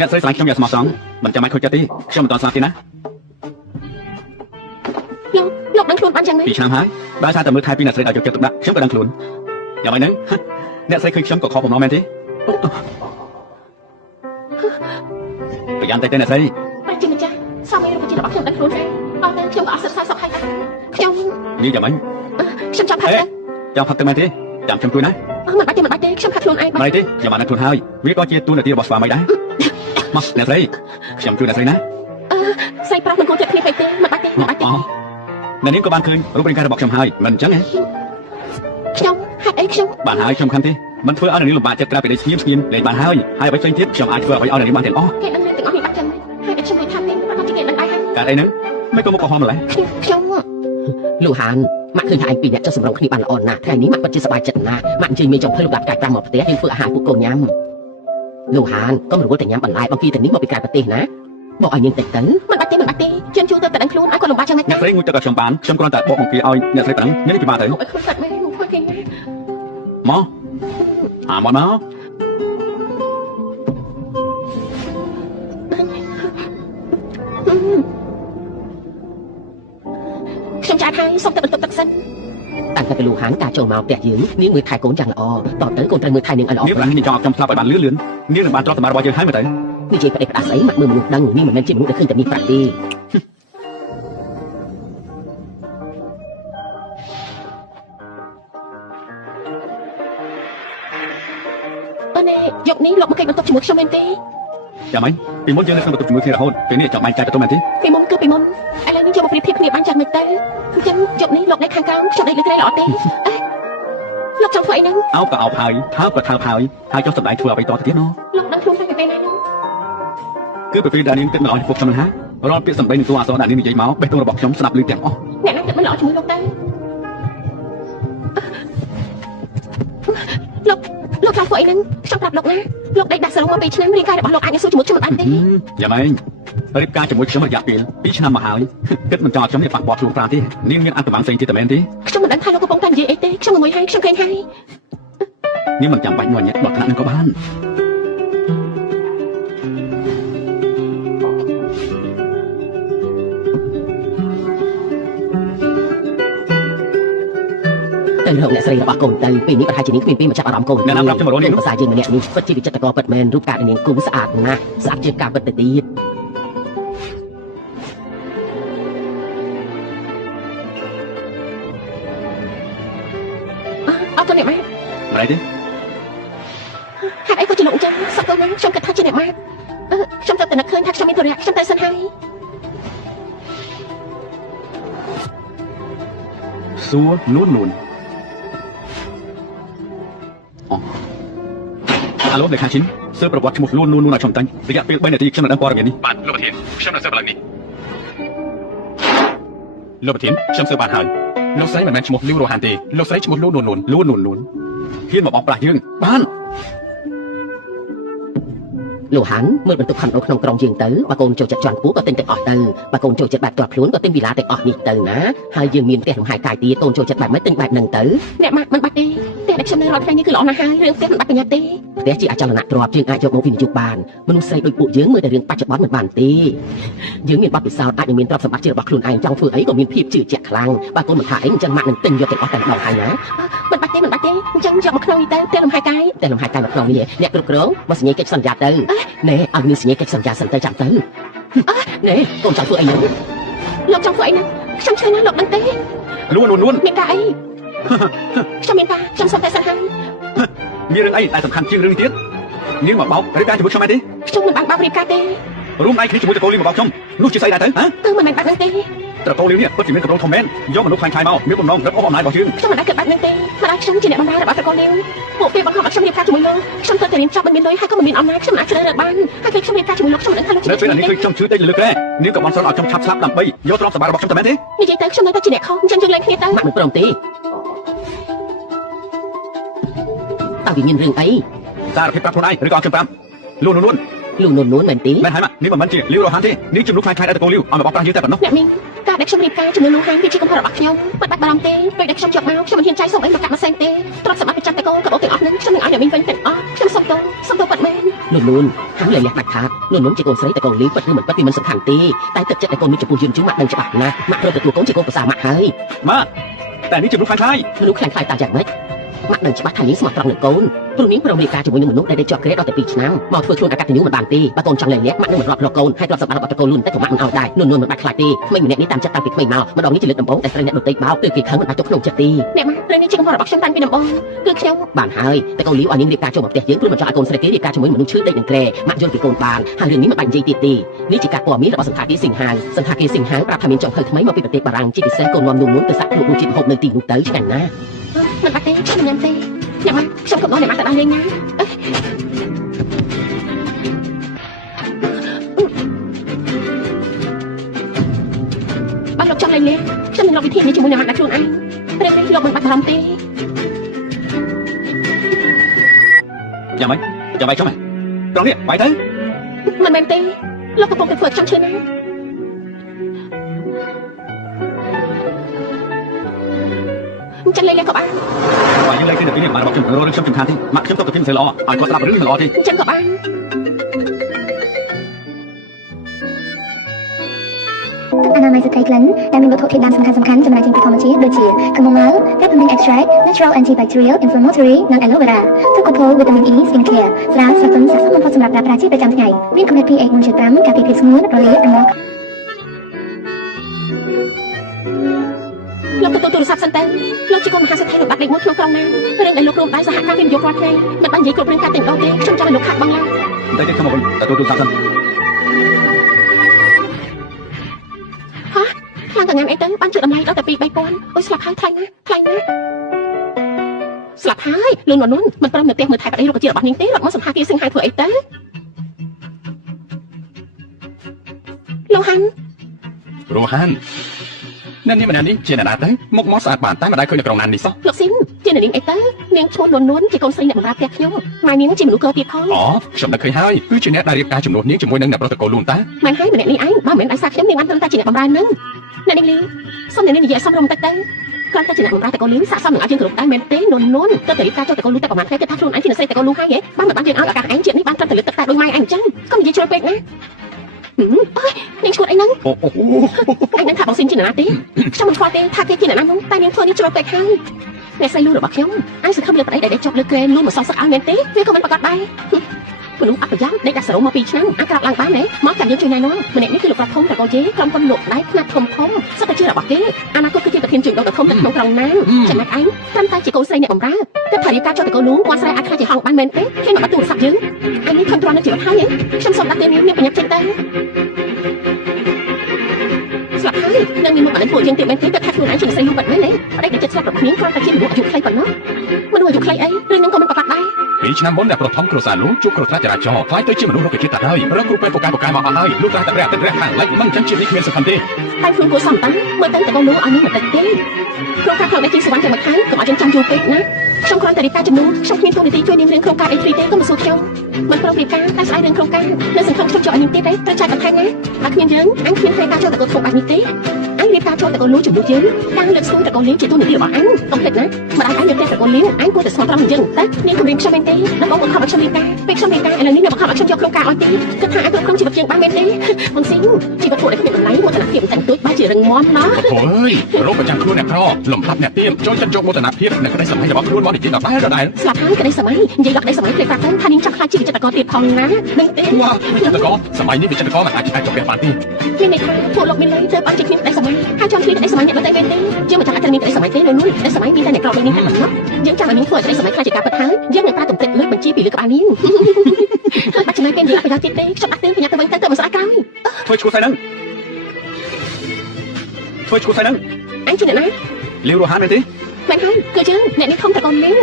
អ្នកស្រីស្រឡាញ់ខ្ញុំយ៉ាងស្មោះត្រង់មិនចាំបាច់ខូចចិត្តទេខ្ញុំមិនតន់ស្លាប់ទេណាលោកដឹងខ្លួនបានយ៉ាងម៉េច2 ឆ្នាំហើយដោយសារតែមើលថែពីអ្នកស្រីឲ្យយកចិត្តទុកដាក់ខ្ញុំក៏ដឹងខ្លួនយ៉ាងម៉េចហ្នឹងអ្នកស្រីឃើញខ្ញុំក៏ខកបំណងមែនទេប្រយ័ត្នតែអ្នកស្រីបាទជាម្ចាស់សម័យរបស់ខ្ញុំដឹងខ្លួនហើយអត់ដឹងខ្ញុំក៏អត់សិក្សាសក់ហើយដែរខ្ញុំនិយាយយ៉ាងម៉េចខ្ញុំចាំផឹកទៅចាំផឹកទៅមែនទេចាំខ្ញុំជួយណាមិនបាច់ទេខ្ញុំផឹកខ្លួនឯងមិនទេខ្ញុំបានខ្លួនហើយវាក៏ជាទូនាទីរបស់ស្វាមីដែរមកអ្នកស្រីខ្ញុំជួយអ្នកស្រីណាស្រីប្រុសមិនគួរចិត្តគ្នាពេកទេមិនបាច់ទេអ្នកនាងក៏បានឃើញរូបរាងកាយរបស់ខ្ញុំហើយមិនអញ្ចឹងទេខ្ញុំហេតុអីខ្ញុំបានហើយខ្ញុំខំទេមិនធ្វើឲ្យអ្នកនាងលំបាកចិត្តក្រៅពីនេះស្ងៀមលេងបានហើយអ្វីផ្សេងទៀតខ្ញុំអាចធ្វើអ្វីឲ្យអ្នកនាងបានទាំងអស់គេដឹងទាំងអស់នេះបាត់ចឹងហើយតែខ្ញុំមិនថាមានប្រហែលជាគេដឹងដែរហើយកើតអីហ្នឹងមិនក៏មុខក៏ហមម្ល៉េះខ្ញុំលោកហានម៉ាក់ឃើញថាឯងពីរអ្នកចុះសម្រុងគ្នាបានល្អណាស់ថ្ងៃនេះម៉ាក់ពិតជាសប្បាយចិត្តណាស់ម៉ាក់អញ្ជើញមានចំភើលោកដាក់កាយ5មកផ្ទះយើងធ្វើអាហារពួកកូនញ៉ាំលោកហានកុំរវល់តែញ៉ាំបន្លែបង្គាទៅនេះមកពីក្រៅប្រទេសណាបកឲ្យយើងតិចទៅមិនបាច់ទេជឿនជួទៅតែដឹងខ្លួនឲ្យគាត់លំបាកចឹងអ្នកស្រីងូចទឹកឲ្យខ្ញុំបានខ្ញុំគ្រាន់តែបកបង្គាឲ្យអ្នកស្រីប៉ុណ្ណឹងមានពីបានទៅឲ្យខ្លួនកាត់មែនធ្វើគេណាមកមកខ្ញុំចាត់ឲ្យសុំទៅបន្ទប់ទឹកសិនតាំងតែលោកហានការចូលមកផ្ទះយើងនាងមើលថែកូនយ៉ាងល្អតទៅកូនត្រូវមើលថែនាងឲ្យល្អនាងបានចង់ឲ្យខ្ញុំស្លាប់ឲ្យបានលឿននាងនឹងបានទ្រព្យសម្បត្តិរបស់យើងហើយមើលទៅនិយាយប្រទេសផ្ដាស់ស្អីម៉ាក់មើលមនុស្សដឹងនាងមិនមែនជាមនុស្សដែលឃើញតែមានប្រាក់ទេយកនេះលោកមកគេបន្ទប់ជាមួយខ្ញុំមែនទេចាំមិនពីមុនយើងនៅក្នុងបន្ទប់ជាមួយគ្នារហូតពេលនេះចង់បាញ់ចែកបន្ទប់មែនទេពីមុនគឺពីមុនឥឡូវនេះចូលមកប្រៀបធៀបគ្នាបានយ៉ាងម៉េចទៅអញ្ចឹងយកនេះលោកនៅខាងក្រោមខ្ញុំដេកលើត្រីល្អទេលោកចង់ធ្វើអីហ្នឹងអោបក៏អោបហើយថើបក៏ថើបហើយចុះសម្ដែងធ្វើអ្វីតទៅទៀតណលោកដឹងខ្លួនថាពីពេលណាហ្នឹងគឺពីពេលដែលនាងគិតមិនអស់ចំពោះខ្ញុំណារាល់ពាក្យសម្ដីនិងតួអក្សរដែលនាងនិយាយមកបេះដូងរបស់ខ្ញុំស្ដាប់ឮទាំងអស់អ្នកណាគិតមិនល្អជាមួយលោកទៅលោកចង់ធ្វើអីហ្នឹងខ្ញុំប្រាប់លោកណាលោកដេកដាក់សរុបមក2ឆ្នាំរាងកាយរបស់លោកអាចនឹងសួរជាមួយខ្ញុំមិនបានទេយ៉ាងម៉េចរៀបការជាមួយខ្ញុំរយៈពេល2ឆ្នាំមកហើយគិតមិនចង់ឲ្យខ្ញុំនេះបាក់បោះខ្លួនប្រាទេនាងមានអត្តបាំងផ្សេងទៀតតែមែនទេខ្ញុំមិនដឹងថាលោកកំពុងតែនិយាយអីទេខ្ញុំមួយហើយខ្ញុំឃើញហើយនាងមិនចាំបាច់ញ័រញាក់ដល់ថ្នាក់នឹងក៏បានទៅរកអ្នកស្រីរបស់កូនទៅពេលនេះប្រហែលជានាងគ្មានពេលមកចាប់អារម្មណ៍កូនអ្នកណាប្រាប់ខ្ញុំរកនាងភាសាយើងម្នាក់នេះពិតជាវិចិត្រករពិតមែនរូបកាយនាងគូស្អាតណាស់ស្អាតជាងការពិតទៅទៀតអត់ទៅអ្នកម៉ែម្ល៉េះទេហេតុអីក៏ជាលោកអញ្ចឹងសក់ទៅណាខ្ញុំគិតថាជាអ្នកម៉ែខ្ញុំទៅតែនឹកឃើញថាខ្ញុំមានធរៈខ្ញុំទៅសិនហើយសួរនួនអាឡូលេខាឈិនសើប្រវត្តិឈ្មោះនួនឲ្យខ្ញុំតាំងរយៈពេល3នាទីខ្ញុំនឹងដឹងព័ត៌មាននេះបាទលោកប្រធានខ្ញុំនឹងសើបឡើងនេះលោកប្រធានខ្ញុំសើបានហើយលោកស្រីមិនមែនឈ្មោះលីវរ៉ូហានទេលោកស្រីឈ្មោះនួនហ៊ានមកបោកប្រាស់យើងបានលោកហានមើលបន្ទប់ខុនដូក្នុងក្រុងយើងទៅបើកូនចូលចិត្តជាន់ខ្ពស់ក៏ទិញទាំងអស់ទៅបើកូនចូលចិត្តបែបទាត់ខ្លួនក៏ទិញវិឡាទាំងអស់នេះទៅណាហើយយើងមានផ្ទះលំហែកាយទៀតកូនចូលចិត្តបែបម៉េចទិញបែបហ្នឹងទៅអ្នកម៉ាក់មិនបាច់ទេផ្ទះដែលខ្ញុំនៅរាល់ថ្ងៃនេះគឺល្អណាស់ហើយរឿងផ្ទះមិនបាច់ប្រញាប់ទេផ្ទះជាអចលនៈទ្រព្យយើងអាចយកមកវិនិយោគបានមនុស្សស្រីដូចពួកយើងមើលតែរឿងបច្ចុប្បន្នមិនបានទេយើងមានបទពិសោធន៍អាចនឹងមានទ្រព្យសម្បត្តិជារបស់ខ្លួនឯងចង់ធ្វើអីក៏មានភាពជឿជាក់ខ្លាំងបើកូនមិនថាអីអញ្ចឹងម៉ាក់នឹងទិញយកទាំងអស់តែម្ដងហើយណាមិនបាច់ទេអញ្ចឹងយកមកក្នុងនេះទៅផ្ទះលំហែកាយមកក្នុងនេះអ្នកគ្រប់គ្រងមកសញ្ញាកិច្ចសន្យាទៅណែឲ្យមានសញ្ញាកិច្ចសន្យាសិនទៅចាំទៅណែកូនចង់ធ្វើអីហ្នឹងលោកចង់ធ្វើអីហ្នឹងខ្ញុំឆ្លើយណាលោកដឹងទេនួនមានការអីខ្ញុំមានការខ្ញុំសុំតែសិនហើយមានរឿងអីតែសំខាន់ជាងរឿងនេះទៀតនាងមកបោករៀបការជាមួយខ្ញុំឯងទេខ្ញុំមិនបានបោករៀបការទេរួមឯងគ្នាជាមួយតកូលីមកបោកខ្ញុំនោះជាស្អីដែរទៅហ៎គឺមិនមែនបែបហ្នឹងទេតកូលីនេះពិតជាមានកម្រងធំមែនយកមនុស្សខ្លាំងខ្លាយមកមានបំណងរឹបអូសអំណាចរបស់យើងខ្ញុំមិនអាចគិតបែបហ្នឹងទេព្រោះខ្ញុំជាអ្នកបម្រើរបស់តកូលីពួកគេបង្ខំឲ្យខ្ញុំរៀបការជាមួយលោកខ្ញុំទៅតែរៀបចាប់មិនមានលុយហើយក៏មិនមានអំណាចខ្ញុំអាចជ្រើសរើសបានហើយពេលខ្ញុំរៀបការជាមួយលោកខ្ញុំមិនដឹងថាលោកនៅពេលនេះគឺខ្ញុំជឿតិចលើក្រែនាងក៏បានស្រន់ឲ្យខ្ញុំឆាប់ស្លាប់ដើម្បីយកទ្រព្យសម្បត្តិរបស់ខ្ញុំតែមែនទេនិយាយទៅខ្ញុំនៅតែជាអ្នកខុសអញ្ចឹងយើងលេងគ្នាទៅម៉ាក់មិនព្រមទេតើវាមានរឿងអីសារភាពប្រាប់ខ្លួនឯងឬក៏ខ្ញុំប្រាប់លួនមែនទេមែនហើយម៉ាក់នេះមិនមែនជាលីវរ៉ូហានទេនេះជំនួសខ្លាំងៗដល់តកូលីវឲ្យមកបោកប្រាស់យើងតែប៉ុណ្ណោះអ្នកមីងការដែលខ្ញុំរៀបការជាមួយលោកហានវាជាកំហុសរបស់ខ្ញុំមិនបាច់បារម្ភទេពេលដែលខ្ញុំជាប់មកខ្ញុំមិនហ៊ានចាយសូមអីប្រកាសមកផ្សេងទេទ្រព្យសម្បត្តិប្រចាំតកូលក៏បោកទាំងអស់នឹងខ្ញុំនឹងឲ្យអ្នកមីងវិញទាំងអស់ខ្ញុំ នួនហើយលើលះដាច់ខាតនួនជាកូនស្រីតែកូនលីពិតគឺមិនពិតពីមិនសំខាន់ទេតែទឹកចិត្តតែកូននេះចំពោះយឺនជឿម៉ាក់ដឹងច្បាស់ណាស់ម៉ាក់ព្រមទទួលកូនជាកូនប្រសាម៉ាក់ហើយ ម៉ាក់តែនេះជាមនុស្សខ្លាំងខ្លាយ មនុស្សខ្លាំងខ្លាយតាមយ៉ាងម៉េចម៉ាក់ដឹងច្បាស់ថានាងស្មោះត្រង់នឹងកូនព្រោះនាងប្រមរៀបការជាមួយនឹងមនុស្សដែលជាប់ក្រេដល់តែ2ឆ្នាំមកធ្វើខ្លួនអកតញ្ញូមិនបានទេបើកូនចង់លែងលះម៉ាក់នឹងមិនរាប់រកកូនហើយទ្រព្យសម្បត្តិរបស់តកូនលូនតែក៏ម៉ាក់មិនឲ្យដែរនួនមិនបាច់ខ្លាចទេក្មេងម្នាក់នេះតាមចិត្តតាំងពីក្មេងមកម្ដងនេះជាលើកដំបូងតែស្រីអ្នកដទៃបោកគឺគេខឹងមិនបាច់ទុកក្នុងចិត្តទេអ្នកម៉ារឿងនេះជាកំហុសរបស់ខ្ញុំតាំងពីដំបូងគឺខ្ញុំបានហើយតែកូនលីវឲ្យនាងរៀបការចូលមកផ្ទះយើងព្រោះមិនចង់ឲ្យកូនស្រីគេរៀបការជាមួយមនុស្សឈឺដេកនឹងក្រែម៉ាក់យល់ពីកូនបានហើយរឿងនេះមិនបាច់និយាយទៀតទេនេះជាការព័ត៌មានរបស់សន្តាគារសិង្ហាសន្តាគារសិង្ហាប្រាប់ថាមានចុងភៅថ្មីមកពីប្រទេសបារាំងជាពិសេសកូននាំនួនទៅសាក់ខ្លួនរសជាតិហូបនៅទីនោះទៅឆ្ងាញ់ណាស់មិនបាច់ទេខ្ញុំញ៉ាំទេអ្នកម៉ាខ្ញុំកំដរអ្នកម៉ាទៅដល់លេងណាបានលោកចង់លេងលេងខ្ញុំនឹងរកវិធីនេះជាមួយអ្នកម៉ាដាក់ខ្លួនឯងព្រមនេះលោកមិនបាច់បារម្ភទេយ៉ាងម៉េចចាំបាយខ្ញុំហ៎ត្រង់នេះបាយទៅមិនមែនទេលោកកំពុងតែធ្វើខ្ញុំឈឺណាចឹងលេងក៏បានបើយើងលេងគ្នាពីនេះបានរបស់ខ្ញុំរករឿងខ្ញុំសំខាន់ទេម៉ាក់ខ្ញុំទៅទៅទីមិនស្អីល្អឲ្យគាត់ស្ដាប់រឿងមិនល្អទេចឹងក៏បានអនាម័យសក្តិក្លិនដែលមានវត្ថុធាតុដើមសំខាន់ៗចំណែកជាពីធម្មជាតិដូចជា chamomile, peppermint extract, natural antibacterial, inflammatory និង aloe vera ទឹកកកូល vitamin E skin care ស្រាលស្រទន់ស័ក្តិសមបំផុតសម្រាប់ប្រើប្រាស់ជាប្រចាំថ្ងៃមានកម្រិត pH 1.5 ការពារភាពស្ងួតរលាកនិងលោកទទួលទូរស័ព្ទសិនទៅលោកជាកូនមហាសេដ្ឋីលោកបាត់លេខ1ក្នុងក្រុងណារឿងដែលលោករួមដៃសហការវិនិយោគរាល់ថ្ងៃមិនបាននិយាយគ្រប់រឿងការទិញដូរទេខ្ញុំចាំឲ្យលោកខាត់បងឡើយតែខ្ញុំមកវិញទទួលទូរស័ព្ទសិនហ៎ខ្លាំងកញ្ញាអីទៅបានជួយតម្លៃដល់តែ2-3000អូយស្លាប់ហើយថ្លៃណាស់ថ្លៃណាស់ស្លាប់ហើយលូននួនមិនព្រមនៅផ្ទះមើលថែប្តីរុក្ខជាតិរបស់នាងទេរត់មកសន្តាគារសិង្ហាធ្វើអីទៅលោកហាន់អ្នកនេះម្នាក់នេះជាអ្នកណាទៅមុខមកស្អាតបានតែមិនដែលឃើញនៅក្រុងណានេះសោះលោកស៊ីនជានាងអីទៅនាងឈ្មោះនួនជាកូនស្រីអ្នកបម្រើផ្ទះខ្ញុំម៉ែនាងជាមនុស្សកោទៀតផងអូខ្ញុំនឹកឃើញហើយគឺជាអ្នកដែលរៀបការជំនួសនាងជាមួយនឹងអ្នកប្រុសតកូលលូនតាមិនហើយម្នាក់នេះឯងបើមិនដោយសារខ្ញុំនាងបានត្រឹមតែជាអ្នកបម្រើនឹងអ្នកនាងលីសុំអ្នកនាងនិយាយសមរម្យតិចទៅគ្រាន់តែជាអ្នកបម្រើតកូលលីស័ក្តិសមនឹងឲ្យយើងគ្រប់ដែរមែនទេនួនទៅរៀបការចូលតកូលលូតែប្រហែលថ្ងៃគិតថាខ្លួនឯងជាអ្នកស្រីតកូលលូហើយហ៎បានមិនបានយើងឲ្យឱកាសឯងជាតិនេះបានត្រឹមតែលើកទឹកតែដូចម៉ែឯងអញ្ចឹងកុំនិយាយជ្រុលពេកណាអើយនាងឈួតអីហ្នឹងឯងនឹងថាបងស៊ីនជាអ្នកណាទេខ្ញុំមិនខ្វល់ទេថាគេជាអ្នកណានោះតែនាងធ្វើនេះជ្រុលពេកហើយអ្នកស្រីលូរបស់ខ្ញុំឯងសង្ឃឹមលើប្តីដែលចុះលើក្រែលូមកសោះសឹកឲ្យមែនទេវាក៏មិនប្រកាសដែរមនុស្សអប្រយ័ត្នដេកដាក់សរោមក2ឆ្នាំអាចក្រាបឡើងបានទេមកចាំយើងជួយណែនាំម្នាក់នេះគឺលោកប្រុសធំតកូជេក្រុមហ៊ុនលោកដៃខ្នាតធំសុទ្ធតែជារបស់គេអនាគតគឺជាប្រធានជួញដូរដ៏ធំនៅក្នុងក្រុងណាចំណែកឯងត្រឹមតែជាកូនស្រីអ្នកបម្រើតែថារៀបការចុះតកូលូគាត់ស្រីអាចខ្លាចជាហងបានមែនទេគេមកបាត់ទូរស័ព្ទយើងឯងនេះខំទ្រាំនៅជីវិតហើយខ្ញុំសូមដាក់ទេនាងមានបញ្ញាចេញទៅស្លាប់ហើយនឹងមានមុខអានពួកយើងទៀតមែនទេគាត់ថាខ្លួនឯងជាស្រីលូបាត់មែនទេប្តីដែលចិត្តស្លាប់របស់នាងគ្រាន់តែជាមនុស្សអាយុខ្លីប៉ុណ្ណោះមនុស្សអាយុខ្លីអីរឿងនឹងក៏មិនប្រកាសដែរ2ឆ្នាំមុនអ្នកប្រថមគ្រួសារលោកជួបគ្រោះថ្នាក់ចរាចរណ៍ខ្លាចទៅជាមនុស្សរកជាតិតែហើយរកគ្រូពេទ្យពូកែមកអស់ហើយលោកតែរះទឹករះខាងលិចមិនចឹងជាតិនេះគ្មានសំខាន់ទេតែខ្លួនគួរសំតាំងមើលទៅតកូលលោកឲ្យនាងមិនតិចទេគ្រូការផ្លូវដីជីសុវណ្ណតែមួយខែកុំឲ្យយើងចាំយូរពេកណាខ្ញុំគ្រាន់តែរៀបការជំនួសខ្ញុំគ្មានទូនាទីជួយនាងរឿងគ្រូការអីហ្វ្រីទេកុំសួរខ្ញុំមិនព្រមរៀបការតែស្អីរឿងគ្រូការនៅសង្ឃឹមខ្ញុំជួយឲ្យនាងទៀតទេត្រូវចាយបន្ថែមណាបើគ្មានយើងអញគ្មានផ្នែកការចូលតកូលធំបែបនេះទេអញរៀបការចូលតកូលលោកជំនួសយើងការលើកស្ទួយតកូលលៀងជាទូនាទីរបស់អញកុំភ្លេចណាម្ដាយអញមានផ្ទះតកូលលៀងអញគួរតែស្មោះត្រង់នឹងយើងតែនាងគំរាមខ្ញុំមែនទេដល់បងបង្ខំឲ្យខ្ញុំរៀបការពេលខ្ញុំរៀបការឥឡូវនេះអ្នកបង្ខំឲ្យខ្ញុំយកគ្រូការឲ្យទេគិតថាអញគ្រប់គ្រងជីវិតយើងបានមែនទេបងស៊ីជីវិតពួកឯងគ្មានតម្លៃមកតនភាពតែទួចបែរជារឹងមាំណាអូយរោគប្រចាំខ្លួនអ្នកក្រលំដាប់អ្នកទៀមចូលចិនយកមោទនភាពនៅក្តីសម័យរបស់ខ្លួនមកនិយាយដល់ដែរស្លាប់ហើយក្តីសម័យនិយាយដល់ក្តីសម័យភ្លេចប្រាប់ថានាងចង់ខ្លាចជាវិចិត្រករទៀតផងណានឹងទេវ៉ាវិចិត្រករសម័យនេះវិចិត្រករមិនអាចចុះពេលបានទេមានន័យថាពួកលោកមានលុយទៅអត់ជាគ្មានក្តីសម័យហើយចង់គ្មានក្តីសម័យអ្នកដទៃមែនទេយើងមិនចង់ឲ្យតែមានក្តីសម័យទេនោះក្តីសម័យមានតែអ្នកក្រដូចនាងតែប៉ុណ្ណោះយើងចាំឲ្យនាងធ្វើក្តីសម័យខ្លាចជាការពិតហើយយើងនឹងប្រើទំតិចលុយបញ្ជីពីលើក្បាលនាងហើយបាច់ចំណាយពេលនិយាយប្រយោជន៍ទៀតទេខ្ញុំដាក់ទេបញ្ញាទៅវិញទៅមិនស្អាតក្រោយធ្វើឈ្មោះស្អីហ្នឹងអញជាអ្នកណាលីវរ៉ូហានមែនទេមែនហើយគឺយើងអ្នកនេះធំតកូននាង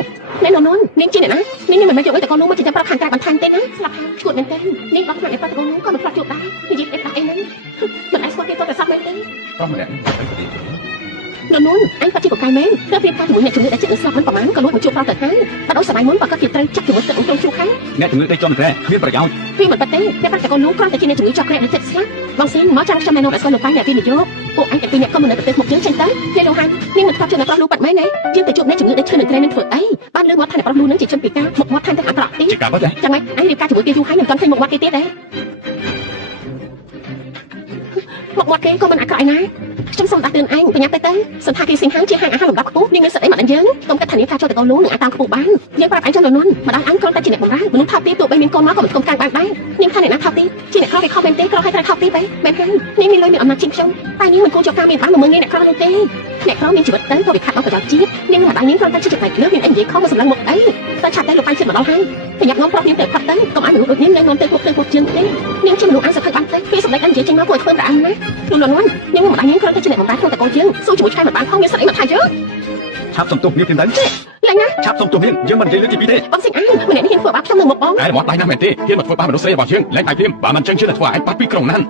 អ្នកនួននាងជាអ្នកណានាងមិនមែនយកឲ្យតកូននោះមកចិញ្ចឹមប្រាប់ខាងក្រៅបន្ថែមទេណាស្លាប់ហើយឈួតមែនទេនាងដល់ថ្នាក់ឯប្រាប់តកូននោះក៏មិនផ្លាត់ជួបដែរនិយាយអីហ្នឹងមិនអាចស្គាល់គេទៅតែសោះមែនទេប្រុសម្នាក់នេះនួនអញគាត់ជាកូនកាយមែនទៅរៀបការជាមួយអ្នកជំងឺដែលចិត្តនឹងស្លាប់មិនប្រហែលក៏លួចមកជួបប្រាប់ទៅហើយបាត់អូសម័យមុនបើគាត់ជាត្រូវចាប់ជាមួយទឹកអង្គជ្រូកហើយ អ្នកជំងឺដេកជាប់នឹងគ្រែគ្មានប្រយោជន៍ វាមិនប៉ះទេតែប្រកាសកូនលូគ្រាន់តែជាអ្នកជំងឺជាប់គ្រែនៅចិត្តស្លាប់បងស៊ីនមកចាំខ្ញុំណែនាំឲ្យស្គាល់លោកប៉ាអ្នកវិនិយោគពួកឯងតែពីរអ្នកក៏មិននៅប្រទេសមកយើងចេញទៅគេលោកហាននាងមិនខ្វះជឿអ្នកប្រុសលូប៉ាត់មែនទេយើងទៅជួបអ្នកជំងឺដេកឈឺនឹងគ្រែនឹងធ្វើអីបានលើមកថាអ្នកប្រុសលូនឹងជាជនពិការមុខមាត់ថែមទាំងអាក្រក់ទៀត ជាការពិតទេ ចាំម៉េចឯងរៀបការជាមួយគេយូរហើយមិនទាន់ឃើញមុខមាត់គេទៀតទេមុខមាត់គេក៏មិនអាក្រក់ឯណាខ្ញុំសូមដាស់តឿនឯងប្រញាប់ទៅសន្តាគារសិង្ហាជាហាងអាហារលំដាប់ខ្ពស់នាងមានសិទ្ធិអីមកដល់យើងកុំគិតថានាងការចូលទៅកូនលូនឹងអាចតាមខ្ពស់បានយើងប្រាប់ឯងចង់លន់ម្ដាយឯងគ្រាន់តែជាអ្នកបម្រើមនុស្សថោកទាបទោះបីមានកូនមកក៏មិនគុំកាំងបានដែរនាងថាអ្នកណាថោកទាបជាអ្នកក្រគេខុសមែនទេក្រឲ្យត្រូវថោកទាបទេមែនហើយនាងមានលុយមានអំណាចជាងខ្ញុំតែនាងមិនគួរយកការមានបានមកមើលងាយអ្នកក្រនោះទេអ្នកក្រមានជីវិតទៅក៏វាខាត់ដល់ប្រយោជន៍ជាតិនាងម្ដាយនាងគ្រាន់តែជាចំណែកលើមានអីនិយាយខុសមកសម្លឹងមុខអីតែឆាប់តែលោកប៉ាញ់ចិត្តមកដល់ហើយប្រញាប់នាំប្រុសនាងទៅផាត់ទៅកុំឲ្យមនុស្សដូចនាងនៅនាំទៅពុកទៅពុកជើងទេនាងជាមនុស្សអាចសភ័យបានទេពេលសម្ដេចបាននិយាយចេញមកគួរឲ្យធ្វើប្រអើណាលោកលន់នាងម្ដាយនាងគ្រាន់តែជាអ្នកបម្រើក្នុងតកូលយើងสู้ជាមួយឆ្កែមិនបានផងមានសិទ្ធិអីមកថាយើង ឆាប់សុំទោសនាងព្រាមទៅ ឡើងណា ឆាប់សុំទោសនាងយើងមិននិយាយលើកទីពីរទេ បងសិង្ហឯងម្នាក់នេះហ៊ានធ្វើបាបខ្ញុំនៅមុខបង ឯមកដៃណាស់មែនទេហ៊ានមកធ្វើបាបមនុស្សស្រីរបស់យើងលែងតែព្រាមបើមិនចឹងជឿតែធ្វើឲ្យបាត់ពីក្រុងណាន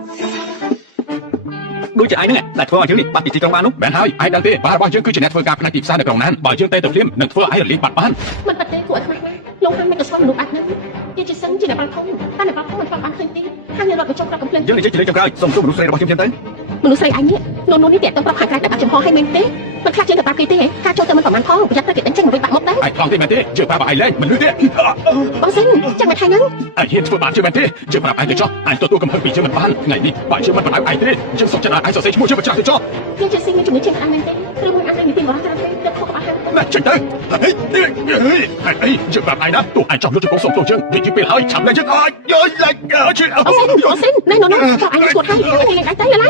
ដូចជាឯងហ្នឹងដែលធ្វើឲ្យយើងនេះបាត់ពីទីក្រុងបាននោះ មែនហើយឯងដឹងទេបាររបស់យើងគឺជាអ្នកធ្វើការផ្នែកទីផ្សារនៅក្រុងណានបើយើងទៅព្រាមនឹងធ្វើឲ្យរលាយបាត់បាន មិនប៉ះទេគួរឲ្យខ្មាស់ណាស់លោកហាន់មិនទៅស្គាល់មនុស្សបាត់ហ្នឹងជាជាសឹងជាអ្នកបាត់ធំតែអ្នកបាត់ធំមិនស្គាល់បានឃើញទេហាងនេះរត់ទៅចុះប្រាប់កំភ្លើង យើងនិយាយជាលេខចុងក្រោយសុំទោសមនុស្សស្រីរបស់យើងព្រាមទៅ មនុស្សស្រីឯងនេះនោះនេះតែទៅប្រាប់ខាងក្រៅតែបាត់ចំហឲ្យមែនទេមិនខ្លាចជាងទៅប្រាប់គេទេការចូលទៅមិនប្រមាណផងប្រយ័ត្នទៅគេដេញចេញមកវិញបាក់មកទៅ ឯងខ្លងទេមែនទេយើងប្រាប់ឲ្យឯងលែងមិនលឺទេ បងសិនចាំមិនថៃហ្នឹង ឯងហ៊ានធ្វើបាបយើងមែនទេយើងប្រាប់ឯងទៅចុះឯងទទួលកំហឹងពីយើងមិនបានថ្ងៃនេះបើយើងមិនបណ្ដៅឯងទេយើងសុំចិត្តឲ្យឯងសរសេរឈ្មោះយើងបញ្ច្រាស់ទៅចុះ យើងជាស៊ីមានជំងឺជាងអត់មែនទេឬមួយអត់មានពីបរិយាកាសទេទៅខុសក្បាលហើយ ណាចេញទៅអីយើងប្រាប់ឯងណាទោះឯងចង់លុតជង្គង់សុំទោសយើងនិយាយពេលហើយឆាប់លែងយើងអើយលែងជួយអើ បងសិនណែនោះក៏អញស្គាល់ហើយលេងឯងទៅឡើយ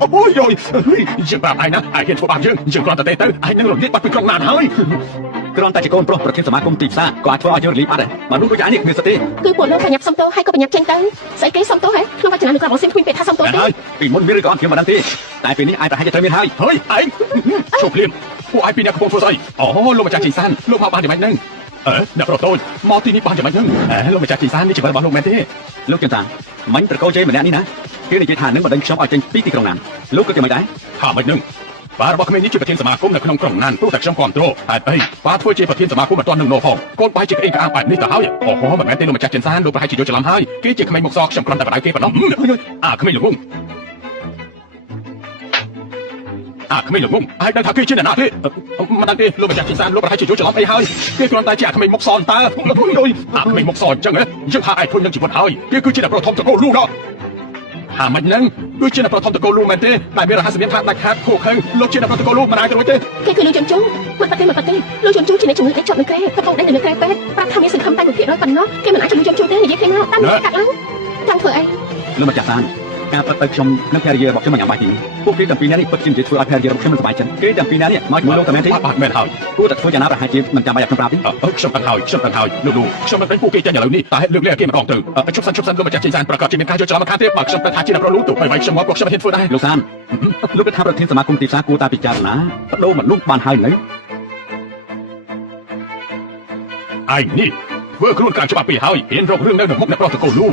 អូយយើងប្រាប់ឯងណាឯងហ៊ានធ្វើបាបយើងគ្រាន់តែទៅឯងនឹងរលាយបាត់ពីក្រុងណានហើយ គ្រាន់តែជាកូនប្រុសប្រធានសមាគមទីផ្សារក៏អាចធ្វើឲ្យយើងរលាយបាត់ដែរមនុស្សដូចឯងនេះគ្មានសិទ្ធិទេ គឺពួកលោកបញ្ញាប់សំទោហើយក៏បញ្ញាប់ចេញទៅស្អីគេសំទោហ៎ក្នុងវចនានុក្រមរបស់ស៊ីមគ្មានពេកថាសំទោ តែ ទេ ហើយពីមុនមានឬក៏អត់ខ្ញុំមិនដឹងទេតែពេលនេះឯងប្រហែលជាត្រូវមានហើយ ហើយឯងជប់ព្រាមពួកឯងពីអ្នកកំពុងធ្វើស្អីអូលោកម្ចាស់ជីសានលោកមកបានយ៉ាងម៉េចហ្នឹងអ្នកប្រុសតូចមកទីនេះបានយ៉ាងម៉េចហ្នឹងលោកម្ចាស់ជីសាននេះជីវិតរបស់លោកមែនទេ លោកចន្ទតាមិញប្រកោជ័យម្នាក់នេះណាគេនិយាយថានឹងបណ្ដឹងខ្ញុំឲ្យចេញពីទីក្រុងណានលោកគិតយ៉ាងម៉េចដែរ ថាម៉េចហ្នឹងបាទរបស់ក្មេងនេះជាប្រធានសមាគមនៅក្នុងក្រុងណានព្រោះតែខ្ញុំគ្រប់គ្រងហេតុអីបាទធ្វើជាប្រធានសមាគមមិនទាន់នឹងនោះផងកូនបាយជាក្អេងក្អាងបែបនេះទៅហើយអូមិនមែនទេលោកម្ចាស់ចិនសានលោកប្រហែលជាយល់ច្រឡំហើយគេជាក្មេងមុខសខ្ញុំគ្រាន់តែបដៅគេប៉ុណ្ណោះក្មេងល្ងងក្មេងល្ងងហើយដឹងថាគេជាអ្នកណាទេមិនដឹងទេលោកម្ចាស់ចិនសានលោកប្រហែលជាយល់ច្រឡំអីហើយគេគ្រាន់តែជាក្មេងមុខសតើក្មេងមុខសអញ្ចឹងយើងថាឯងធុញនឹងជីវិតហើយគេគឺជាអ្នកប្រធមតកូលលូដល់ហាមិនហ្នឹងគឺជាអ្នកប្រធមតកូលលូមែនទេតែមានរហ័សមានថាដាច់ខាតខូខឹងលោកជាអ្នកប្រធមតកូលលូមិនអាចទៅរួចទេ គេគឺលោកជន់ជូមិនប៉ះទេលោកជន់ជូជាអ្នកជំងឺដេកជាប់នៅក្រែកំពុងដេកនៅក្រែពេទ្យប្រាប់ថាមានសង្ឃឹមតែ1%ប៉ុណ្ណោះគេមិនអាចជួយលោកជន់ជូទេនិយាយឃើញមកតាមកាត់ឡើងចង់ធ្វើអី លោកម្ចាស់សានការប៉ັດទៅខ្ញុំនិងភរិយារបស់ខ្ញុំមិនញ៉ាំបាយទីពួកគេទាំងពីរនាក់នេះពិតជានិយាយធ្វើឲ្យភរិយារបស់ខ្ញុំមិនសប្បាយចិត្តគេទាំងពីរនាក់នេះមកជាមួយលោកតែមែនទេបាទមែនហើយគួរតែធ្វើយ៉ាងណាប្រហែលជាមិនចាំបាច់ឲ្យខ្ញុំប្រាប់ទេខ្ញុំដឹងហើយលោកខ្ញុំមិនដឹងពួកគេចេញឥឡូវនេះតែហេតុលើកលែងគេម្ដងទៅជប់សិនលោកម្ចាស់ចេញសានប្រកាសជាមានការយល់ច្រឡំមកខាងទេបើខ្ញុំតែថាជាអ្នកប្រលូទៅបីខ្ញុំមកពួកខ្ញុំហ៊ានធ្វើដែរលោកសានលោកថាប្រធានសមាគមទីផ្សារគួរតែពិចារណាបដូរមនុស្សបានហើយនៅឯនេះធ្វើខ្លួនក្រៅច្បាប់ពីហើយហ៊ានរករឿងនៅមុខអ្នកប្រុសតកូលលូ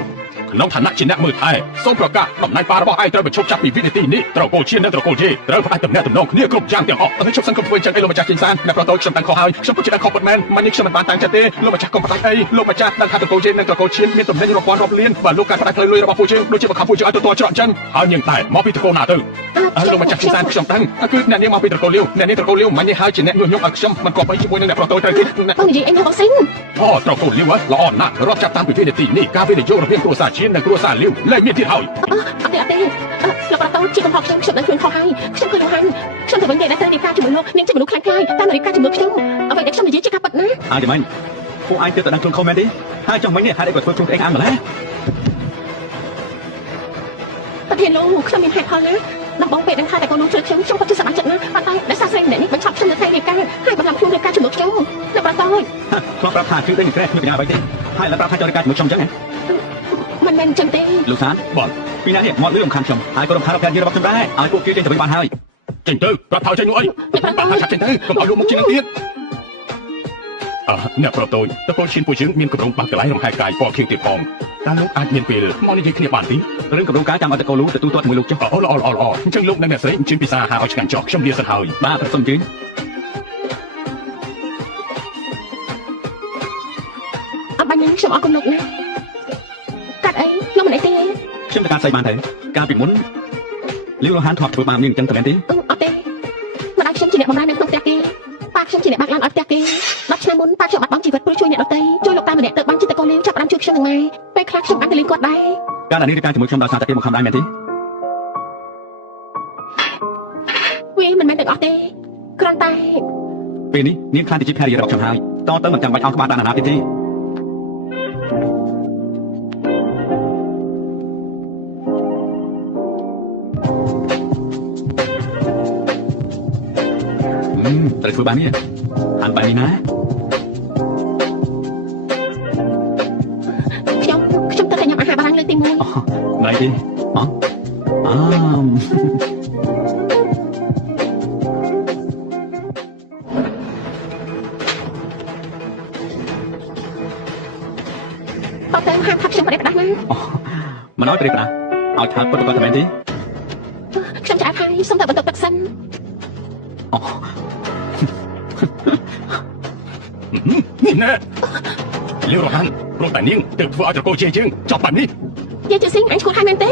ក្នុងឋានៈជាអ្នកមើលថែសូមប្រកាសតំណែងប៉ារបស់ឯងត្រូវបញ្ឈប់ចាប់ពីវិនាទីនេះត្រកូលឈៀននិងត្រកូលជេត្រូវផ្ដាច់តំណែងតំណងគ្នាគ្រប់យ៉ាងទាំងអស់តែជប់សិនកុំធ្វើចឹងអីលោកម្ចាស់ចេញសានអ្នកប្រតូចខ្ញុំតាំងខុសហើយខ្ញុំពិតជាតាំងខុសពិតមែនមិននេះខ្ញុំមិនបានតាំងចិត្តទេលោកម្ចាស់កុំផ្ដាច់អីលោកម្ចាស់ដឹងថាត្រកូលជេនិងត្រកូលឈៀនមានតំណែងរាប់ពាន់រាប់លានបើលោកការផ្ដាច់ផ្លូវលុយរបស់ពួកយើងដូចជាបង្ខំពួកយើងឲ្យទទួលច្រកអញ្ចឹងហើយនាងតែមកពីត្រកូលណាទៅលោកម្ចាស់ចេញសានខ្ញុំតាំងគឺអ្នកនាងមកពីត្រកូលលាវអ្នកនាងត្រកូលលាវមិននេះហើយជាអ្នកញុះញង់ឲ្យខ្ញុំមិនគប់អីជាមួយនឹងអ្នកប្រតូចទៅទៀត បងនិយាយអញបងសិន ត្រកូលលាវល្អណាស់រាប់ចាប់តាំងពីវិនាទីនេះការវិនិយោគរវាងគ្រួសារឈៀននិងគ្រួសារលាវលែងមានទៀតហើយ អត់ទេលោកប្រតូចជាកំហុសខ្ញុំដឹងខ្លួនខុសហើយខ្ញុំគឺលោកហាន់ខ្ញុំទៅវិញតែត្រូវរៀបការជាមួយលោកនាងជាមនុស្សខ្លាំងខ្លាយតែរៀបការជាមួយខ្ញុំអ្វីដែលខ្ញុំនិយាយជាការពិតណាអាចមិនពួកឯងទៅតែដឹងខ្លួនខុសមែនទេហើយចង់មិននេះហេតុអីក៏ធ្វើខ្លួនឯងអាងម្ល៉េះប្រធានលោកខ្ញុំមានហេតុផលណាដំបងពេលដឹងថាតែកូនលោកជួយខ្ញុំពិតជាសប្បាយចិត្តណាស់ប៉ុន្តែដោយសារស្រីម្នាក់នេះបញ្ឈប់ខ្ញុំនៅថ្ងៃរៀបការហើយបង្ហាញខ្លួនរៀបការជាមួយខ្ញុំលោកប្រតូចខ្ញុំប្រាប់ថាជួយដេញក្រែគ្មានបញ្ញាអ្វីទេហើយឡើងប្រាប់ថាចង់រៀបការជាមួយខ្ញុំអញ្ចឹងមិនមែនអញ្ចឹងទេលោកសានបងពីណានេះមកលឺរំខានខ្ញុំហើយក៏រំខានភរិយារបស់ខ្ញុំដែរឲ្យពួកគេចេញទៅវិញបានហើយចេញទៅប្រាប់ថាចេញនោះអីប្រាប់ថាចេញទៅកុំឲ្យលោកមុខជាងនឹងទៀតអ្នកប្រតូចតើពលឈៀនពួកយើងមានកម្រងបាក់កន្លែងរំហែកាយពណ៌ខៀងទៀតផងតើលោកអាចមានពេលមកនិយាយគ្នាបានទេរឿងកម្រងការចាំឲ្យតកូលូទទួលទាត់មួយលោកចុះល្អអញ្ចឹងលោកនិងអ្នកស្រីអញ្ជើញពិសាអាហារឲ្យឆ្ងាញ់ចុះខ្ញុំលាសិនហើយបាទសូមអញ្ជើញ នឹងខ្ញុំអរគុណលោកណាស់កាត់អីលោកមិនអីទេ ខ្ញុំទៅការស្អីបានទៅកាលពីមុនលីវរហានធ្លាប់ធ្វើបាបនាងអញ្ចឹងទៅមែនទេ អត់ទេម្ដាយខ្ញុំជាអ្នកបម្រើនៅក្នុងផ្ទះគេប៉ាខ្ញុំជាអ្នកបើកឡានឲ្យផ្ទះគេ10ឆ្នាំមុនប៉ាខ្ញុំបាត់បង់ជីវិតព្រោះជួយអ្នកដទៃជួយលោកតាម្នាក់ទៅបានចិត្តតកូលីវចាប់ផ្ដើមជួយខ្ញុំនឹងម៉ែពេលខ្លះខ្ញុំអាចទៅលេងគាត់ដែរ ការដែលនាងរៀបការជាមួយខ្ញុំដោយសារតែគេមកខំដែរមែនទេ វាមិនមែនទាំងអស់ទេគ្រាន់តែ ពេលនេះនាងខ្លាចទៅជាភរិយារបស់ខ្ញុំហើយតទៅមិនចាំបាច់ឲ្យក្បាលបានអាណាទៀតទេត្រូវធ្វើបាននេះហានបែបនេះណា ខ្ញុំទៅតែញ៉ាំអាហារបារាំងលើកទី1 ណៃទេតើទៅហាងថាខ្ញុំប្រេះផ្ដាស់ណា មិនឲ្យប្រេះផ្ដាស់ឲ្យថាពិតប្រាកដតែមែនទេ ខ្ញុំចាស់ហើយសុំតែបន្ទប់ទឹកសិន នេះណែលីវរហានព្រោះតែនាងទៅធ្វើឲ្យត្រកូលជាជាងចប់បែបនេះ យាយជាស៊ីងអញឈ្មោះហើយមែនទេ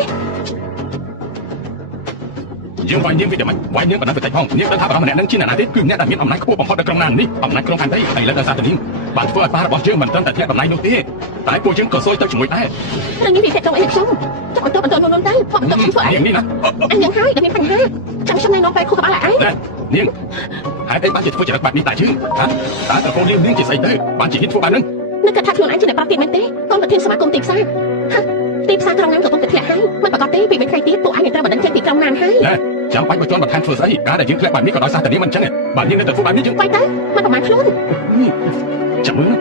យើងវាយនាងវាតែមិនវាយនាងបណ្ដឹងទៅតែផងនាងដឹងថាបរិមម្នាក់នឹងជាអ្នកណាទេគឺអ្នកដែលមានអំណាចខ្ពស់បំផុតនៅក្នុងណាននេះអំណាចក្នុងផែនដីហើយលើដោយសារតែនាងបានធ្វើឲ្យប៉ារបស់យើងមិនត្រឹមតែធ្លាក់តំណែងនោះទេតែពួកយើងក៏សួយទៅជាមួយដែរ រឿងនេះវាភាគក្នុងអីខ្ញុំចាំបន្ទប់នុនទៅមកបន្ទប់ខ្ញុំធ្វើអី នាងនេះណា អញយ៉ាងហើយដែលមានបញ្ហាចាំខ្ញុំណែនាំពេលខួរក្បាលឲ្យឯង នាងហេតុអីបានជាធ្វើចរិតបែបនេះតែជឿហ៎តើត្រកូលលៀមនាងជាស្អីទៅបានជាហ៊ានធ្វើបែបហ្នឹង នឹកថាខ្លួនឯងជាអ្នកប្រតិបត្តិមែនទេកូនប្រធានសមាគមទីផ្សារទីផ្សារក្រុងណានកំពុងតែធ្លាក់ហើយមិនប្រកាសទេពីពេលថ្ងៃទៀតពួកឯងនឹងត្រូវបណ្ដឹងចេញពីក្រុងណានហើយ ចាំបាច់មកជន់បន្ថែមធ្វើស្អីការដែលយើងធ្លាក់បែបនេះក៏ដោយសារតែនាងមិនចឹងបាទនាងនៅតែធ្វើបែបនេះយើង បាយទៅមិនប្រមាណខ្លួន ចាំមើល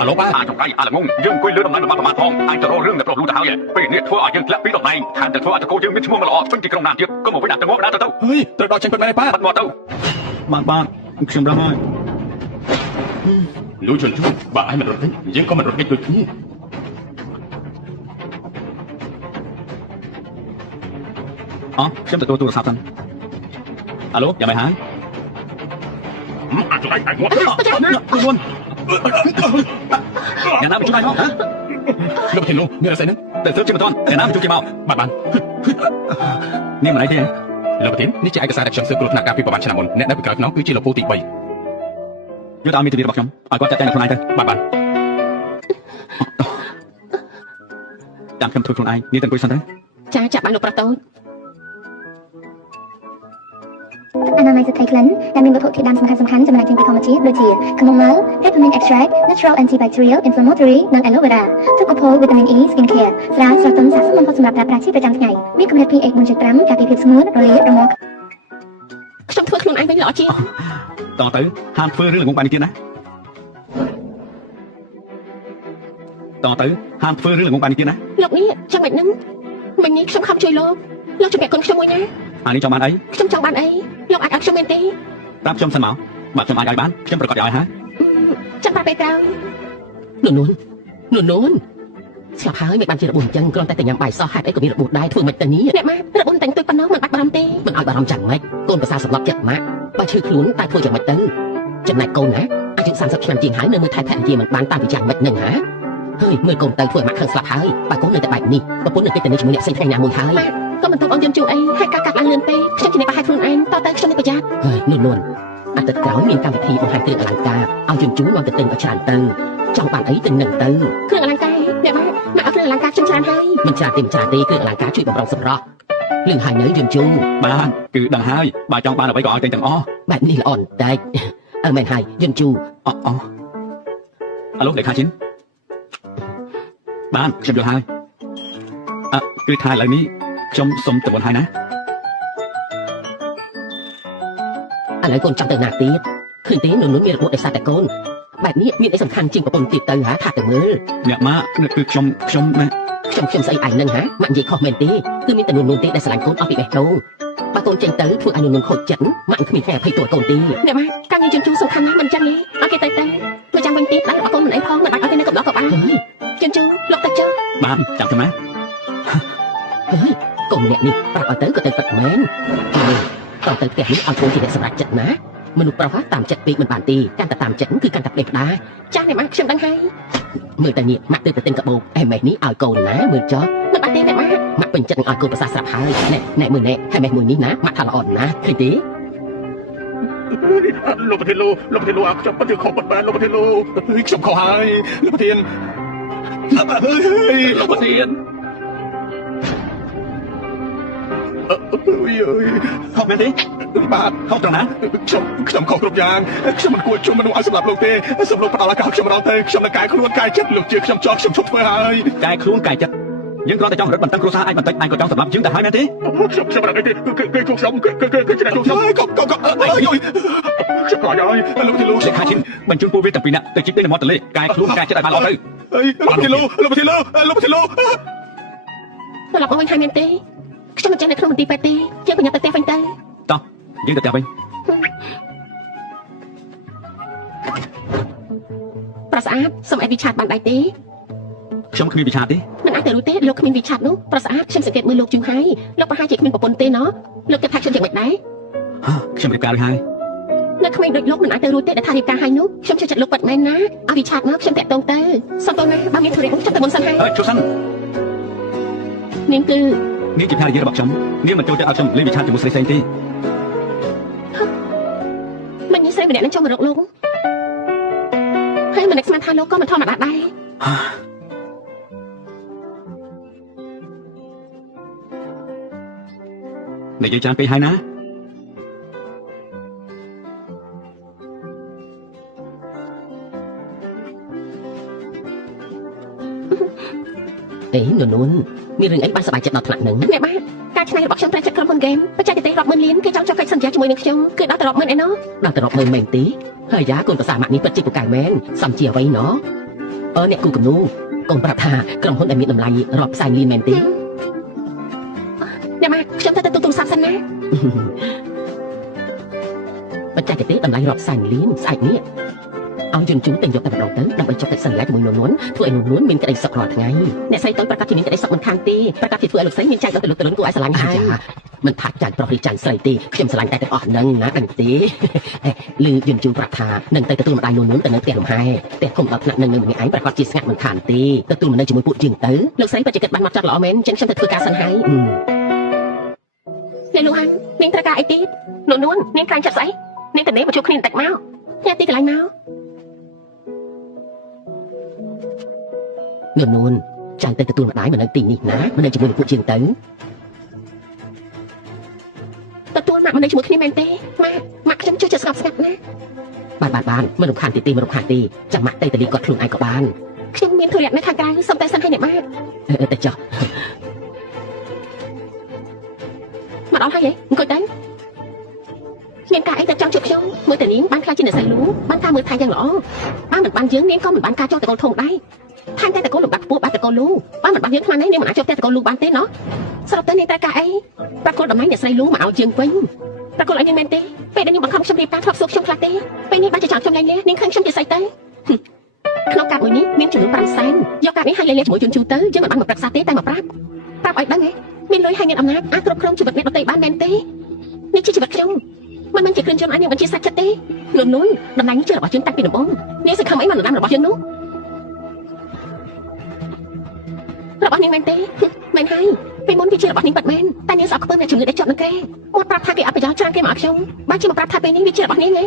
អាឡូប៉ាចង្រៃអាល្ងងយើងអង្គុយលើដំណើររបស់ប្រមាណផងអញទៅរករឿងដែលប្រុសលូទៅហើយពេលនេះធ្វើឲ្យយើងធ្លាក់ពីតំណែងថែមទាំងធ្វើឲ្យតកូលយើងមានឈ្មោះមិនល្អពេញទីក្រុងណានទៀតក៏មកវិញដាក់ទៅមកដាក់ទៅហេត្រូវដល់ចេញពិតមែនទេប៉ាបាត់មកទៅ បានខ្ញុំដឹងហើយ លូជន់ជួបើឯងមិនរត់ទេយើងក៏មិនរត់គេដូចគ្នា ខ្ញុំទទួលទូរស័ព្ទសិនអាឡូយ៉ាងម៉េចហើយ អាចចង្រៃតែងាប់ ខ្លួនយ៉ាងណាមកជួយមកហ៎ លោកធាននោះមានអីហ្នឹង តែទើបជិះមិនទាន់យ៉ាងណាមកជួយគេមក បាន នាងមិនអីទេ លោកធាននេះជាឯកសារដែលខ្ញុំស៊ើបគ្រោះថ្នាក់ការពីប្រហែលឆ្នាំមុនអ្នកនៅពីក្រោយខ្នងគឺជាលោកពូទី3 យកទៅឲ្យមីធានារបស់ខ្ញុំឲ្យគាត់ចាត់ចែងខ្លួនឯងទៅ បាន តាមខ្ញុំធ្វើខ្លួនឯងនាងទៅអង្គុយសិនទៅ ចាចាប់បានលោកប្រុសតូច អនាម័យសទ្ធីក្លិនដែលមានវត្ថុធាតុដើមសំខាន់ៗចំណែកចេញពីធម្មជាតិដូចជា chamomile, peppermint extract, natural antibacterial, inflammatory និង aloe vera ទឹកកកវីតាមីន E skincare ស្រាស្រស់ទន់ស័ក្តិសមបំផុតសម្រាប់ប្រើប្រាស់ជាប្រចាំថ្ងៃមានកម្រិត pH 4.5 ការពារភាពស្ងួតរលាករមាស់ ខ្ញុំធ្វើខ្លួនឯងវិញល្អជាង តទៅហាមធ្វើរឿងល្ងងបែបនេះទៀតណាតទៅហាមធ្វើរឿងល្ងងបែបនេះទៀតណា លោកនេះចាំមិនហ្នឹងមិញនេះខ្ញុំខំជួយលោកជំរាបគុណខ្ញុំមួយណា អានេះចង់បានអី ខ្ញុំចង់បានអីលោកអាចឲ្យខ្ញុំមែនទេ ប្រាប់ខ្ញុំសិនមកបើខ្ញុំអាចឲ្យបានខ្ញុំប្រកាសឲ្យហើយ ចាំប្រាប់ពេលក្រោយ នួនស្លាប់ហើយមិនបានជារបួសអញ្ចឹងគ្រាន់តែញ៉ាំបាយសោះហេតុអីក៏មានរបួសដែរធ្វើមិនទៅនេះ អ្នកម៉ារបួសតែងទុយប៉ុណ្ណោះមិនបាច់បារម្ភទេ មិនឲ្យបារម្ភចាំម៉េចកូនប្រសាសម្រាប់ចិត្តម៉ាក់បើឈឺខ្លួនតែធ្វើយ៉ាងម៉េចទៅចំណែកកូនណាអាយុ30ឆ្នាំជាងហើយនៅមើលថែភរិយាមិនបានតាមពីយ៉ាងម៉េចនឹងហាហើយមើលកូនទៅធ្វើម៉ាក់ខឹងស្លាប់ហើយបើកូននៅតែបែបនេះប្រពន្ធនៅពេលទៅជាមួយអ្នកផ្សេងថ្ងៃណាមួយហើយ ក៏មិនទុកអូនយំជួអីហើយការកាត់ឡើងលឿនពេកខ្ញុំជាអ្នកប្រហែលខ្លួនឯងតទៅខ្ញុំនឹងប្រយ័ត្ន ហើយនួនអាទិត្យក្រោយមានកម្មវិធីបង្ហាញគ្រឿងអលង្ការឲ្យជូនជូនមកទៅទិញឲ្យច្រើនទៅចង់បានអីទិញនឹងទៅ គ្រឿងអលង្ការអ្នកម៉ាមកឲ្យគ្រឿងអលង្ការខ្ញុំច្រើនហើយ មិនច្រើនទេគ្រឿងអលង្ការជួយបំរុងសម្រស់លឿនហើយនៅជូនជូន បានគឺដឹងហើយបើចង់បានអ្វីក៏ឲ្យតែទាំងអស់ បែបនេះល្អបន្តិចមែនហើយយន់ជូ អាឡូលេខាឈិនបានខ្ញុំយល់ហើយគឺថាឥឡូវនេះខ្ញុំសុំទៅមុនហើយណា ឥឡូវកូនចង់ទៅណាទៀតឃើញទេនួនមានរបួសដោយសារតែកូនបែបនេះមានអីសំខាន់ជាងប្រពន្ធទៀតទៅហាថាទៅមើល អ្នកម៉ាក់គឺខ្ញុំណា ខ្ញុំស្អីឯងនឹងហាម៉ាក់និយាយខុសមែនទេគឺមានតែនួនទេដែលស្រឡាញ់កូនអស់ពីបេះដូងបើកូនចេញទៅធ្វើឲ្យនួនខូចចិត្តម៉ាក់គ្មានថ្ងៃអភ័យទោសកូនទេ អ្នកម៉ាការងារជូនជូសំខាន់ណាស់មិនចឹងទេឲ្យគេទៅមកចាំវិញទៀតដល់របស់កូនមិនអីផងមិនបាច់ឲ្យគេនៅកំឡោះក៏បានជូនជូលោកទៅចុះ បានចាំខ្ញុំណា ហើយកូនម្នាក់នេះប្រាប់ឲ្យទៅក៏ទៅពិតមែនតទៅផ្ទះនេះឲ្យកូនជាអ្នកសម្រេចចិត្តណា មនុស្សប្រុសតាមចិត្តពេកមិនបានទេកាន់តែតាមចិត្តគឺកាន់តែផ្ដេសផ្ដា ចាស់អ្នកម៉ាក់ខ្ញុំដឹងហើយ មើលតែនេះម៉ាក់ទៅទិញកាបូបអេម៉េះនេះឲ្យកូនណាមើលចុះ មិនបានទេអ្នកម៉ាក់ ម៉ាក់ពេញចិត្តនឹងឲ្យកូនប្រសាស្រាប់ហើយណែមើលណែហើយម៉េះមួយនេះណាម៉ាក់ថាល្អណាស់ឃើញទេ លោកប្រធានលោកប្រធានលោកខ្ញុំប្រធានខំបាត់លោកប្រធានលោកខ្ញុំខុសហើយលោកប្រធានលោកប្រធានខុសមែនទេ បាទ ខុសត្រង់ណា ខ្ញុំខុសគ្រប់យ៉ាងខ្ញុំមិនគួរជួបមនុស្សឲ្យសម្រាប់លោកទេសូមលោកផ្ដល់ឱកាសខ្ញុំរត់ទៅខ្ញុំនឹងកែខ្លួនកែចិត្តលោកជាខ្ញុំចោះខ្ញុំឈប់ធ្វើហើយក ែខ្លួនកែចិត្តយើងគ្រាន់តែចង់រត់បន្តឹងគ្រួសារឯងបន្តិចឯងក៏ចង់សម្រាប់យើងទៅហើយមែនទេ ខ្ញុំរត់អីទេគឺខ្ញុំគឺឆ្នាំខ្ញុំកុំអើយខ្ញុំក្រោយហើយលោកប្រធានលោក លេខាឈិនបញ្ជូនពួកវាទាំងពីរនាក់ទៅជីកទីនៅមាត់ទន្លេកែខ្លួនកែចិត្តឲ្យបានល្អទៅ អើយលោកប្រធានលោកប្រធានលោក ត្រឡប់មកវិញហើយមែនទេខ្ញុំមិនចេះនៅក្នុងមន្ទីរពេទ្យទេយើងប្រញាប់ទៅផ្ទះវិញទៅ តោះយើងទៅផ្ទះវិញ ប្រស្អាតសូមឲ្យវិឆាតបានដែរទេ ខ្ញុំគ្មានវិឆាទេ មិនអាចទៅរួចទេលោកគ្មានវិឆាតនោះប្រស្អាតខ្ញុំសង្កេតមើលលោកយូរហើយលោកប្រហែលជាគ្មានប្រពន្ធទេណោះលោកគិតថាខ្ញុំយ៉ាងម៉េចដែរ ខ្ញុំរៀបការរួចហើយ នៅក្មេងដូចលោកមិនអាចទៅរួចទេដែលថារៀបការហើយនោះខ្ញុំជឿចិត្តលោកពិតមែនណាឲ្យវិឆាតមកខ្ញុំតាក់ទងទៅសុំទោសណាបើមានធុរៈខ្ញុំទៅមុនសិនហើយ ជួសិន នាងគឺ នាងជាភរិយារបស់ខ្ញុំនាងមិនចូលចិត្តឲ្យខ្ញុំលេងវិឆាតជាមួយស្រីផ្សេងទេ មិនញីស្រីម្នាក់នឹងចង់មករកលោកហើយមិននឹកស្មានថាលោកក៏មិនធម្មតាដែរ និយាយច្រើនពេកហើយណា អេនួនមានរឿងអីបានសប្បាយចិត្តដល់ថ្នាក់ហ្នឹង អ្នកបាទការឆ្នៃរបស់ខ្ញុំត្រូវចាត់ក្រុមហ៊ុនហ្គេមបច្ចេកទេសរាប់ម៉ឺនលានគេចង់ចុះកិច្ចសន្យាជាមួយនឹងខ្ញុំគឺដល់ទៅរាប់ម៉ឺនឯណោះ ដល់ទៅរកមើលមែនទេហើយយ៉ាកូនប្រសាម៉ាក់នេះពិតជាពូកែមែនសំជាអ្វីណោះអ្នកគូគំនូកូនប្រាប់ថាក្រុមហ៊ុនដែលមានតម្លៃរាប់ផ្សាយលានមែនទេ អ្នកបាទខ្ញុំទៅទូរស័ព្ទសិនណា បច្ចេកទេសតម្លៃរាប់ផ្សាយលានស្អែកនេះឲ្យយន្តជូនតែយកតែម្ដងទៅដើម្បីចុះកិច្ចសន្យាជាមួយនួនធ្វើឲ្យនួនមានក្តីសុខរាល់ថ្ងៃអ្នកស្រីតូចប្រកាសជាមានក្តីសុខមិនខានទេប្រកាសជាធ្វើឲ្យលោកស្រីមានចែកដល់ទៅលោកតលុនគួរឲ្យស្រឡាញ់ហើយមិនថាចែកប្រុសឬចែកស្រីទេខ្ញុំស្រឡាញ់តែទាំងអស់ហ្នឹងណាដឹងទេឮយន្តជូនប្រាប់ថានឹងទៅទទួលម្ដាយនួនទៅនៅផ្ទះលំហែផ្ទះធំដល់ថ្នាក់នឹងនៅម្នាក់ឯងប្រកាសជាស្ងាត់មិនខានទេទទួលមកនៅជាមួយពួកជាងទៅលោកស្រីពិតជាគិតបានមកចាត់ល្អមែនចឹងខ្ញុំទៅធ្វើការសិនហើយអ្នកលោកហាន់នាងត្រូវការអីទៀតនួននាងខ្លាញ់ចិត្តស្អីនាងទៅនេះមកជួបគ្នាបន្តិចមកញ៉ាំទីកន្លែងមក នួនចង់ទៅទទួលម្ដាយមកនៅទីនេះណាមកនៅជាមួយនឹងពួកជាងទៅ ទទួលម៉ាក់មកនៅជាមួយគ្នាមែនទេម៉ាក់ខ្ញុំជួយចិត្តស្ងប់ស្ងាត់ណា បានមិនរំខានទេមិនរំខានទេចាំម៉ាក់ទៅតលីគាត់ខ្លួនឯងក៏បាន ខ្ញុំមានធុរៈនៅខាងក្រៅសុំតែសិនឲ្យអ្នកម៉ាក់ ទៅចុះ មកដល់ហើយហ៎អង្គុយទៅមានការអីទៅចង់ជួបខ្ញុំមើលតានាងបានខ្លាចជាអ្នកស្រីលូបានការមើលថែយ៉ាងល្អបើមិនបានយើងនាងក៏មិនបានការចោលតកូលធំដែរថែមតែតកូលលំបាក់ខ្ពស់បាត់តកូលលូបើមិនបានយើងខ្មាស់នេះនាងមិនអាចជួបតែតកូលលូបានទេណោះសរុបទៅនាងត្រូវការអីប្រកួតតំណែងអ្នកស្រីលូមកឲ្យយើងវិញប្រកួតឲ្យនាងមែនទេពេលដែលនាងបង្ខំខ្ញុំរៀបការធ្លាប់សួរខ្ញុំខ្លះទេពេលនេះបានជាចោលខ្ញុំលែងលះនាងឃើញខ្ញុំជាស្អីទៅក្នុងកាប់មួយនេះមានចំនួន5សែនយកកាប់នេះឲ្យលែងលះជាមួយជូនជូទៅយើងមិនបានមកប្រឹក្សាទេតែមកប្រាប់ឲ្យដឹងហ៎មានលុយហើយមានអំណាចអាចគ្រប់គ្រងជីវិតអ្នកដទៃបានមែនទេនេះជាជីវិតខ្ញុំមិនមែនជាគ្រឿងយន្តឲ្យនាងបញ្ជាសាច់ចិត្តទេនួនតំណែងនេះជារបស់យើងតាំងពីដំបូងនាងសង្ឃឹមអីមកដំណាំរបស់យើងនោះរបស់នាងមែនទេមែនហើយពីមុនវាជារបស់នាងពិតមែនតែនាងស្អប់ខ្ពើមអ្នកជំងឺដែលជាប់នឹងគេមកប្រាប់ថាគេអត់ប្រយោជន៍ច្រើនគេមកឲ្យខ្ញុំបើជាមកប្រាប់ថាពេលនេះវាជារបស់នាងទេ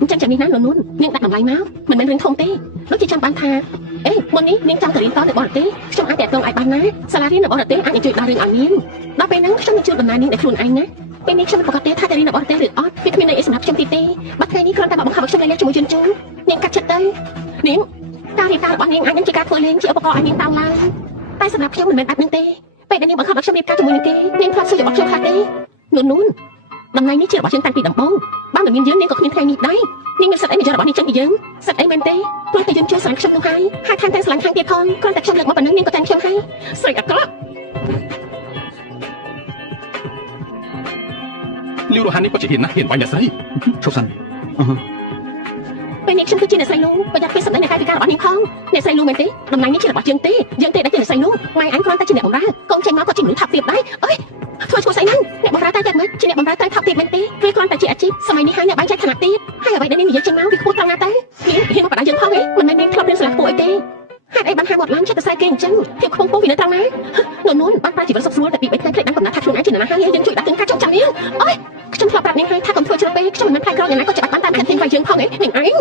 អញ្ចឹងចាំនេះណានួននាងដាក់តម្លៃមកមិនមែនរឿងធំទេដូចជាចាំបានថាអេមុននេះនាងចង់ទៅរៀនតនៅបរទេសខ្ញុំអាចតាក់ទងឲ្យបានណាសាលារៀននៅបរទេសអាចជួយដល់រឿងឲ្យនាងដល់ពេលហ្នឹងខ្ញុំនឹងជួយដំណើរនាងដោយខ្លួនឯងណាពេលនេះខ្ញុំមិនប្រកាសទេថាទៅរៀននៅបរទេសឬអត់វាគ្មានន័យអីសម្រាប់ខ្ញុំទីទេបើថ្ងៃនេះគ្រាន់តែមកបង្ខំឲ្យខ្ញុំលេងជាមួយជូនជូនាងកាត់ចិត្តទៅនាងការរៀបការរបស់នាងអាចនឹងជាការធ្វើលេងជាឧបករណ៍ឲ្យនាងតាមឡើងតែសម្រាប់ខ្ញុំមិនមែនបែបហ្នឹងទេពេលដែលនាងបង្ខំឲ្យខ្ញុំរៀបការជាមួយនឹងគេនាងធ្លាប់សួររបស់ខ្ញុំខ្លះទេនួនតំណែងនេះជារបស់យើងតាំងពីដំបូងបើមិនមានយើងនាងក៏គ្មានថ្ងៃនេះដែរនាងមានសិទ្ធិអីមកយករបស់នេះចេញពីយើងសិទ្ធិអីមែនទេព្រោះតែយើងជួយស្រឡាញ់ខ្ញុំនោះហើយថែមទាំងស្រឡាញ់ខាងទៀតផងគ្រាន់តែខ្ញុំលើកមកប៉ុណ្ណឹងនាងក៏តែខ្ញុំហើយស្រីអាក្រក់ លីវរ៉ូហាននេះក៏ជាហ៊ានណាស់ហ៊ានបាញ់អ្នកស្រី ឈប់សិន ពេលនេះខ្ញុំគឺជាអ្នកស្រីលូប្រយ័ត្នពីសម្ដីនៃកាយវិការរបស់នាងផងអ្នកស្រីលូមែនទេតំណែងនេះជារបស់យើងទេដែលជាអ្នកស្រីលូម៉ែអញគ្រាន់តែជាអ្នកបម្រើកូនចេញមកក៏ជាមនុស្សថាប់ទៀតដែរអើយ ធ្វើឈ្មោះស្អីហ្នឹងអ្នកបំរើតែតែមិនជាអ្នកបំរើតែថប់ទៀតមែនទេឬគ្រាន់តែជាអាជីពសម័យនេះហើយអ្នកបែងចែកឋានៈទៀតហើយអ្វីដែលនាងនិយាយចឹងមកវាខ្ពស់ត្រង់ណាទៅហ៊ានមកបដៅយើងផងហ៎មិនមែននាងធ្លាប់រៀនសាលាខ្ពស់អីទេហេតុអីបានហាមាត់ឡើងចិត្តតែខ្សែគេអញ្ចឹងភាពខ្ពង់ពោះវានៅត្រង់ណានួនបានប្រើជីវិតសុខស្រួលតែពី3ថ្ងៃផ្លេចដឹងកំណត់ថាខ្លួនឯងជានរណាហើយយើងជួយដាក់ទិញការចុះចាំនាងអើយខ្ញុំធ្លាប់ប្រាប់នាងហើយថាកុំធ្វើជ្រុលពេកខ្ញុំមិនមែនផ្លែក្រយ៉ាងណាក៏ច្បាស់បានតាមអានទិញវាយយើងផងហ៎នាងឯង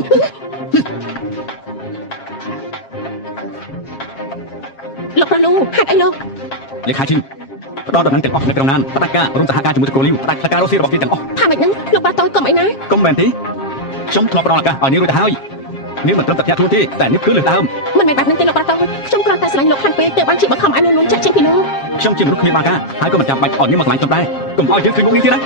លោកប្រលូហេតុអីលោក លេខាឈីផ្ដល់ដំណឹងទាំងអស់នៅក្នុងណានបដិការរួមសហការជាមួយតកូលីវបដិការរស់ស៊ីរបស់គេទាំងអស់ ថាម៉េចហ្នឹងលោកបាតូចកុំអីណា កុំមែនទេខ្ញុំធ្លាប់ផ្ដល់ឱកាសឲ្យនាងរួចទៅហើយនាងមិនត្រឹមតែផ្ទះខ្លួនទេតែនាងគឺលើដើម មិនមែនបែបហ្នឹងទេលោកបាតូចខ្ញុំគ្រាន់តែស្រឡាញ់លោកខ្លាំងពេកទើបបានជាបង្ខំឲ្យនួនចាក់ចេញពីលោក ខ្ញុំជាមនុស្សគ្មានបាកាហើយក៏មិនចាំបាច់ឲ្យនាងមកឆ្លាញ់ខ្ញុំដែរកុំឲ្យយើងឃើញមុខនាងទៀតណា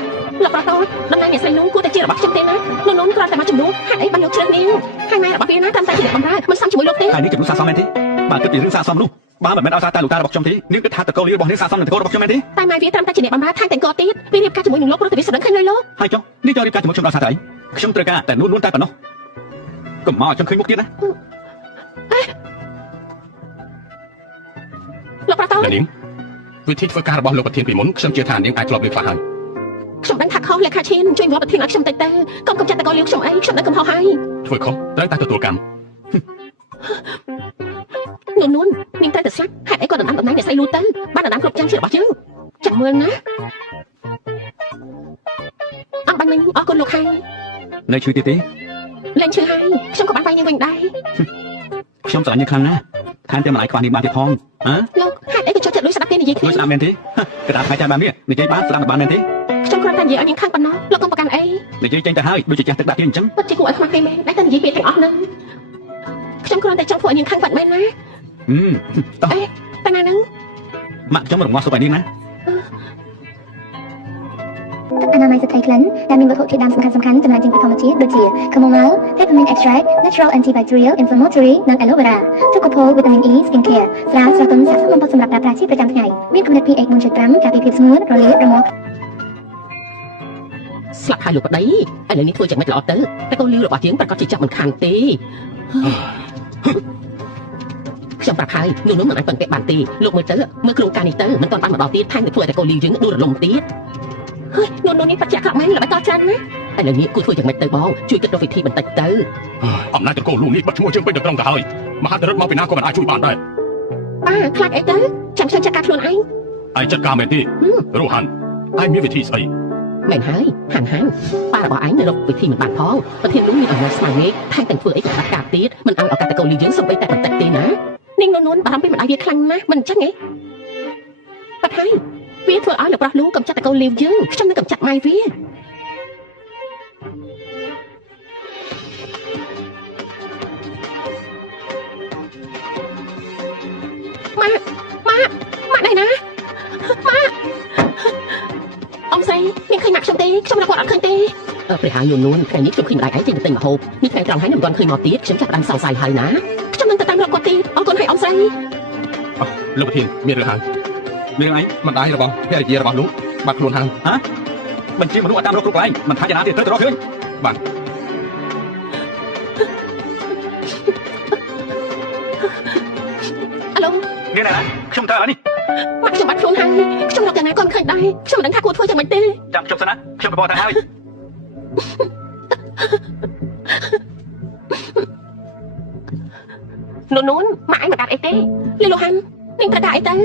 លោកបាតូចដំណើរអ្នកស្រីនួនគួរតែជារបស់ខ្ញុំទេណានួនគ្រាន់តែមកជំនួសហេតុអីបានលោកជ្រើសនាងហើយម៉ែរបស់វាណាតាមតែជាអ្នកបម្រើមិនសមជាមួយលោកទេ ហើយនាងជាមនុស្សស័ក្តិសមមែនទេបើគិតពីរឿងស័ក្តិសមនោះបើមិនមែនឲ្យសារតែលោកតារបស់ខ្ញុំទេនាងគិតថាតកូលីវរបស់នាងស័ក្តិសមនឹងតកូលរបស់ខ្ញុំមែនទេ តែម៉ែវាត្រឹមតែជាអ្នកបម្រើថែមទាំងកទៀតវារៀបការជាមួយនឹងលោកព្រោះតែវាសម្រឹងឃើញលោក ហើយចុះនាងចូលរៀបការជាមួយខ្ញុំដល់សារតែអីខ្ញុំត្រូវការតែនួនតែប៉ុណ្ណោះកុំមកឲ្យខ្ញុំឃើញមុខទៀតណា លោកបាតូច នាងវិធីធ្វើការរបស់លោកប្រធានពីមុនខ្ញុំជឿថានាងអាចធ្លាប់ឮខ្លះហើយ ខ្ញុំដឹងថាខុសលេខាឈិនជួយមកប្រធានឲ្យខ្ញុំតិចទៅកុំចាត់តកលៀវខ្ញុំអីខ្ញុំដឹងកំហុសហើយ ធ្វើខុសត្រូវតែទទួលកម្ម នួននាងត្រូវតែស្លាប់ហេតុអីក៏ដំណាំតំណែងអ្នកស្រីលូទៅបានដំណាំគ្រប់យ៉ាងជារបស់យើងចាំមើលណាអត់បាញ់មិញអរគុណលោកហើយ នៅជួយទៀតទេ លេងឈឺហើយខ្ញុំក៏បានវាយនាងវិញដែរ ខ្ញុំស្រឡាញ់នាងខ្លាំងណាស់ថែមទាំងម្លាយខ្វះនាងបានទៀតផងហ៎ លោកហេតុអីក៏ចូលចិត្តលួចស្ដាប់គេនិយាយ លួ គ្នា ចស្ដាប់មែនទេកណ្ដាលថ្ងៃចាំបាននេះនិយាយបានស្ដាប់បានមែនទេ ខ្ញុំគ្រាន់តែនិយាយឲ្យនាងខឹងប៉ុណ្ណោះលោកកុំប្រកាន់អី និយាយចេញទៅហើយដូចជាចាស់ទឹកដាក់ទៀតអញ្ចឹង ពិតជាគួរឲ្យខ្មាស់គេមែនតែតែនិយាយពាក្យទាំងអស់ហ្នឹងខ្ញុំគ្រាន់តែចង់ធ្វើឲ្យនាងខឹងបាត់មែនណា តោះ តែណាហ្នឹង ម៉ាក់ខ្ញុំរងាស់សុបឲ្យនាងណា ទឹកអនាម័យស្ត្រីក្លិនដែលមានវត្ថុធាតុដើមសំខាន់ៗចំណែកចេញពីធម្មជាតិដូចជា chamomile, peppermint extract, natural antibacterial, inflammatory និង aloe vera ទឹកកូផូវីតាមីន E skincare ស្រាស្រទន់ស័ក្តិសមបំផុតសម្រាប់ប្រើប្រាស់ជាប្រចាំថ្ងៃមានគំនិត pH 4.5 ការពារភាពស្ងួតរលាករមាស់ ស្លាប់ហើយលោកប្តីឥឡូវនេះធ្វើយ៉ាងម៉េចល្អទៅតកូលីវរបស់យើងប្រកាសជាចាប់មិនខានទេខ្ញុំប្រាប់ហើយនួនមិនអាចពឹងពាក់បានទេលោកមើលទៅមើលក្រុមការនេះទៅមិនទាន់បានមកដល់ទៀតថែមទាំងធ្វើឲ្យតកូលីវយើងដួលរលំទៀត ហើយនួននេះបច្ចាក់មែនល្បិចតច្រើនណា ឥឡូវនេះគួរធ្វើយ៉ាងម៉េចទៅបងជួយគិតរកវិធីបន្តិចទៅ អំណាចតកូលលោកនេះបាត់ឈ្មោះជើងពេញទៅត្រង់ទៅហើយមហាតរិទ្ធមកពីណាក៏មិនអាចជួយបានដែរ ប៉ាខ្លាចអីទៅចាំខ្ញុំចាត់ការខ្លួនឯង ឯងចាត់ការមែនទេរស់ហាន់ឯងមានវិធីស្អី មែនហើយហាន់ប៉ារបស់ឯងនៅរកវិធីមិនបានផងប្រធានលោកមានអំណាចស្មារតីថែមទាំងធ្វើអីក៏បាត់ការទៀតមិនឲ្យឱកាសតកូលីវយើងសូម្បីតែបន្តិចទេណា នាងនួនបារម្ភពីម្ដាយវាខ្លាំងណាស់មិនអញ្ចឹងហ៎បាត់ហើយវាធ្វើឲ្យលោកប្រុសលូកំចាត់តកូលីវយើងខ្ញុំនឹងកំចាត់ម៉ែវាម៉ាក់ដែរណាម៉ាក់អ៊ំស្រីនាងឃើញម៉ាក់ខ្ញុំទេខ្ញុំរកគាត់អត់ឃើញទេ ព្រះហើយនួនថ្ងៃនេះខ្ញុំឃើញម្ដាយឯងចេញទៅទិញម្ហូបនេះថ្ងៃត្រង់ហើយនឹងមិនទាន់ឃើញមកទៀតខ្ញុំចាប់ផ្ដើមសង្ស័យហើយណា ខ្ញុំនឹងទៅតាមរកគាត់ទៀតអរគុណហើយអ៊ំស្រី លោកប្រធានមានរឿងហើយ មានអី ម្ដាយរបស់ភរិយារបស់លោកបាត់ខ្លួនហើយ បញ្ជាមនុស្សឲ្យតាមរកគ្រប់កន្លែងមិនថាយ៉ាងណាទៀតត្រូវទៅរកឃើញ អាឡូ មានណាខ្ញុំទៅឥឡូវនេះ ម៉ាក់ខ្ញុំបាត់ខ្លួនហើយខ្ញុំរកយ៉ាងណាក៏មិនឃើញដែរខ្ញុំមិនដឹងថាគួរធ្វើយ៉ាងម៉េចទេ ចាំខ្ញុំសិនណាខ្ញុំទៅបកទៅហើយ នួនម៉ាក់ឯងមិនដាច់អីទេលីលូហាន់នាងត្រូវដាក់អីទៅន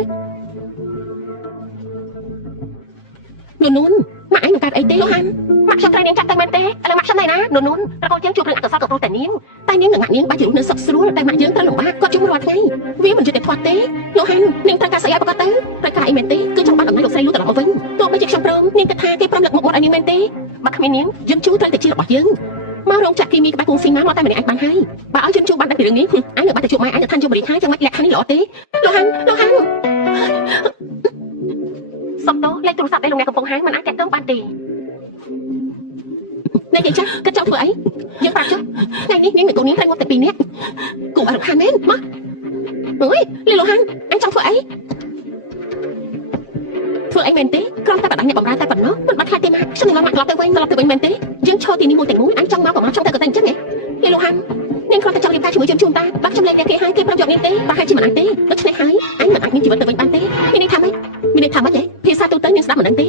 ួនម៉ាក់ឯងមិនដាច់អីទេលូហាន់ម៉ាក់ខ្ញុំត្រូវនាងចាត់ទៅមែនទេឥឡូវម៉ាក់ខ្ញុំណែណានួនប្រកូលយើងជួបរឿងអកុសលក៏ព្រោះតែនាងតែនាងនឹងម៉ាក់នាងបាច់ជារូបនៅសុខស្រួលតែម៉ាក់យើងត្រូវលំបាកគាត់ជួបរាល់ថ្ងៃវាមិនយុត្តិធម៌ទេលូហាន់នាងត្រូវការស្អីឲ្យប្រកបទៅត្រូវការអីមែនទេគឺចង់បានអំណាចលោកស្រីលូត្រឡប់មកវិញទោះបីជាខ្ញុំព្រមនាងគិតថាគេព្រមលើកមុខមាត់ឲ្យនាងមែនទេបើគ្មាននាងយើងជួត្រូវតែជារបស់យើង មករោងចក្រគីមីក្បែរពងស៊ីណាមកតែម្នាក់ឯងបានហើយបើឲ្យយើងជួបបានតែពីរឿងនេះអញនៅបាត់ទៅជួបម៉ែអញនៅឋានយមរាជហើយចាំមិនលក្ខខណ្ឌនេះល្អទេលោកហាន់សុំទោសលេខទូរស័ព្ទដែលលោកអ្នកកំពុងហៅមិនអាចតាក់ទងបានទេអ្នកយាយចាស់គិតចង់ធ្វើអីយើងប្រាប់ចុះថ្ងៃនេះនាងនឹងកូននាងត្រូវមកតែ2នាក់គូអរុខានមែនមកអើយលីលោកហាន់អញចង់ធ្វើអីធ្វើអីមែនទេគ្រាន់តែបដិញ្ញាបំរើតែប៉ុណ្ណោះមិនបាត់ខ្លាចទេម៉ាក់ខ្ញុំនឹងមកត្រឡប់ទៅវិញមែនទេយើងឈរទីនេះមួយទាំងមួយអញចង់មកក៏មកចង់ទៅក៏តែអញ្ចឹងហ៎លីលោកហាន់នាងគ្រាន់តែចង់រៀបការជាមួយជូនតាបើខ្ញុំលេងតែគេហើយគេប្រំយកនាងទេប្រហែលជាមិនអាចទេដូច្នេះហើយអញមិនអាចមានជីវិតទៅវិញបានទេមានន័យថាម៉េចមានន័យថាម៉េចទេភាសាទូទៅនាងស្ដាប់មិនដឹងទេ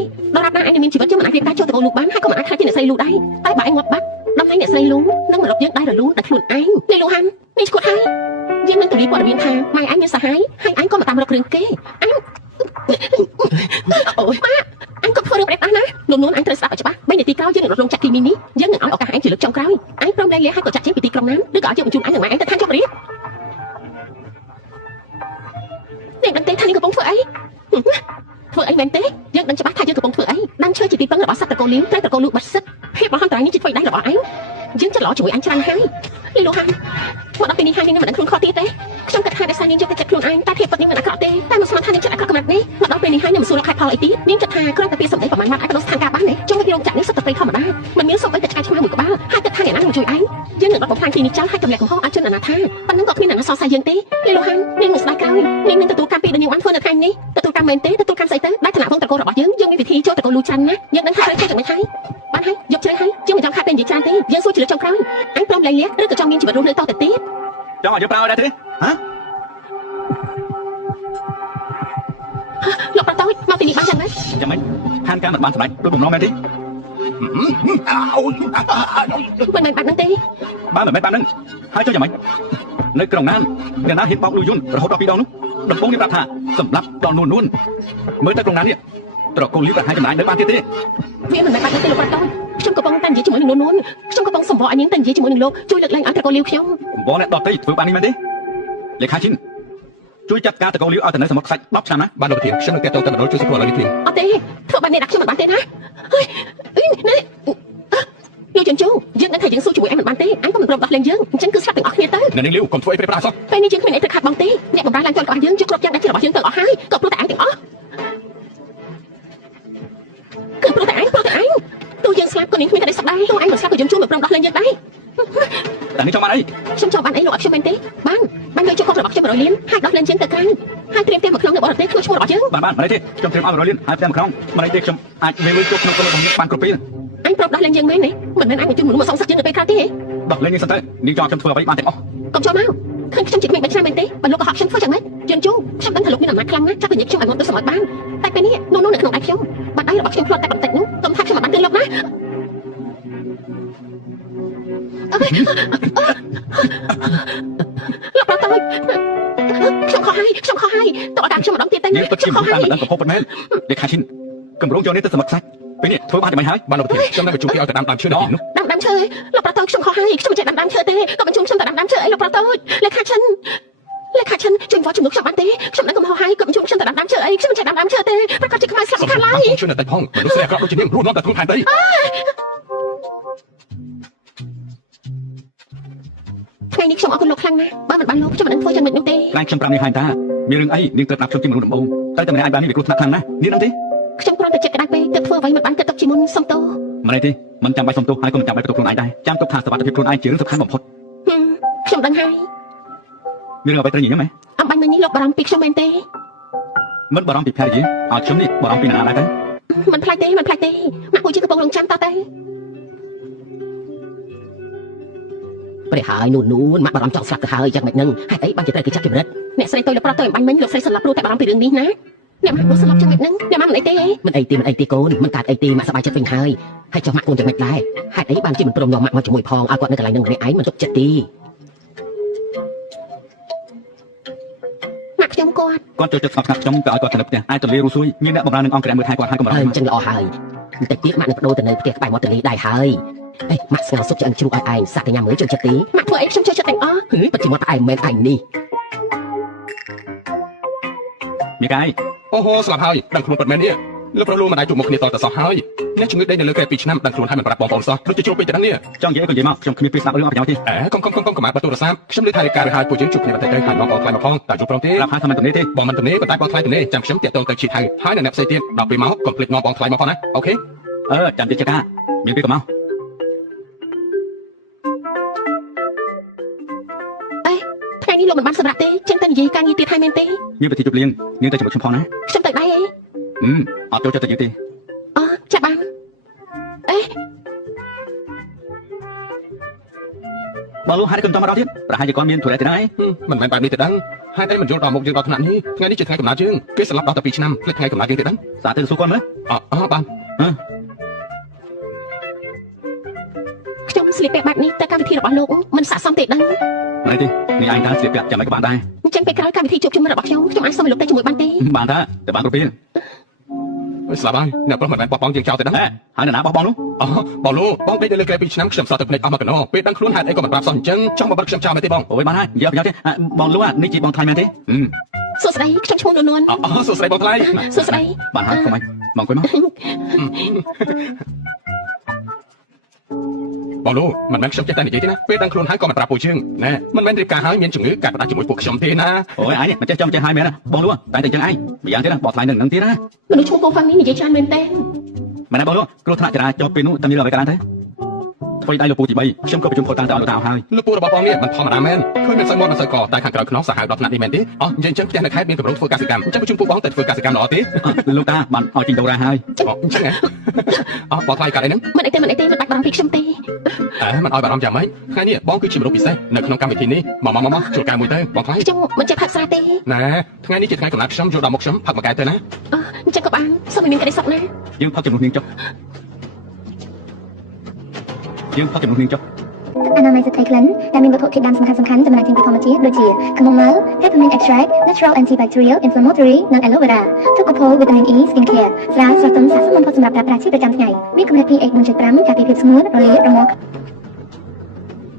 ស្រីលូដែរតែបើឯងងាប់បាត់ដំណែងអ្នកស្រីលូនឹងមករកយើងដែររលូនតែខ្លួនឯងនេះលូហាន់នេះឈ្មោះហើយយើងនឹងទូលាយព័ត៌មានថាម៉ែឯងមានសាហាយហើយឯងក៏មកតាមរករឿងគេអញអូយម៉ាអញក៏ធ្វើរឿងប្រេះដែរណាលូនួនអញត្រូវស្ដាប់ឲ្យច្បាស់3នាទីក្រោយយើងនឹងរត់លងចាក់ទីមីនេះយើងនឹងឲ្យឱកាសឯងជាលើកចុងក្រោយឯងព្រមលែងលះហើយក៏ចាក់ចេញពីទីក្រុងណាឬក៏ឲ្យយើងបញ្ជូនឯងនិងម៉ែឯងទៅឋានជម្រាបនេះដឹងទេថានេះកំពុងធ្វើអីធ្វើអីមែនទេយើងដឹងច្បាស់ថាយើងកំពុងធ្វើអីដាំឈើជាទីពឹងរបស់សត្វត្រកូលលីវត្រូវត្រកូលលូបិទសិទ្ធភាពរបស់អន្តរាយនេះជាធ្វើដៃរបស់ឯងយើងច្រឡំជាមួយអញច្រើនហើយលីលូហាន់មកដល់ពេលនេះហើយនាងមិនដឹងខ្លួនខុសទៀតទេខ្ញុំគិតថាដោយសារនាងយកតែចិត្តខ្លួនឯងតែភាពពិតនាងមិនអាក្រក់ទេតែមកស្មានថានាងចិត្តអាក្រក់កម្រិតនេះមកដល់ពេលនេះហើយនាងមិនសួររកខែផលអីទៀតនាងគិតថាគ្រាន់តែពាក្យសម្ដីប្រមាណម៉ាត់អាចទៅស្ថានភាពបានទេចុងវិរោងចាក់នេះសុទ្ធតែធម្មតាមិនមានសូម្បីតែឆ្កែឆ្មាមួយក្បាលហើយគិតថាអ្នកណានឹងជួយឯងយើងនឹងដកបំផ្លាញទីនេះចោលហើយទម្លាក់កំហុសឲ្យជនអនាថាប៉ុណ្ណឹងក៏គ្មានអ្នកណាសរសើរយើងទេលីលូហាន់នាងនឹងស្ដាយក្រោយនាងនឹងទទួលកម្មពីដែលនាងបានធ្វើនៅថ្ងៃនេះទទួលកម្មមែនទេទទួលកម្មស្អីទៅដែលឋានៈវងត្រកូលរបស់យើងមានវិធីចូលត្រកូលលូច្រើនណាស់យើងនឹងថាត្រូវធ្វើយ៉ាងម៉េចហើយបានហើយយកជ្រៅហើយជាងមិនចង់ខាត់ពេលនិយាយច្រើនទេយើងសួរជាលើកចុងក្រោយអញព្រមលែងលះឬក៏ចង់មានជីវិតរស់នៅតទៅទៀតចង់ឲ្យយើងប្រើដែរទេហ៎លោកប្រតូចមកទីនេះបានយ៉ាងម៉េចយ៉ាងម៉េចផានការមិនបានសម្រេចដូចបំណងមែនទេមិនមែនបាត់នឹងទេបើមិនមែនបាននឹងហើយចុះយ៉ាងម៉េចនៅក្រុងណានអ្នកណាហ៊ានបោកលុយយន្តរហូតដល់2ដងនោះដំបងនេះប្រាប់ថាសម្រាប់ដល់នួនមើលទៅក្រុងណាននេះត្រកូលលីវប្រហែលចំណាយនៅបានទៀតទេវាមិនមែនបាត់នឹងទេលោកប្រតូចខ្ញុំកំពុងតែនិយាយជាមួយនឹងនួនខ្ញុំកំពុងសម្បកឲ្យនាងតែនិយាយជាមួយនឹងលោកជួយលើកលែងឲ្យត្រកូលលីវខ្ញុំបងអ្នកដតៃធ្វើបាននេះមែនទេលេខាឈិនជួយចាត់ការត្រកូលលីវឲ្យទៅនៅសមុទ្រខ្សាច់10ឆ្នាំណាបានលោកប្រធានខ្ញុំនឹងតេតទៅម្ដងជួយសង្គ្រោះឥឡូវនេះទេអត់ទេធ្វើបែបនេះដាក់ខ្ញុំមិនបានទេណានេះលោកជន់ជូយើងនឹងថាយើងស៊ូជាមួយឯងមិនបានទេអញក៏មិនព្រមដោះលែងយើងអញ្ចឹងគឺស្លាប់ទាំងអស់គ្នាទៅអ្នកនាងលីវកុំធ្វើអីប្រេះប្រាសោះពេលនេះយើងគ្មានអីត្រូវខាត់បងទេអ្នកបំរើឡើងចូលរបស់យើងជួយគ្រប់យ៉ាងដែលជារបស់យើងទៅអស់ហើយក៏ព្រោះតែឯងទាំងអស់គឺព្រោះតែឯងទោះយើងស្លាប់ក៏នាងគ្មានតែស្ដាយទោះឯងមិនស្លាប់ក៏យើងជួយមិនព្រមដោះលែងយើងដែរតែនេះចង់បានអីខ្ញុំចង់បានអីលោកអត់ខ្ញុំមែនទេបានយកជុកកុករបស់ខ្ញុំ100លានហើយដោះលែងយើងទៅក្រៅហើយត្រៀមផ្ទះមួយក្នុងនៅបរទេសធ្វើឈ្មោះរបស់យើងបានមិនទេខ្ញុំត្រៀមឲ្យ100លានហើយផ្ទះមួយក្នុងមិនទេខ្ញុំអាចមានលុយជុកក្នុងកុំរបស់ខ្ញុំបានគ្រប់ពេលអញព្រមដោះលែងយើងមែនទេមិនមែនអញនឹងជួយមនុស្សមកសងសឹកយើងនៅពេលក្រោយទេដោះលែងយើងសិនទៅនាងចង់ខ្ញុំធ្វើអ្វីបានទាំងអស់កុំចូលមកឃើញខ្ញុំជាក្មេង3ឆ្នាំមែនទេបើលោកក៏ហៅខ្ញុំធ្វើយ៉ាងម៉េចជឿនជូខ្ញុំដឹងថាលោកមានអំណាចខ្លាំងណាស់ចាប់ពីនិយាយខ្ញុំឲ្យងត់ទៅសម្រាប់បានតែពេលនេះនោះនៅក្នុងដៃខ្ញុំបាត់ដៃរបស់ខ្ញុំផ្លាត់តែបន្តិចនោះកុំថាខ្ញុំមិនបានទិញលោកណាលោកប្រតូចខ្ញុំខុសហើយតើអត់តាមខ្ញុំម្ដងទៀតទេណាខ្ញុំខុសហើយមិនដឹងប្រភពប៉ុណ្ណេះលេខាឈិនកម្រងយកនេះទៅសមុទ្រខ្សាច់ពេលនេះធ្វើបានតែមិនហើយបានលោកប្រធានខ្ញុំនឹងបញ្ជូនគេឲ្យទៅដាំដើមឈើនៅទីនោះដាំឈើលោកប្រតូចខ្ញុំខុសហើយខ្ញុំមិនចេះដាំឈើទេក៏បញ្ជូនខ្ញុំទៅដាំឈើអីលោកប្រតូចលេខាឈិនជួយវត្តជំនួសខ្ញុំបានទេខ្ញុំនឹងកំហុសហើយក៏បញ្ជូនខ្ញុំទៅដាំឈើអីខ្ញុំមិនចេះដាំឈើទេប្រកាសជាខ្មែរស្លាប់ខាត់ឡើយជួយនៅតែផងមនុស្សស្រីអាក្រក់ដូចជានាងរស់នៅតែក្នុងខែដីថ្ងៃនេះខ្ញុំអរគុណលោកខ្លាំងណាស់បើមិនបានលោកខ្ញុំមិននឹងធ្វើយ៉ាងម៉េចនោះទេខ្លាំងខ្ញុំប្រាប់នាងហើយតាមានរឿងអីនាងត្រូវប្រាប់ខ្ញុំជាមនុស្សដំបូងតែតែម្នាក់ឯងបាននេះវាគ្រោះថ្នាក់ខ្លាំងណាស់នាងដឹងទេខ្ញុំគ្រាន់តែចិត្តក្តៅពេកទៅធ្វើអ្វីមិនបានគិតទុកជាមុនសុំទោសមិនទេមិនចាំបាច់សុំទោសហើយក៏មិនចាំបាច់បន្ទោសខ្លួនឯងដែរចាំទុកថាសុខភាពខ្លួនឯងជារឿងសំខាន់បំផុតខ្ញុំដឹងហើយមានអ្វីត្រូវញញឹមហ៎អំបញ្ញមិញនេះលោកបារម្ភពីខ្ញុំមែនទេមិនបារម្ភពីភរិយាឲ្យខ្ញុំនេះបារម្ភពីអ្នកណាដែរទៅមិនផ្លាច់ទេម៉ាក់ពួកជាកំពុងរងចាំតើទៅព្រះហើយនួនម៉ាក់បារម្ភចង់ស្លាប់ទៅហើយយ៉ាងម៉េចនឹងហេតុអីបានជាត្រូវគេចាប់ជំរិតអ្នកស្រីទៅលោកប្រតទៅអំបញ្ញមិញលោកស្រីស្លាប់ព្រោះតែបារម្ភពីរឿងនេះណាអ្នកម៉ាក់ស្លាប់យ៉ាងម៉េចនឹងអ្នកម៉ាក់មិនអីទេមិនអីទេកូនមិនកើតអីទេម៉ាក់សប្បាយចិត្តវិញហើយចុះម៉ាក់កូនយ៉ាងម៉េចដែរហេតុអីបានជាមិនព្រមនាំម៉ាក់មកជាមួយផងឲ្យគាត់នៅកន្លែងនឹងម្នាក់ឯងមិនទុកចិត្តទេម៉ាក់ខ្ញុំគាត់ចូលចិត្តស្ងប់ស្ងាត់ខ្ញុំក៏ឲ្យគាត់ទៅនៅផ្ទះអាចទលារੂស៊ួយមានអ្នកបម្រើនឹងអង្គរែមើលថែគាត់ហើយកុំបារម្ភអញ្ចឹងល្អហើយបន្តិចទៀតម៉ាក់នឹងបដូរទៅនៅផ្ទះក្បែរមាត់ទន្លេដែរហើយម៉ាក់ស្ងោសុខឆ្អឹងជ្រូកឲ្យឯងសាក់កញ្ញាមើលចូលចិត្តទេម៉ាក់ធ្វើអីខ្ញុំចូលចិត្តទាំងអស់ពិតជាមាត់ផ្អែមមែនឯងនេះមីកាយអូហូស្លាប់ហើយដឹងខ្លួនពិតមែននេះលោកប្រុសលោកមិនដែរជួបមុខគ្នាតទៅសោះហើយអ្នកជំងឺដេកនៅលើគេ2ឆ្នាំដឹងខ្លួនហើយមិនប្រាប់បងប្អូនសោះដូចជាជួបពេកទៅដឹងនេះចង់និយាយក៏និយាយមកខ្ញុំគ្មានពេលស្ដាប់រឿងអត់ប្រយោជន៍ទេកុំកំអាតបើទូរស័ព្ទខ្ញុំលើថារាយការណ៍ឲ្យពួកយើងជួបគ្នាបន្តិចទៅហើយបងប្អូនថ្លៃមកផងតើជួបព្រមទេប្រាប់ថាមិនទំនេរទេបងមិនទំនេរប៉ុន្តែបងថ្លៃទំនេរចាំខ្ញុំតាក់ទងទៅឈីថៅហើយអ្នកផ្សេងទៀតដល់ពេលមកកុំភ្លេចនាំបងថ្លៃមកផងណាអូខេចាំទៀតចេះតាមានពេលក៏មកថ្ងៃនេះលោកមិនបានសម្រាប់ទេចឹងតែនិយាយការងារទៀតហើយមែនទេមានប្រតិជប់លៀងនាងទៅជាមួយខ្ញុំផងណាខ្ញុំទៅដែរអត់ចូលចិត្តទៅយើងទេចាប់បានបើលោកហេតុកុំតាមមកដល់ទៀតប្រហែលជាគាត់មានធុរៈទេដែរមិនមែនបែបនេះទេដឹងហើយតែមិនយល់ដល់មុខយើងដល់ថ្នាក់នេះថ្ងៃនេះជាថ្ងៃកំណើតយើងគេស្លាប់ដល់តែ2ឆ្នាំភ្លេចថ្ងៃកំណើតយើងទេដឹងសាទៅសួរគាត់មើលបាន ស្លៀកពាក់បែបនេះតែកម្មវិធីរបស់លោកមិនស័ក្តិសមទេដឹង ណែទេនេះឯងថាស្លៀកពាក់ចាំមិនក៏បានដែរ អញ្ចឹងពេលក្រោយកម្មវិធីជួបជុំរបស់ខ្ញុំអាចសុំឲ្យលោកទៅជាមួយបានទេ បានថាតែបានគ្រប់ពេល ស្លាប់ហើយអ្នកប្រុសមិនមែនបោះបង់យើងចោលទេដឹង ហេហើយអ្នកណាបោះបង់នោះ អូបងលោកបងដេកនៅលើក្រែ2ឆ្នាំខ្ញុំសតទៅភ្នែកអស់មកកណោពេលដឹងខ្លួនហេតុអីក៏មិនប្រាប់សោះអញ្ចឹងចង់មកបិទខ្ញុំចោលមែនទេបង អូយបានហើយនិយាយប្រយោជន៍ទេបងលូនេះជាបងថ្លៃមែនទេ សួស្តីខ្ញុំឈ្មោះនួន អូសួស្ដីបងថ្លៃ សួស្តី បានហើយកុំអីបងគួយមក បងលោកមិនមែនខ្ញុំចេះតែនិយាយទេណាពេលដឹងខ្លួនហើយក៏មិនប្រាប់ពួកយើងណែមិនមែនរៀបការហើយមានជំងឺកាត់ផ្ដាច់ជាមួយពួកខ្ញុំទេណា អូយឯងមិនចេះចាំចេះហើយមែនណាបងលូតែតែអញ្ចឹងឯងម្យ៉ាងទៀតណាបងថ្លៃនឹងទៀតណា មនុស្សឈ្មោះពូហ្វាំងនេះនិយាយច្រើនមែនទេ មែនណាបងលូគ្រោះថ្នាក់ចរាចរណ៍ពេលនោះតែមានអ្វីក៏បានទេអ្វីដៃលោកពូទី3ខ្ញុំក៏ប្រជុំខុសតាមទៅឲ្យលោកតាហើយ លោកពូរបស់បងនេះមិនធម្មតាមែនឃើញមិនសូវមាត់មិនសូវកតែខាងក្រៅខ្នងសាហាវដល់ថ្នាក់នេះមែនទេអស់និយាយអញ្ចឹងផ្ទះនៅខេត្តមានកម្រងធ្វើកសិកម្មអញ្ចឹងប្រជុំពួកបងទៅធ្វើកសិកម្មល្អទេ លោកតាបានឲ្យជីងដូរ៉ាហើយ អញ្ចឹងអូបងថ្លៃកាត់អីហ្នឹង មិនអីទេមិនបាច់បារម្ភពីខ្ញុំទេ មិនឲ្យបារម្ភយ៉ាងម៉េចថ្ងៃនេះបងគឺជាមនុស្សពិសេសនៅក្នុងកម្មវិធីនេះមកជួលកែមួយទៅបងថ្លៃ ខ្ញុំមិនចេះផឹកស្រាទេ ណែថ្ងៃនេះជាថ្ងៃកំណត់ខ្ញុំយកដល់មុខខ្ញុំផឹកមួយកែទៅណា អញ្ចឹងក៏បានសូមឲ្យមានក្តីសុខណា យើងផឹកចំនួននាងចុះយើងផឹកចំនួននាងចុះ អនាម័យសត្រីក្លិនដែលមានវត្ថុធាតុដើមសំខាន់ៗចម្លែកចេញពីធម្មជាតិដូចជា chamomile, peppermint extract, natural antibacterial, inflammatory និង aloe vera ទុកកូវីតាមីន E skin care ស្រាស្រស់ទន់ស័ក្តិសមបំផុតសម្រាប់ប្រើប្រាស់ជាប្រចាំថ្ងៃមានកម្រិត pH 4.5 ការពារភាពស្ងួតរលាករមាស់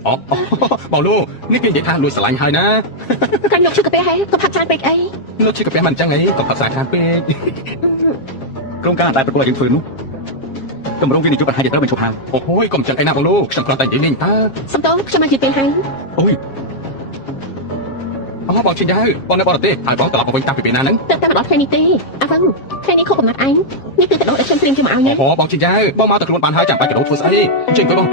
អូបងលោកនេះគេនិយាយថាលួចស្រឡាញ់ហើយណា កាលលោកឈឺកាពះហេក៏ផឹកច្រើនពេកអី លោកជាកាពះមិនអញ្ចឹងអីក៏ផឹកសាខានពេក ក្រុមការដែលប្រកួតឲ្យយើងធ្វើនោះកម្រងវិនិយោគប្រហែលជាត្រូវបញ្ឈប់ហើយ អូយកុំអញ្ចឹងអីណាបងលោកខ្ញុំគ្រាន់តែនិយាយលេងតើ សំទោសខ្ញុំមកនិយាយពេលហើយ អូយ អូបងជិះទៅបងនៅបរទេសហើយបងត្រឡប់មកវិញតាំងពីពេលណាហ្នឹង តែតែម្ដងថ្ងៃនេះទេអាវ៉ាំថ្ងៃនេះខុសកំណត់ឯងនេះគឺកដោដែលខ្ញុំត្រៀមជូនមកឲ្យណា អូបងជិះទៅបងមកទៅខ្លួនបានហើយចាំបាច់កដោធ្វើស្អីជិះទៅបង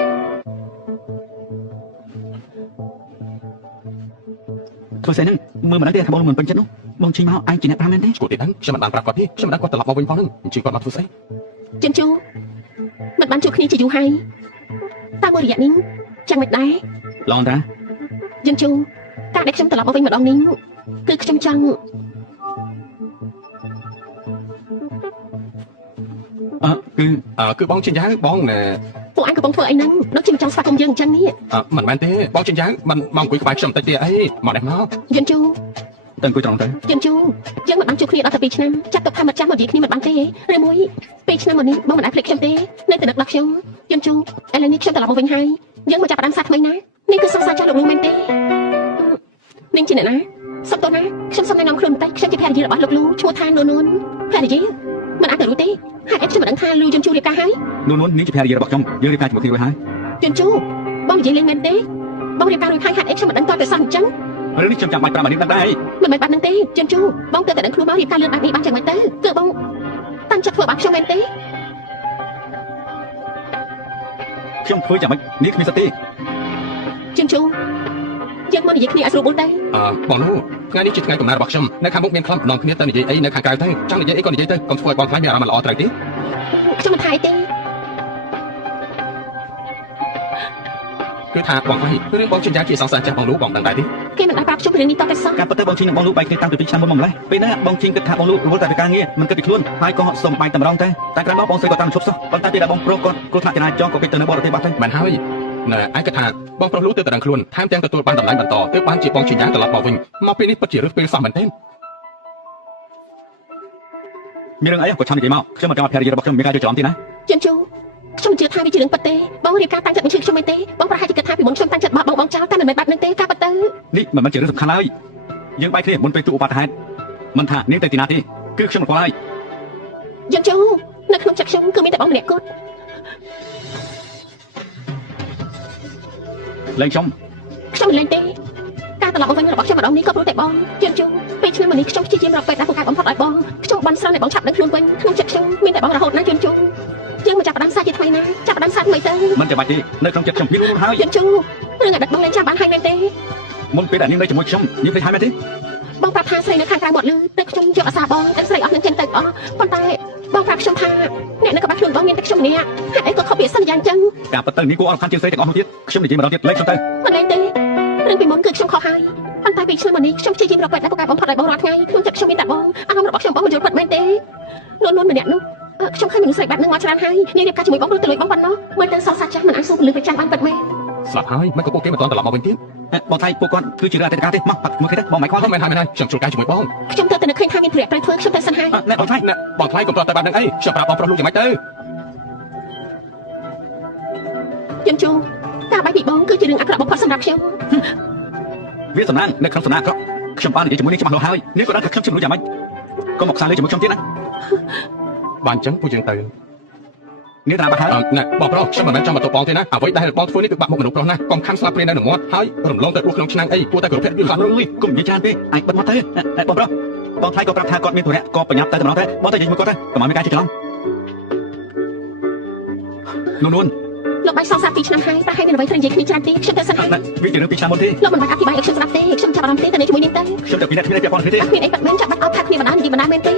ធ្វើស្អីហ្នឹងមើលមិនដឹងទេថាបងមិនពេញចិត្តនោះបងឈិញមកឯងជាអ្នកប្រាំមែនទេ ឈួតទេដឹងខ្ញុំមិនបានប្រាប់គាត់ទេខ្ញុំមិនដឹងគាត់ត្រឡប់មកវិញផងហ្នឹងជិះគាត់មកធ្វើស្អី ជិនជូមិនបានជួបគ្នាជាយូរហើយតែមួយរយៈនេះចាំមិនដែរ ឡងតា ជិនជូការដែលខ្ញុំត្រឡប់មកវិញម្ដងនេះគឺខ្ញុំចង់ គឺបងជិះទៅបងណែ ពួកឯងកំពុងធ្វើអីហ្នឹងដូចជាមិនចង់ស្វាគមន៍យើងអញ្ចឹងនេះ មិនមែនទេបងជិះទៅមិនមកអង្គុយក្បែរខ្ញុំតិចទេអីមកនេះមក ជិនជូ ទៅអង្គុយត្រង់ទៅ ជិនជូយើងមិនបានជួបគ្នាដល់តែ2ឆ្នាំចាត់ទុកថាមិនចាស់មកនិយាយគ្នាមិនបានទេឬមួយ2ឆ្នាំមកនេះបងមិនអាចភ្លេចខ្ញុំទេនៅតែនឹកដល់ខ្ញុំជិនជូឥឡូវនេះខ្ញុំត្រឡប់មកវិញហើយយើងមកចាប់ផ្ដើមសាថ្មីណានេះគឺសង្សារចាស់លោកលោកមែនទេនាងជាអ្នកណាសុំតោះណាខ្ញុំសុំណែនាំខ្លួនបន្តិចខ្ញុំជាភរិយារបស់លោកលូឈ្មោះថានូនភរិយាមិនអាចទៅរួចទេហេតុអីខ្ញុំមិនដឹងថាលូជិនជូរៀបការហើយ នួននាងជាភរិយារបស់ខ្ញុំយើងរៀបការជាមួយគ្នារួចហើយ ជិនជូបងនិយាយលេងមែនទេបងរៀបការរួចហើយហេតុអីខ្ញុំមិនដឹងតើតែសោះអញ្ចឹង រឿងនេះខ្ញុំចាំបាច់ប្រាប់អានេះដឹងដែរ មិនមែនបាត់នឹងទេជិនជូបងទៅតែដឹងខ្លួនមករៀបការលឿនបែបនេះបានយ៉ាងម៉េចទៅគឺបងតាំងចិត្តធ្វើបាបខ្ញុំមែនទេ ខ្ញុំធ្វើចាំមិននេះគ្មានសិទ្ធិទេ ជិនជូយើងមកនិយាយគ្នាឲ្យស្រួលបួលទៅ បងលោកថ្ងៃនេះជាថ្ងៃកំណើតរបស់ខ្ញុំនៅខាងមុខមានខ្លឹមម្ដងគ្នាទៅនិយាយអីនៅខាងក្រៅទៅចង់និយាយអីក៏និយាយទៅកុំធ្វើឲ្យបងខ្លាចមានអារម្មណ៍មិនល្អត្រូវទេ ខ្ញុំមិនថាអីទេ គឺថាបងខ្លាចរឿងបងជិះទៅជាសង្សារចាស់បងលោកបងដឹងដែរទេ គេមិនអាចប្រាប់ខ្ញុំរឿងនេះតតែសោះ ការពិតទៅបងឈិញនិងបងលូបែកគ្នាតាំងពី2ឆ្នាំមុនមកម្លេះពេលណាបងឈិញគិតថាបងលូរវល់តែពីការងារមិនគិតពីខ្លួនហើយក៏សុំបាយតែម្ដងតែក្រោយមកបងស្រីក៏តាមឈប់សោះប៉ុន្តែពេលដែលបងប្រុសគាត់គ្រោះថ្នាក់ចរាចរណ៍ក៏គេទៅនៅបរទេសបាត់ទៅ មិនហើយណែឯងគិតថាបងប្រុសលោកទៅតែដឹងខ្លួនថែមទាំងទទួលបានតម្លៃបន្តទើបបានជាបងជិះយ៉ាងត្រឡប់មកវិញមកពេលនេះពិតជារឹសពេលសោះមែនទេ មានរឿងអីក៏ឆាំនិយាយមកខ្ញុំមិនចង់ឲ្យភរិយារបស់ខ្ញុំមានការយល់ច្រឡំទេណា ជិនជូខ្ញុំជឿថាវាជារឿងពិតទេបងរៀបការតាំងចិត្តមិនជឿខ្ញុំមែនទេបងប្រហែលជាគិតថាពីមុនខ្ញុំតាំងចិត្តបោះបងចោលតែមិនមែនបាត់នឹងទេការពិតទៅ នេះមិនមែនជារឿងសំខាន់ឡើយយើងបែកគ្នាមុនពេលទូឧបត្តិហេតុមិនថានាងទៅទីណាទេគឺខ្ញុំមិនខ្វល់ហើយ ជិនជូនៅក្នុងចិត្តខ្ញុំគឺមានតែបងម្នាក់គត់ លេងខ្ញុំ ខ្ញុំមិនលេងទេការត្រឡប់មកវិញរបស់ខ្ញុំម្ដងនេះក៏ព្រោះតែបងជិនជូពេលឆ្នាំនេះខ្ញុំព្យាយាមរកពេទ្យដែលពូកែបំផុតឲ្យបងខ្ញុំបានស្រន់ឲ្យបងឆាប់ដឹងខ្លួនវិញក្នុងចិត្តខ្ញុំមានតែបងរហូតណាជិនជូយើងមកចាប់ផ្ដើមសាជាថ្មីណាចាប់ផ្ដើមសាថ្មីទៅ មិនចាំបាច់ទេនៅក្នុងចិត្តខ្ញុំមានខ្លួនហើយ ជិនជូរឿងអាដិតបងលេងចាំបានហើយមែនទេ មុនពេលដែលនាងនៅជាមួយខ្ញុំនាងទៅហើយមែនទេ បងប្រាប់ថាស្រីនៅខាងក្រៅមាត់លឺតែខ្ញុំយកអាសាបងតែស្រីអស់នឹងចេញទៅអស់ប៉ុន្តែបងប្រាប់ខ្ញុំថាអ្នកនៅក្បែរខ្លួនបងមានតែខ្ញុំម្នាក់ហេតុអីក៏ខុសពីសន្យាអញ្ចឹង ការពិតទៅនេះគួរអរខាន់ជាងស្រីទាំងអស់នោះទៀតខ្ញុំនិយាយម្ដងទៀតលេងខ្ញុំទៅ មិនមែនទេរឿងពីមុនគឺខ្ញុំខុសហើយប៉ុន្តែពីឆ្នាំនេះខ្ញុំព្យាយាមរកពេទ្យដែលពូកែបំផុតឲ្យបងរាល់ថ្ងៃក្នុងចិត្តខ្ញុំមានតែបងអារម្មណ៍របស់ខ្ញុំបងមិនយល់ពិតមែនទេនួនម្នាក់នោះ ខ្ញុំឃើញមនុស្សស្រីបែបហ្នឹងមកច្រើនហើយនាងរៀបការជាមួយបងព្រោះទៅលួចបងប៉ុណ្ណោះមើលទៅសោកសាច់ចាស់មិនអាចសួរពលឺប្រចាំបានពិតមែន ស្លាប់ហើយមិនក៏ពួកគេមិនទាន់ត្រឡប់មកវិញទៀត បងថៃពួកគាត់គឺជារឿងអតីតកាលទេមកបាត់មកគេទៅបងមិនខ្វល់ មិនហើយខ្ញុំជួលការជាមួយបង ខ្ញុំទៅតែនឹកឃើញថាមានប្រយ័ត្នត្រូវធ្វើខ្ញុំទៅសិនហើយ ណែបងថៃ ណែបងថ្លៃកុំប្រត់ទៅបែបហ្នឹងអីខ្ញុំប្រាប់បងប្រុសលោកយ៉ាងម៉េចទៅ ខ្ញុំជួការបាយពីបងគឺជារឿងអាក្រក់បំផុតសម្រាប់ខ្ញុំ វាសំណាងនៅក្នុងសំណាងក្រក់ខ្ញុំបាននិយាយជាមួយនាងច្បាស់លាស់ហើយនាងក៏ដឹងថាខ្ញុំជំនួយយ៉ាងម៉េចកុំមកខ្សែលើជាមួយខ្ញុំទៀតណា បានអញ្ចឹងពួកយើងទៅ នាងតាបាត់ហើយ ណែបងប្រុសខ្ញុំមិនមែនចង់មកទៅបងទេណាអ្វីដែលបងធ្វើនេះគឺបាក់មុខមនុស្សប្រុសណាកុំខំស្លាប់ព្រាននៅនឹងមាត់ហើយរំលងទៅដួសក្នុងឆ្នាំងអីគួរតែគោរពភក្តិវា អត់លុយគុំនិយាយច្រើនពេកអាចបិទមកទៅបងប្រុសបងថៃក៏ប្រាប់ថាគាត់មានធុរៈក៏ប្រញាប់ទៅតែម្ដងទៅបងទៅនិយាយមួយគាត់ទៅកុំឲ្យមានការជិះច្រឡំនួន លោកបាយសងសា2ឆ្នាំហើយប្រហែលមានអ្វីត្រូវនិយាយគ្នាច្រើនទេខ្ញុំទៅសិនហើយ វាជារឿងពីឆ្នាំមុនទេ លោកមិនបាច់អធិប្បាយឲ្យខ្ញុំស្ដាប់ទេខ្ញុំចាប់អារម្មណ៍ទេទៅជាមួយនាងទៅ ខ្ញុំទៅពីអ្នកគ្នាពាក់ព័ន្ធគ្នាទេ អត់មានអីបាត់មែនចាប់បាត់អត់ថាគ្នាបណ្ដានិយាយបណ្ដាមែនទេ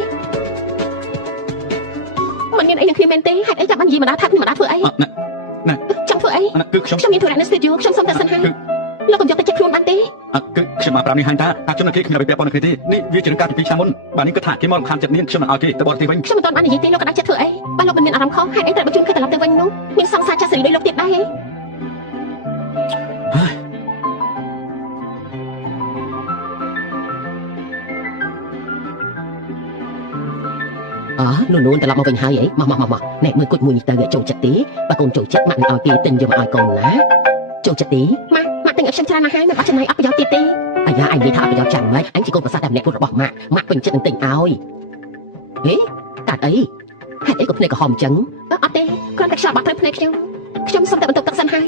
មិនមានអីនឹងគ្នាមែនទេហេតុអីចាប់បាត់និយាយបណ្ដាថាគ្នាបណ្ដាធ្វើអីចង់ធ្វើអី គឺខ្ញុំ ខ្ញុំមានធុរៈនៅស្ទូឌីយោខ្ញុំសុំទៅសិនហើយលោកកុំយកទៅចិត្តខ្លួនបានទេ គឺខ្ញុំមកប្រាប់នេះហាញតាថាខ្ញុំនៅគេគ្មានអ្វីពាក់ព័ន្ធគ្នាទេនេះវាជារឿងការពី2ឆ្នាំមុនបាទនេះគឺថាគេមករំខានចិត្តនាងខ្ញុំមិនឲ្យគេទៅបរទេសវិញ ខ្ញុំមិនទាន់បាននិយាយទេលោកក៏ដាច់ចិត្តធ្វើអីបើលោកមិនមានអារម្មណ៍ខុសហេតុអីត្រូវបញ្ជូនគេត្រឡប់ទៅវិញនោះមានសង្សារចាស់សេរីដូចលោកទៀតដែរហ៎ នួនត្រឡប់មកវិញហើយអីមកណែមើលគុជមួយនេះទៅចូលចិត្តទេបើកូនចូលចិត្តម៉ាក់នឹងឲ្យគេទិញយកមកឲ្យកូនណាចូលចិត្តទេ ម៉ាក់ទិញឲ្យខ្ញុំច្រើនណាស់ហើយមិនបាច់ចំណាយអត់ប្រយោជន៍ទៀតទេ អាយ៉ាអញនិយាយថាអត់ប្រយោជន៍ចាំម៉េចអញជាកូនប្រសាតែម្នាក់ពុតរបស់ម៉ាក់ពេញចិត្តនឹងទិញឲ្យហេកាត់អីហេតុអីក៏ភ្នែកក្រហមអញ្ចឹង អត់ទេគ្រាន់តែខ្យល់បាត់ទៅភ្នែកខ្ញុំសុំតែបន្ទប់ទឹកសិនហើយ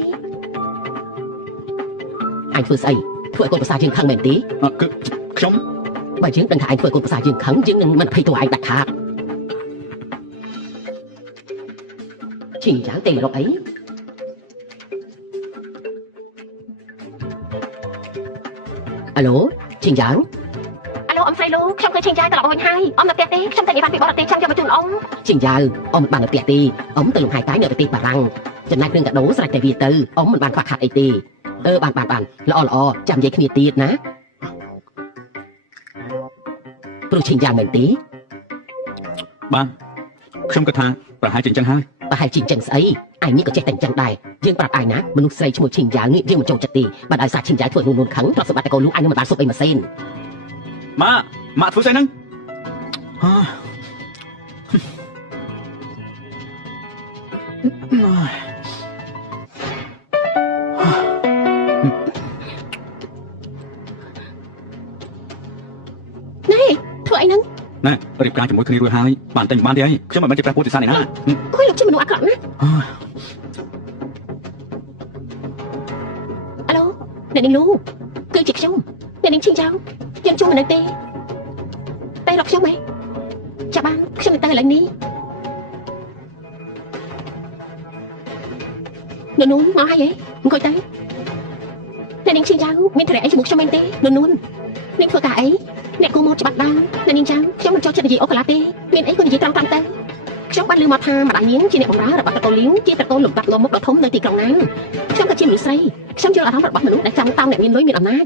អញធ្វើស្អីធ្វើឲ្យកូនប្រសាយើងខឹងមែនទេ គឺខ្ញុំ បើយើងដឹងថាអញធ្វើឲ្យកូនប្រសាយើងខឹងយើងនឹងមិនភ័យទៅឯងដាច់ខាតឈីយ៉ាងទេរកអីអាឡូឈីយ៉ាង អាឡូអ៊ំស្រីលោកខ្ញុំឃើញឈិញចាយត្រឡប់មកវិញហើយអ៊ំនៅផ្ទះទេខ្ញុំតែនិយាយបានពីបរទេសខ្ញុំយកមកជូនអ៊ំ ឈីយ៉ាងអ៊ំមិនបាននៅផ្ទះទេអ៊ំទៅលំហែកាយនៅប្រទេសបារាំងចំណែកគ្រឿងកាដូស្រេចតែវាទៅអ៊ំមិនបានខ្វះខាតអីទេបានល្អចាំនិយាយគ្នាទៀតណាព្រោះឈីយ៉ាងមែនទេ បាទខ្ញុំគិតថាប្រហែលជាអញ្ចឹងហើយ ប្រហែលជាអញ្ចឹងស្អីអញនេះក៏ចេះតែអញ្ចឹងដែរយើងប្រាប់ឯងណាមនុស្សស្រីឈ្មោះឈីងយ៉ាងនេះយើងមិនចូលចិត្តទេបើដោយសារឈីងយ៉ាងធ្វើនួនខឹងទ្រព្យសម្បត្តិតែកូនលូអញនឹងមិនបានសុបអីមួយសេន ម៉ាក់ធ្វើស្អីហ្នឹងធ្វើអីហ្នឹង ណែរៀបការជាមួយគ្នារួចហើយបានតែបានទេហើយខ្ញុំមិនមែនជាព្រះពុទ្ធសាសនាណា អុយលោកជាមនុស្សអាក្រក់ណាស់អាឡូអ្នកនាងលូគឺជាខ្ញុំអ្នកនាងឈិញចាវយើងជួបមិននៅទេតែរកខ្ញុំហ៎ចាំបានខ្ញុំទៅឥឡូវនេះនួនមកហើយហ៎អង្គុយទៅអ្នកនាងឈិញចាវមានធរៈអីជាមួយខ្ញុំមែនទេនួននាងធ្វើការអីអ្នកគូមកច្បាស់ដែរអ្នកនាងចាំខ្ញុំមិនចូលចិត្តនិយាយអូកាឡាទេមានអីក៏និយាយត្រង់ៗទៅខ្ញុំបានឮមកថាម្ដាយនាងជាអ្នកបម្រើរបស់តកូលលីវជាតកូលលំដាប់លំមុខដ៏ធំនៅទីក្រុងណាខ្ញុំក៏ជាមនុស្សស្រីខ្ញុំយល់អារម្មណ៍របស់មនុស្សដែលចង់តោងអ្នកមានលុយមានអំណាច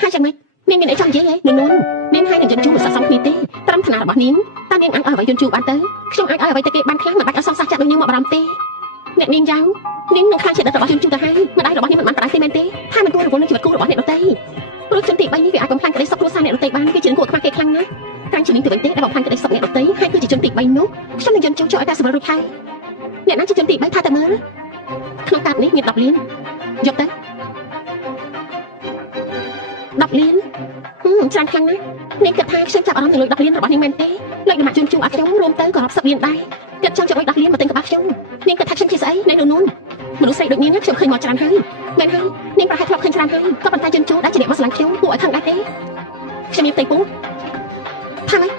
ហើយយ៉ាងម៉េចនាងមានអីចង់និយាយហ៎នួននាងហើយនឹងយន្តជូមិនស័ក្តិសមគ្នាទេត្រឹមឋានៈរបស់នាងតើនាងអាចឲ្យអ្វីយន្តជូបានទៅខ្ញុំអាចឲ្យអ្វីទៅគេបានខ្លះមិនបាច់ឲ្យសងសាច់ចាត់ដូចនាងមកបារម្ភទេអ្នកនាងយ៉ាងនាងនឹងខ្លាចចិត្តរបស់យន្តជូទៅហើយម្ដាយរបស់នាងមិនបានប្រដៅទេមែនទេថាមិនគួររវល់នឹងជីវិតគូរបស់អ្នកដទៃព្រោះខ្ញុំទី3នេះវាអាចបំផ្លាញក្តីសុខគ្រួសារអ្នកដទៃបានវាជារឿងគួរខ្មាស់គេខ្លាំងណាស់ការជំនាញទៅវិញទេដែលបំផ្លាញក្តីសុខអ្នកដទៃហើយគឺជាជនទី3នោះខ្ញុំនឹងយន្តជូចូលឲ្យតែសម្រាប់រួចហើយអ្នកណាជាជនទី3ថាតែមើលក្នុងកាតនេះមាន10លានយកទៅ10លានច្រើនខ្លាំងណាស់នាងគិតថាខ្ញុំចាប់អារម្មណ៍ទៅលុយ10លានរបស់នាងមែនទេលុយមកជូនជូឲ្យខ្ញុំរួមទៅក៏រាប់10លានដែរគិតចង់ចាប់លុយ10លានមកទិញក្បាលខ្ញុំនាងគិតថាខ្ញុំជាស្អីនៅនោះមនុស្សស្រីដូចនាងខ្ញុំឃើញមកច្រើនហើយមែនហើយនាងប្រហែលធ្លាប់ឃើញច្រើនហើយក៏ប៉ុន្តែជូនជូដែលជាអ្នកមកស្រឡាញ់ខ្ញុំគួរឲ្យខឹងដែរទេខ្ញុំមានផ្ទៃពោះថាម៉េច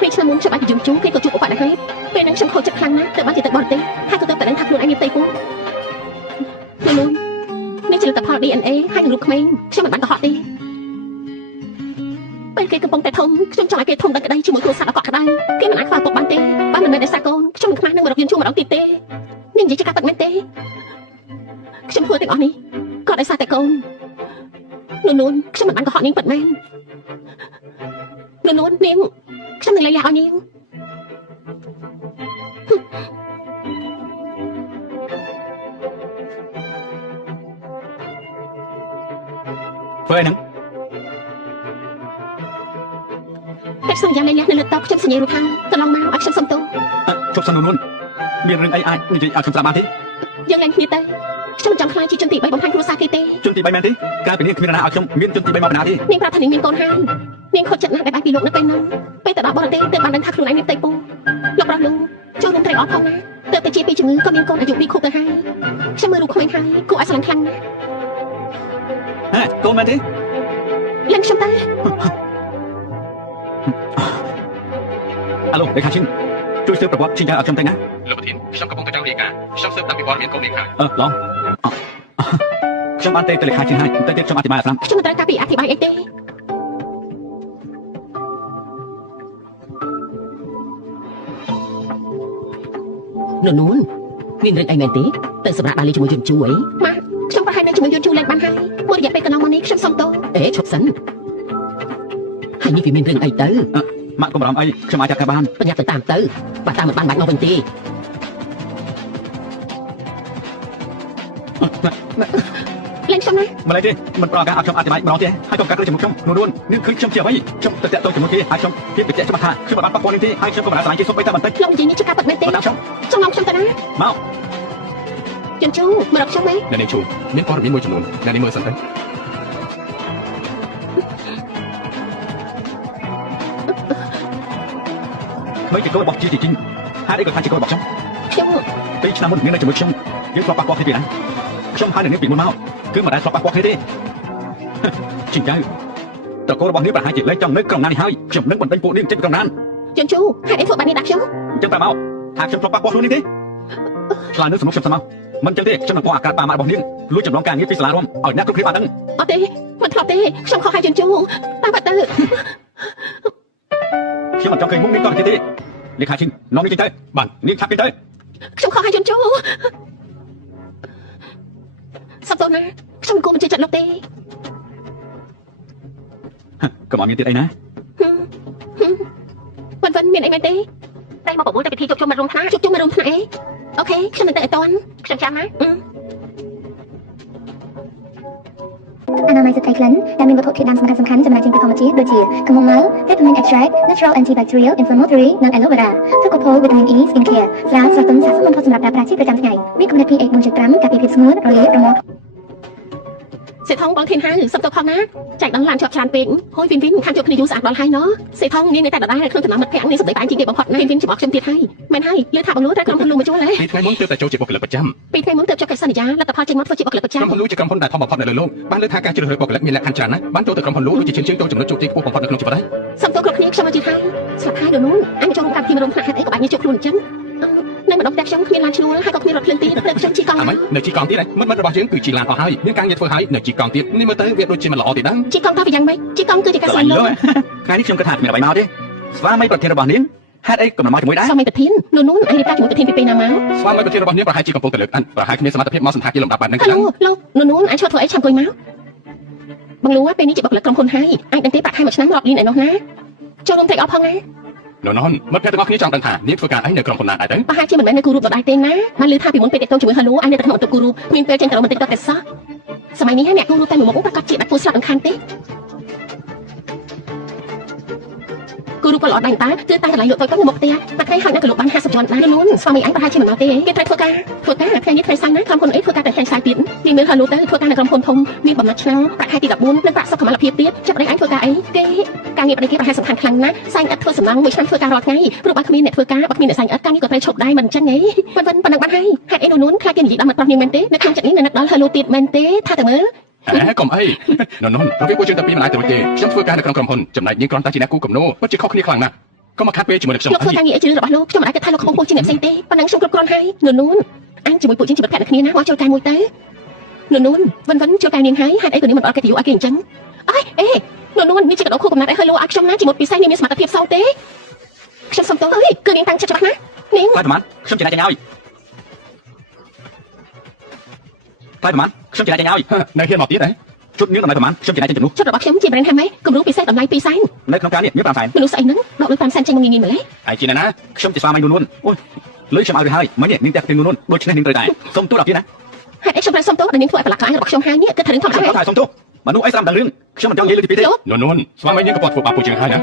ពេលឆ្នាំមុនខ្ញុំអាចជូនជូគេក៏ជួបឧបទ្ទហេតុពេលហ្នឹងខ្ញុំខូចចិត្តខ្លាំងណាស់ទៅបានជាទៅបរទេសហើយក៏ទៅតែដឹងថាខ្លួនឯងមានផ្ទៃពោះនោះនេះជាលទ្ធផល DNA ហើយនឹងរូបក្មេងខ្ញុំមិនបានកុហកទេពេលគេកំពុងតែធំខ្ញុំចង់ឲ្យគេធំដល់ក្តីជាមួយគ្រួសារដ៏កក់ក្ដៅគេមិនអាចខ្វល់ទុកបានទេបើមិនមែនតែសារកូនខ្ញុំមិនខ្មាស់នឹងរកយន្តជួម្ដងទៀតទេនាងនិយាយជាការពិតមែនទេខ្ញុំធ្វើទាំងអស់នេះក៏ដោយសារតែកូននួនខ្ញុំមិនបានកុហកនាងពិតមែននួននាងខ្ញុំនឹងលាឲ្យនាង ធ្វើអីហ្នឹង តែខ្ញុំយ៉ាងនេះនៅលើតុខ្ញុំសញ្ញារូបហើយកន្លងមកឲ្យខ្ញុំសុំទោស ជប់សិននួនមានរឿងអីអាចនិយាយឲ្យខ្ញុំស្ដាប់បានទេ យើងលែងគ្នាទៅខ្ញុំចង់ខ្លាចជាជនទី3បំផាន់គ្រួសារគេទេ ជនទី3មែនទេកាលពីនេះគ្មាននរណាឲ្យខ្ញុំមានជនទី3មកបណ្ណាទេ នាងប្រាប់ថានាងមានកូនហើយនាងខុសចិត្តណាស់ដែលបែកពីលោកនៅពេលហ្នឹងពេលទៅដល់បរទេសទើបបានដឹងថាខ្លួនឯងមានផ្ទៃពោះលោកប្រាប់លោកចូលរួមត្រេកអរផងណាទើបតែជាពីជំងឺក៏មានកូនអាយុ2ខួបទៅហើយខ្ញុំមើលរូបក្មេងហើយគួរឲ្យស្រឡាញ់ខ្លាំងណាស់ ហេកូនមែនទេ លែងខ្ញុំទៅ អាឡូលេខាឈិនជួយស៊ើបប្រវត្តិជីយ៉ាឲ្យខ្ញុំទៅណា លោកប្រធានខ្ញុំកំពុងតែចង់រាយការណ៍ខ្ញុំស៊ើបតាមពីព័ត៌មានកូននេះហើយ ឡងខ្ញុំបានទៅលេខាឈិនហើយតែទៀតខ្ញុំអធិប្បាយឲ្យស្ដាប់ ខ្ញុំមិនត្រូវការពីអធិប្បាយអីទេ នួនមានរឿងអីមែនទេទៅសម្រាប់បាលីជាមួយយន្តជួយ ម៉ាក់ខ្ញុំប្រហែលនឹងជាមួយយន្តជូលែងបានហើយមួយរយៈពេលកន្លងមកនេះខ្ញុំសុំទោស អេឈប់សិនហើយនេះវាមានរឿងអីទៅ ម៉ាក់កុំបារម្ភអីខ្ញុំអាចចាត់ការបាន បញ្ញាទៅតាមទៅបើតាមមិនបានបាច់មកវិញទេ លែងខ្ញុំណា ម្ល៉េះទេមិនប្រកាសឲ្យខ្ញុំអធិប្បាយម្ដងទេហើយកុំកាត់លើជាមួយខ្ញុំនួននេះគឺខ្ញុំជាអ្វីខ្ញុំទៅតាក់ទងជាមួយគេហើយខ្ញុំភាពបញ្ជាក់ច្បាស់ថាខ្ញុំមិនបានប៉ះពាល់នេះទេហើយខ្ញុំក៏មិនបានស្រឡាញ់គេសូម្បីតែបន្តិច ខ្ញុំនិយាយនេះជាការពិតមែនទេ បណ្ដាខ្ញុំ ចង់មកខ្ញុំទៅណា មក យន្តជូមករកខ្ញុំទេ អ្នកនាងឈូមានព័ត៌មានមួយចំនួនអ្នកនាងមើលសិនទៅ មិនជាកូនរបស់ជីជីងហើយអីក៏ថាជាកូនរបស់ខ្ញុំ ខ្ញុំ 2ឆ្នាំមុនមាននៅជាមួយខ្ញុំយើងធ្លាប់ប៉ះពាល់គ្នាពីណាខ្ញុំហើយនឹងនេះពីមុនមកគឺមិនដែលធ្លាប់ប៉ះពាល់គ្នាទេជីងចៅតកូលរបស់នេះប្រហែលជាលែងចង់នៅក្រុងណានេះហើយខ្ញុំនឹងបណ្ដេញពួកនេះចេញពីក្រុងណា យន្តជូហេតុអីធ្វើបែបនេះដាក់ខ្ញុំ អញ្ចឹងតាមមកថាខ្ញុំធ្លាប់ប៉ះពាល់ខ្លួននេះទេឆ្លើយនឹងសំណុំខ្ញុំទៅមកមិនអញ្ចឹងទេខ្ញុំនឹងបោះអាកាសបាម៉ារបស់នាងលួចចម្លងការងារពីសាលារួមឲ្យអ្នកគ្រប់គ្នាបានដឹង អត់ទេមិនធ្លាប់ទេខ្ញុំខុសហើយយន្តជូតាមបាត់ទៅ ខ្ញុំមិនចង់ឃើញមុខនាងតទៅទេលេខាឈិននាំនាងចេញទៅបាននាងឆាប់ចេញទៅ ខ្ញុំខុសហើយយន្តជូសុំទោសណាខ្ញុំមិនគួរបញ្ជាចិត្តលោកទេ កុំឲ្យមានទៀតអីណា វិនមានអីមែនទេតែមកប្រមូលតែពិធីជួបជុំមិត្តរួមថ្នាក់ជួបជុំមិត្តរួមថ្នាក់អីអូខេខ្ញុំនឹងទៅឲ្យតាន់ខ្ញុំចាំណា អនាម័យស្ត្រីក្លិនដែលមានវត្ថុធាតុដើមសំខាន់ៗចំណែកចេញពីធម្មជាតិដូចជាកំមុំម៉ៅ Vitamin Extract Natural Antibacterial Inflammatory និង Aloe Vera ទឹកកូផូ Vitamin E Skin Care ស្រាស្រទន់ស័ក្តិសមបំផុតសម្រាប់ប្រើប្រាស់ជាប្រចាំថ្ងៃមានកម្រិត pH 4.5ការពារភាពស្ងួតរលាករមាស់ សេថងបងធានហើយសុំទោសផងណាចែកដល់ឡានជាប់ច្រើនពេកហួយវិនខានជួបគ្នាយូរស្អាតដល់ហើយណោះសេថងនាងនៅតែដដែលក្នុងចំណោមមិត្តភក្តិនាងសម្ដីបែរជាងគេបំផុតណាវិនច្បាស់ខ្ញុំទៀតហើយមែនហើយលើថាបងលូត្រូវក្រុមហ៊ុនលូមកជួលហ៎ ពីថ្ងៃមុនទើបតែចូលជាបុគ្គលិកប្រចាំ ពីថ្ងៃមុនទើបចុះកិច្ចសន្យាលទ្ធផលចេញមកធ្វើជាបុគ្គលិកប្រចាំ ក្រុមហ៊ុនលូជាក្រុមហ៊ុនដែលធំបំផុតនៅលើលោកបានលើថាការជ្រើសរើសបុគ្គលិកមានលក្ខខណ្ឌច្រើនណាស់បានចូលទៅក្រុមហ៊ុនលូដូចជាជាងចូលចំណុចជោគជ័យខ្ពស់បំផុតនៅក្នុងជីវិតហើយ សុំទោសគ្រប់គ្នាខ្ញុំមកជិះហើយស្លាប់ហើយដល់នោះអញចូលរួមកម្មវិធីមករំខាត់ហេតុអីក៏បាច់ញជួបខ្លួនអញ្ចឹងនៅម្ដងផ្ទះខ្ញុំគ្មានឡានឈ្នួលហើយក៏គ្មានរថភ្លើងទីនៅខ្ញុំជិះកង់ អាម៉េចនៅជីកង់ទៀតហើយមិត្តរបស់យើងគឺជីឡានអស់ហើយមានការងារធ្វើហើយនៅជីកង់ទៀតនេះមើលទៅវាដូចជាមិនល្អទេដែរ ជិះកង់ទៅយ៉ាងម៉េចជិះកង់គឺជាការ ឆ្ ស្ លា លា ញ់ ញ់ ល លោក ថ្ងៃនេះខ្ញុំគិតថាមានអ្វីមកទេស្វាមីប្រធានរបស់នាងហេតុអីក៏មិនមកជាមួយដែរ សម័យប្រធាននោះអញរៀបការជាមួយប្រធានពីពេលណាមក ស្វាមីប្រធានរបស់នាងប្រហែលជាកំពុងតែលើកអានប្រហែលគ្មានសមត្ថភាពមកសន្តាគារលំដាប់បែបហ្នឹង ហៅ ខ្លាំង លោកនោះអញឈប់ធ្វើអីឆាំអង្គុយមកបងលូពេលនេះជាបុគ្គលិកក្រុមហ៊ុនហើយអញដឹងទេប្រាក់ខែមួយឆ្នាំរាប់លានឯនោះណាចូលរួមត្រេកអរផងណា នោះនមិត្តភក្តិទាំងអស់គ្នាចង់ដឹងថានាងធ្វើការអីនៅក្រុមហ៊ុនណាដែរទៅ ប្រហែលជាមិនមែននៅគូរូបដដែលទេណាបានលើថាពីមុនពេលតេតងជាមួយហៅលូអញនៅតែក្នុងបន្ទប់គូរូបមានពេលចេញទៅរកបន្តិចទៅតែសោះសម័យនេះហើយអ្នកគូរូបតែមួយមុខប្រកាសជាបាត់ពូស្លាប់អង្ខានទេគូរូបល្អដែរតើគឺតែកន្លែងលក់តូចទៅមុខផ្ទះតែថ្ងៃហត់នៅកលុបបាន50ជាន់ដែរនោះស្វាមីអញប្រហែលជាមិនមកទេគេត្រូវធ្វើការថ្ងៃនេះថ្ងៃសៅរ៍ណាក្រុមហ៊ុនអីធ្វើការតែថ្ងៃសៅរ៍ទៀតនេះមើលហៅលូទៅធ្វើការនៅក្រុមហ៊ុនធំមានបំណត់ឆ្នាំប្រាក់ខែទី14និងប្រាក់សុខុមាលភាពទៀតចាប់អីអញធ្វើការអីគេការងារប្រទេសគេប្រហែលសំខាន់ខ្លាំងណាស់សាញ់អត់ធ្វើសំណងមួយឆ្នាំធ្វើការរាល់ថ្ងៃព្រោះបើគ្មានអ្នកធ្វើការបើគ្មានអ្នកសាញ់អត់ការងារក៏ត្រូវឈប់ដែរមិនអញ្ចឹងហីប៉ុណ្ណឹងបានហើយហេតុអីនោះខ្លាចគេនិយាយដល់មិត្តប្រុសនាងមែនទេនៅក្នុងចិត្តនេះនៅនឹកដល់ហៅលូទៀតមែនទេថាតែមើល កុំអីនោះរវាពួកយើងតែពីរមិនអាចទៅរួចទេខ្ញុំធ្វើការនៅក្នុងក្រុមហ៊ុនចំណែកនាងគ្រាន់តែជាអ្នកគូកំណោពិតជាខុសគ្នាខ្លាំងណាស់កុំមកខាត់ពេលជាមួយនឹងខ្ញុំ លោកធ្វើការងារអីជារឿងរបស់លោកខ្ញុំមិនអាចគិតថាលោកខំពោះជាអ្នកផ្សេងទេប៉ុណ្ណឹងខ្ញុំគ្រប់គ្រាន់ហើយនោះអញជាមួយពួកជាងជីវិតភក្តិគ្នាណាមកចូលការមួយទៅនោះវិនចូលការនាងហើយហេតុអីក៏នាងមិនអត់កិត្តិយសឲ្យគេអញ្ចឹងអេនោះនេះជាកដោខួបកំណត់អីហើយលោកឲ្យខ្ញុំណាជាមួយពិសេសនាងមានសមត្ថភាពសោតទេខ្ញុំសុំទោសអើយគឺនាងតាំងចិត្តច្បាស់ណានាង ខ្លាចប្រមាណខ្ញុំចេញឲ្យខ្លាចប្រមាណខ្ញុំចេញឲ្យ នៅហ៊ានមកទៀតហ៎ ชุดนี้តម្លៃប្រហែលខ្ញុំចំណាយចេញចំនួន ចិត្តរបស់ខ្ញុំជា brand Hermes គំរូពិសេសតម្លៃ2សែន នៅក្នុងការនេះមាន5សែន មនុស្សស្អីហ្នឹងដកលុយ5សែនចេញមកងាយៗម្ល៉េះ ហើយជាណា ខ្ញុំជាស្វាមីនួនអូយលុយខ្ញុំឲ្យទៅហើយមិញនាងតែពីនួនដូច្នេះនាងត្រូវតែសុំទោសដល់ទៀតណា ហេតុអីខ្ញុំត្រូវសុំទោសដល់នាងធ្វើឲ្យប្រឡាក់ខ្លាំងរបស់ខ្ញុំហើយនេះគឺថារឿងធម្មតា ខ្ញុំថាសុំទោស មនុស្សអីស្ដាប់ដល់រឿងខ្ញុំមិនចង់និយាយលើទីពីទេ នួនស្វាមីនាងក៏ពត់ធ្វើបាបពួកយើងហើយណា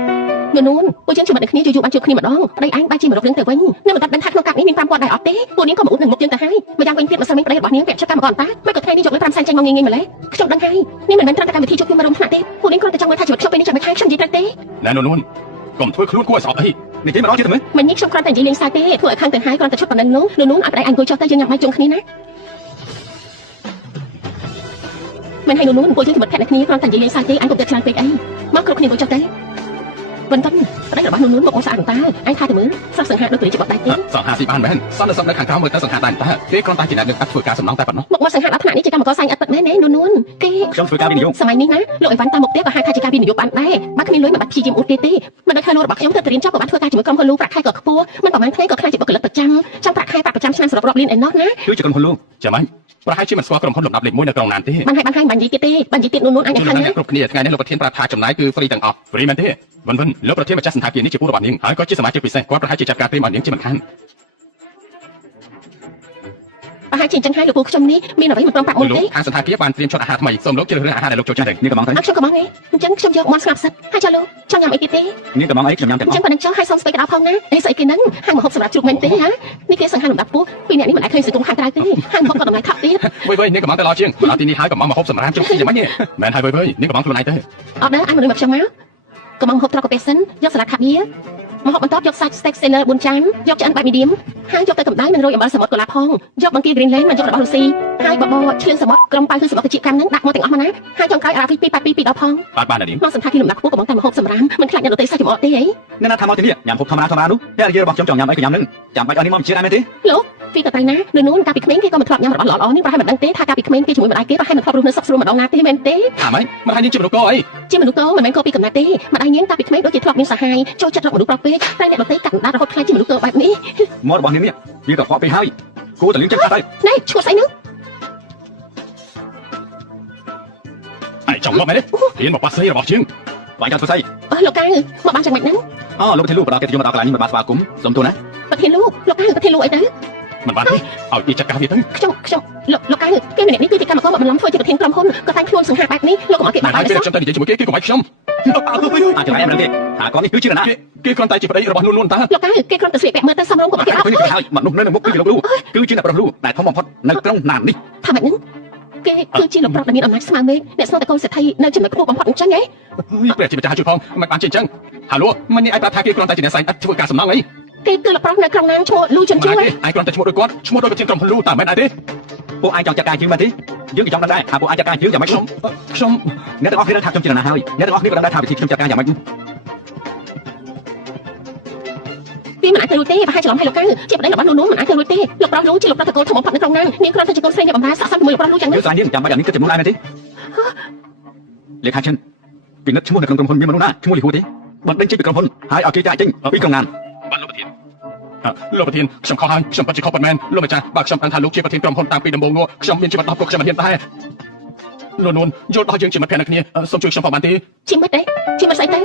នួនពួកយើងជួបបាត់គ្នាយូរបានជួបគ្នាម្ដងប្តីឯងបែរជាមករករឿងទៅវិញនៅមិនតាត់ដឹងថាក្នុងកាប់នេះមាន5គាត់ដែរអត់ទេពួកនាងក៏មកអ៊ុតនឹងមុខយើងទៅហើយម្យ៉ាងវិញទៀតម្សិលមិញប្តីរបស់នាងពាក់ចិត្តកម្មករតាមិនក៏ថ្ងៃនេះយកលុយ5សែនចេញមកងាយៗម្លេះខ្ញុំដឹងហើយនេះមិនមែនត្រឹមតែកម្មវិធីជួបគ្នាមករំថ្នាក់ទេពួកនាងគ្រាន់តែចង់មើលថាជីវិតខ្ញុំពេលនេះចាំមិនខាងខ្ញុំនិយាយត្រូវទេ ណែនួនកុំធ្វើខ្លួនគួរឲ្យស្អប់អី និយាយម្ដងទៀតទៅមើល មិននេះខ្ញុំគ្រាន់តែនិយាយលេងសើចទេធ្វើឲ្យខាងទាំងហើយគ្រាន់តែឈុតប៉ុណ្ណឹងនោះនួនឲ្យប្តីឯងអង្គុយចុះទៅយើងញ៉ាំបាយជុំគ្នាណាមិនឲ្យនួនពួកយើងជាមិត្តភក្តិគ្នាគ្រាន់តែនិយាយលេងសើចទេឯងកុំទៅខ្លាំងពេកអីមកគ្រប់គ្នាអង្គុយចុះទៅបន្តិចប្តីរបស់នួនមកអងស្អាតតើឯងថាទៅមើលស្រស់សង្ហាដូចពេលជាបត់ដៃទេ សង្ហាស៊ីបានមែនសន្តិសុខនៅខាងក្រៅមើលទៅសង្ហាដែរតើគេគ្រាន់តែជាអ្នកនឹងអត់ធ្វើការសំណងតែប៉ុណ្ណោះ មកសង្ហាដល់ថ្នាក់នេះជាកម្មករសាញ់អត់ពិតមែនទេនួនគេ ខ្ញុំធ្វើការវិនិយោគ សម័យនេះណាលោកអីវ៉ាន់តាមមុខផ្ទះក៏ហៅថាជាការវិនិយោគបានដែរបើគ្មានលុយមិនបាច់ព្យាយាមអ៊ូតទេមិនដូចថាលោករបស់ខ្ញុំទៅរៀនចប់ក៏បានធ្វើការជាមួយក្រុមហ៊ុនលូប្រាក់ខែក៏ខ្ពស់មិនប្រហែលថ្ងៃក៏ខ្លាចជាបុគ្គលិកប្រចាំចាំប្រាក់ខែប្រចាំឆ្នាំសរុបរាប់លានឯណោះណា គឺជាក្រុមហ៊ុនលោក ចាំមិនប្រហែលជាមិនស្គាល់ក្រុមហ៊ុនលំដាប់លេខ1នៅក្រុងណានទេ បានហើយបាញ់និយាយទៀតទេបាញ់និយាយទៀតនួនអញឯង គឺ ខាង អ្នក ណា គ្រប់គ្នាថ្ងៃនេះលោកប្រធានប្រាប់ថាចំណាយគឺ free ទាំងអស់ free មែនទេវិនលោកប្រធានម្ចាស់សន្តាគារនេះជាពូរបស់នាងហើយក៏ជាសមាជិកពិសេសគាត់ប្រហែលជាចាត់ការព្រៀមឲ្យនាងជាមិនខាន ប្រហែលជាអញ្ចឹងហើយលោកពូខ្ញុំនេះមានអ្វីមិនព្រមប្រាប់មុន លោក ទេ ខាងសន្តាគារបានត្រៀមឈុតអាហារថ្មីសូមលោកជ្រើសរើសអាហារដែលលោកចូលចិត្ត នេះកំងទៅ អត់ខ្ញុំក៏មកទេអញ្ចឹងខ្ញុំយកមកស្ងាត់សិតហើយចាលោកចង់ញ៉ាំអីទៀតទេ នេះកំងអីខ្ញុំញ៉ាំ អ ទាំង ញ្ អ ចឹង ស់ ប៉ណ្ណឹងចុះឲ្យសុំស្បែកក្តៅផងណាអីស្អីគេហ្នឹងហាងមហូបសម្រាប់ជ្រូកមែនទេហ៎នេះគេសង្ហាលំដាប់ពោះពីអ្នកនេះមិនអាចឃើញសង្គមខាងក្រៅទេហាងមហូបក៏តម្លៃថោកទៀត វយនាងកំងទៅឡោជាងដល់ទីនេះហើយកំងមកហូបសម្រាប់ជុំគ្នាយ៉ាងម៉េចនេះមែនហើយវយនាងកំងខ្លួនឯងទៅ អត់ដែរអញមនុស្សមកខ្ញុំមកកំងហូបត្រកកាពះសិនយកសាឡាត់ខាបៀមកហូបបន្ទាប់យកសាច់ steak sailor 4ចានយកឆ្អិនបែប medium ហើយយកទៅកម្ដៅនឹងរយអំបិលសមុទ្រកូឡាផងយកបង្គា greenland មកយករបស់រុស្ស៊ីហើយបបរឈ្លៀងសមុទ្រក្រុមប៉ៅគឺសមុទ្រជាកម្មនឹងដាក់មកទាំងអស់មកណាហើយចុងក្រោយអារ៉ាហ្វី282ដល់ផង បាននាង មកសន្តាគារលំដាប់ខ្ពស់កំងតែមកហូបសម្រាមមិនខ្លាចអ្នកដទៃសាច់ចំអកទេអី អ្នកណាថាមកទីនេះញ៉ាំហូបធម្មតានោះតែនិយាយរបស់ខ្ញុំចង់ញ៉ាំអីក៏ញ៉ាំនឹងចាំបាច់ឲ្យនេះមកជាដែរមែនទេ លោកពីទៅណានួនកាលពីក្មេងគេក៏មិនធ្លាប់ញ៉ាំរបស់ល្អៗនេះប្រហែលមិនដឹងទេថាកាលពីក្មេងគេជាមួយម្ដាយគេប្រហែលមិនធ្លាប់រស់នៅសុខស្រួលម្ដងណាទេមែនទេ ថាម៉េចមិនឲ្យនាងជាមនុស្សកអី ជាមនុស្សកោមិនមែនកោពីកំណត់ទេម្ដាយនាងកាលពីក្មេងដូចជាធ្លាប់មានសហាយចូលចិត្តរកមនុស្សប្រុសពេកតែអ្នកដទៃកាត់ដាររហូតខ្លាចជាមនុស្សកោបែបនេះ មករបស់នេះវាក៏ខ្វក់ពេកហើយគួរតែលៀងចិត្តដែរ ណែឈ្មោះស្អីហ្នឹង ឯងចង់មកមែនទេរៀនមកប៉ាសីរបស់ជាង បាញ់ចាំធ្វើស្អី អស់លោកកៅមកបានយ៉ាងម៉េចហ្នឹង អូលោកប្រធានលោកបដកិត្តិយសមកដល់កន្លែងនេះមិនបានស្វាគមន៍សូមទោសណា ប្រធានលោកកៅប្រធានលោកអីទៅ មិនបានទេឲ្យគេចាត់ការវាទៅ ខ្ញុំលោកកៅគេម្នាក់នេះគឺជាកម្មករមកបន្លំធ្វើជាប្រធានក្រុមហ៊ុនក៏តែងខ្លួនសង្ហាបែបនេះលោកកុំឲ្យគេបាក់ ហើយ បាយ ពេល សោះ ខ្ញុំទៅនិយាយជាមួយគេកុំឲ្យខ្ញុំ អាចចម្លែកមិនដឹងទេថាគាត់នេះគឺជានរណា គេគ្រាន់តែជាប្តីរបស់នួនតើ លោកកៅគេគ្រាន់តែស្លៀកពាក់មើលទៅសមរម្យកុំឲ្យគេអត់ ឃើញហើយមនុស្សនៅមុខគឺជាលោកលូគឺជាអ្នកប្រលូដែលធំបំផុតនៅក្នុងណាននេះ ថាម៉េចហ្នឹងគេគឺជាលោកប្រុសដែលមានអំណាចស្មើមេឃអ្នកស្នងតកូនសេដ្ឋីនៅចំណុចខ្ពស់បំផុតអញ្ចឹងហ៎ ព្រះជាម្ចាស់ជួយផងមិនបានជាអញ្ចឹងហាឡូមិននេះឯងប្រាប់ថាគេគ្រាន់តែជាអ្នកសាញ់អត់ធ្វើការសំណងអី គេគឺលោកប្រុសនៅក្រុងណាមឈ្មោះលូជិនជួ ឯ យ ងគ្រាន់តែឈ្មោះដូចគាត់ឈ្មោះដូចប្រធានក្រុមហ៊ុនលូតើមិនឯងទេ ពួកឯងចង់ចាត់ការយើងមែនទេយើងក៏ចង់ដឹងដែរថាពួកឯងចាត់ការយើងយ៉ាងម៉េច ខ្ញុំ អ្នកទាំងអស់គ្នាដឹងថាខ្ញុំជានរណាហើយអ្នកទាំងអស់គ្នាក៏ដឹងដែរថាវិធីខ្ញុំចាត់ការយ៉ាងម៉េច វាមិនអាចទៅរួចទេប្រហែលច្រឡំឲ្យលោកកៅជាប្តីរបស់នួនមិនអាចទៅរួចទេលោកប្រុសលូជាលោកប្រុសតកូលធំបំផុតនៅក្រុងណាមនាងគ្រាន់តែជាកូនស្រីអ្នកបម្រើស័ក្តិសមជាមួយលោកប្រុសលូចឹង យើ ណា ងស្អាតយើងចាំបាច់អានេះគិតចំនួនដែរមែនទេលេខាឈិនពិនិត្យឈ្មោះនៅក្នុងក្រុមហ៊ុនមានមនុស្សណាឈ្មោះលីហួរទេបណ្ដឹងចេញពីក្រុមហ៊ុនហើយឲ្យគេចាក់ចេញពីក្រុមណាន បាទលោកប្រធានខ្ញុំខុសហើយខ្ញុំពិតជាខុសប៉ុន្មានលោកម្ចាស់បើខ្ញុំដឹងថាលោកជាប្រធានក្រុមហ៊ុនតាំងពីដំបូងនោះខ្ញុំមានជីវិតដល់ពួកខ្ញុំមិនហ៊ានដែរនួនយល់ដល់យើងជាមិត្តភក្តិគ្នាសូមជួយខ្ញុំផងបានទេ ជាមិត្តទេជាមិត្តស្អីទៅ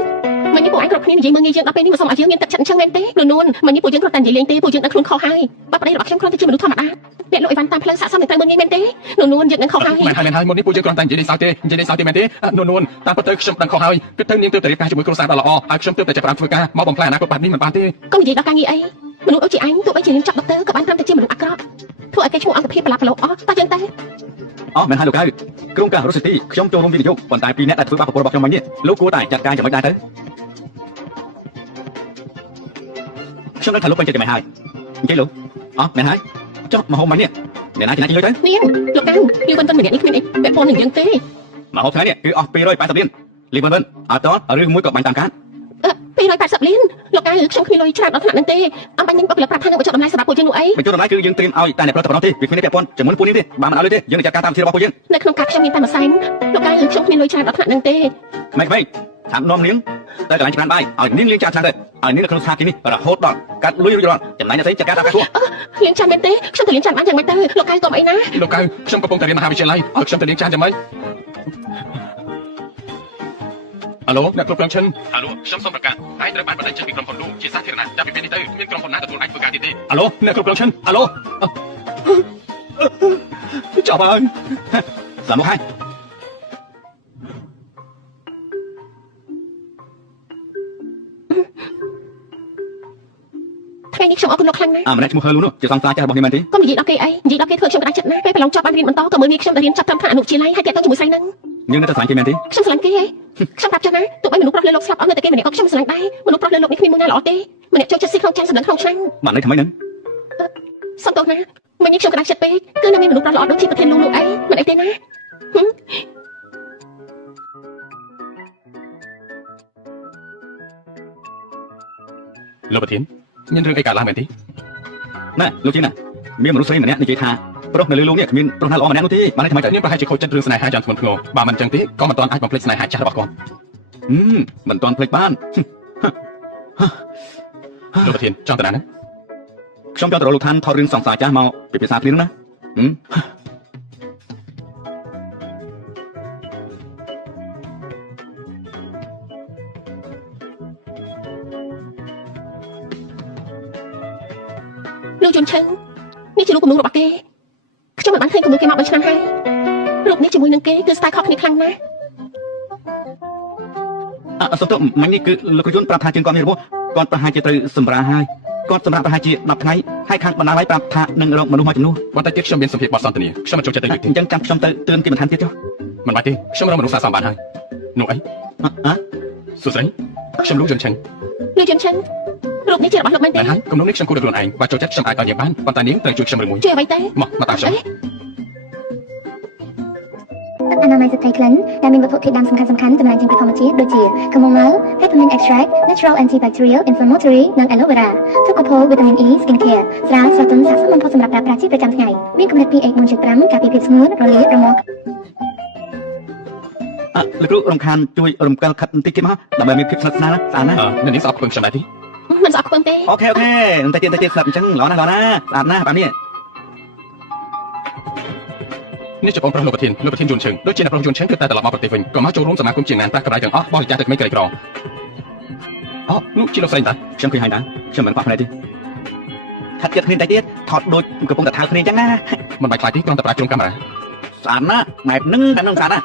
មិននេះពួកឯងគ្រប់គ្នានិយាយមើលងាយយើងដល់ពេលនេះមិនសូមឲ្យយើងមានទឹកចិត្តអញ្ចឹងមែនទេនួនមិននេះពួកយើងគ្រាន់តែនិយាយលេងទេពួកយើងដឹងខ្លួនខុសហើយបើប្តីរបស់ខ្ញុំគ្រាន់តែជាមនុស្សធម្មតាអ្នកលោកអីវ៉ាន់តាមផ្លូវសាកសមមិនត្រូវមើលងាយមែនទេនួនយើងដឹងខុសហើយ មែនហើយមុននេះពួកយើងគ្រាន់តែនិយាយលេងសើចទេនិយាយលេងសើចទេមែនទេនួនតាមពិតទៅខ្ញុំដឹងខុសហើយគិតទៅនាងទើបតែរៀបការជាមួយគ្រួសារដ៏ល្អហើយខ្ញុំទើបតែចាប់ផ្ដើមធ្វើការមកបំផ្លាញអនាគតបែបនេះមិនបានទេ កុំនិយាយដល់ការងារអីមនុស្សដូចជាអញទោះបីជានាងចាប់ដុកទ័រក៏បានត្រឹមតែជាមនុស្សអាក្រក់ធ្វើឲ្យគេឈ្មោះអង្គភាពប្រឡាប់ប្រឡូកអស់តើចឹងតែ អូមែនហើយលោកហើយក្រុមការរស់ស៊ីទីខ្ញុំចូលរួមវិនិយោគប៉ុន្តែពីអ្នកដែលធ្វើបាបប្រពន្ធរបស់ខ្ញុំមិញនេះលោកគួរតែចាត់ការយ៉ាងម៉េចដែរទៅខ្ញុំនឹងថាលោកពេញចិត្តយ៉ាងម៉េចហើយអញ្ចឹងលោកអូមែនហើយចុះមកហូបមិញនេះអ្នកណាជាអ្នកលុយទៅ នាងលោកកៅលីវិនវិនម្នាក់នេះគ្មានអីពាក់ព័ន្ធនឹងយើងទេ មកហូបថ្ងៃនេះគឺអស់280លានលីវិនអត់តឬមួយក៏បាញ់តាមការ 280លានលោកកៅខ្ញុំគ្មានលុយច្រើនដល់ថ្នាក់ហ្នឹងទេអំបញ្ញបុគ្គលិកប្រាប់ថានឹងបញ្ចុះតម្លៃសម្រាប់ពួកយើងនោះអី បញ្ចុះតម្លៃគឺយើងត្រៀមឲ្យតែអ្នកប្រតិបត្តិទេវាគ្មានពាក់ព័ន្ធជាមួយពួកនេះទេបានមិនឲ្យលុយទេយើងនឹងចាត់ការតាមវិធីរបស់ពួកយើង នៅក្នុងកាប់ខ្ញុំមានតែមួយសែនលោកកៅខ្ញុំគ្មានលុយច្រើនដល់ថ្នាក់ហ្នឹងទេ ម៉េចថានាំនាងទៅកន្លែងច្រានបាយឲ្យនាងលេងចាស់ឆ្នាំទៅឲ្យនាងនៅក្នុងស្ថានភាពនេះរហូតដល់កាត់លុយរួចរាល់ចំណែកអ្នកស្រីចាត់ការតាមការធ្វើ លៀងចានមែនទេខ្ញុំទៅលៀងចានបានយ៉ាងម៉េចទៅលោកកៅកុំអីណា លោកកៅខ្ញុំកំពុងតែរៀនមហាវិទ្យាល័យឲ្យខ្ញុំទៅលេងចានយ៉ាងម៉េចអាឡូអ្នកគ្រប់គ្រងឈិនអាឡូខ្ញុំសូមប្រកាសឯងត្រូវបានបណ្តេញចេញពីក្រុមហ៊ុនលូជាសាធារណៈចាប់ពីពេលនេះទៅមានក្រុមហ៊ុនណាទទួលឯងធ្វើការទៀតទេអាឡូអ្នកគ្រប់គ្រងឈិនអាឡូចាប់ហើយ Làm một hai ពេលនេះខ្ញុំអរគុណលោកខ្លាំងណាស់ ម្នាក់ឈ្មោះហឺលូនោះជាសង្សារចាស់របស់នេះមែនទេ កុំនិយាយដល់គេអីនិយាយដល់គេធ្វើខ្ញុំក្តារចិត្តណាស់ពេលប្រឡងចប់បានរៀនបន្តក៏មើលងាយខ្ញុំទៅរៀនចាប់ត្រឹមថ្នាក់អនុវិទ្យាល័យហើយតាក់ទងជាមួយស្រីហ្នឹង យើងនៅតែស្រឡាញ់គេមែនទេ ខ្ញុំស្រឡាញ់គេហ៎ខ្ញុំប្រាប់ចាស់ណាទោះបីមនុស្សប្រុសលើលោកស្លាប់អស់នៅតែគេម្នាក់ក៏ខ្ញុំស្រឡាញ់ដែរមនុស្សប្រុសលើលោកនេះគ្មានមួយណាល្អទេម្នាក់ចូលចិត្តស៊ីក្នុងចាំសម្លឹងក្នុងឆ្នាំ បានន័យថាម៉េចហ្នឹង សុំទោសណាមិញនេះខ្ញុំក្តារចិត្តពេកគឺនៅមានមនុស្សប្រុសល្អដូចជាប្រធានលោកអីមិនអីទេណា លោកប្រធានមានរឿងអីកើតឡើងមែនទេ ណែលោកជីណាមានមនុស្សស្រីម្នាក់និយាយថាប្រុសនៅលើលោកនេះគ្មានប្រុសណាល្អម្នាក់នោះទេបានន័យថាម៉េចទៅ នាងប្រហែលជាខូចចិត្តរឿងស្នេហាយ៉ាងធ្ងន់ធ្ងរបើមិនចឹងទេក៏មិនទាន់អាចបំភ្លេចស្នេហាចាស់របស់គាត់ មិនទាន់ភ្លេចបាន លោកប្រធានចង់ទៅណាហ្នឹង ខ្ញុំចង់ទៅរកលោកឋានថតរឿងសង្សារចាស់មកពិភាក្សាគ្នាណា លោកជុនឆឹងនេះជារូបគំនូររបស់គេខ្ញុំមិនបានឃើញគំនូរគេមក3ឆ្នាំហើយរូបនេះជាមួយនឹងគេគឺស្ទាយខុសគ្នាខ្លាំងណាស់ សុំទោសមិញនេះគឺលោកយុនប្រាប់ថាជាងគាត់មានរបួសគាត់ប្រហែលជាត្រូវសម្រាហើយគាត់សម្រាប់ប្រហែលជា10ថ្ងៃហើយខាងបណ្ដាលឲ្យប្រាប់ថានឹងរកមនុស្សមកជំនួស បន្តិចទៀតខ្ញុំមានសម្ភារបទសន្ទនាខ្ញុំមិនចូលចិត្តទៅយូរទេ អញ្ចឹងចាំខ្ញុំទៅទឿនគេបន្ថែមទៀតចុះ មិនបាច់ទេខ្ញុំរកមនុស្សសាសមបានហើយនោះអីសួស្ដីខ្ញុំលោកយន់ឆឹង លោកជុនឆឹងរូបនេះជារបស់លោកមែនទេ មែនហើយគំនុំនេះខ្ញុំគួរតែខ្លួនឯងបើចូលចិត្តខ្ញុំអាចឲ្យនាងបានប៉ុន្តែនាងត្រូវជួយខ្ញុំឬមួយ ជួយអ្វីទេ មកតាមខ្ញុំ ទឹកអនាម័យស្ត្រីក្លិនដែលមានវត្ថុធាតុដើមសំខាន់ៗចម្រាញ់ចេញពីធម្មជាតិដូចជា chamomile, peppermint extract, natural antibacterial, inflammatory និង aloe vera ទុកកូផូ vitamin E skin care ស្រាលស្រទន់ស័ក្តិសមបំផុតសម្រាប់ប្រើប្រាស់ជាប្រចាំថ្ងៃមានកម្រិត pH 4.5 ការពារភាពស្ងួតរលាករមាស់ លោកគ្រូរំខានជួយរំកិលខិតបន្តិចទៀតមកដើម្បីមានភាពស្និទ្ធស្នាលស្អាតណា នាងស្អប់ខ្ពើមខ្ញុំដែរទេ មិនស្អប់ខ្ពើមទេ អូខេបន្តិចទៀតស្ដាប់អញ្ចឹងល្អណាស់ស្អាតណាស់បែបនេះ នេះជាបងប្រុសលោកប្រធានយន់ឆឹងដូចជាអ្នកប្រុសយន់ឆឹងគឺតែត្រឡប់មកប្រទេសវិញក៏មកចូលរួមសមាគមជាងងានប្រាក់កម្រៃទាំងអស់បរិច្ចាគទៅក្មេងក្រីក្រនោះជាលោកស្រីតា ខ្ញុំឃើញហើយណាខ្ញុំមិនខ្វះភ្នែកទេខាត់ចិត្តគ្នាបន្តិចទៀតថតដូចកំពុងតែថើគ្នាអញ្ចឹងណា មិនបាច់ខ្លាចទេគ្រាន់តែប្រើជ្រុងកាមេរ៉ា ស្អាតណាស់បែបហ្នឹងស្អាតណាស់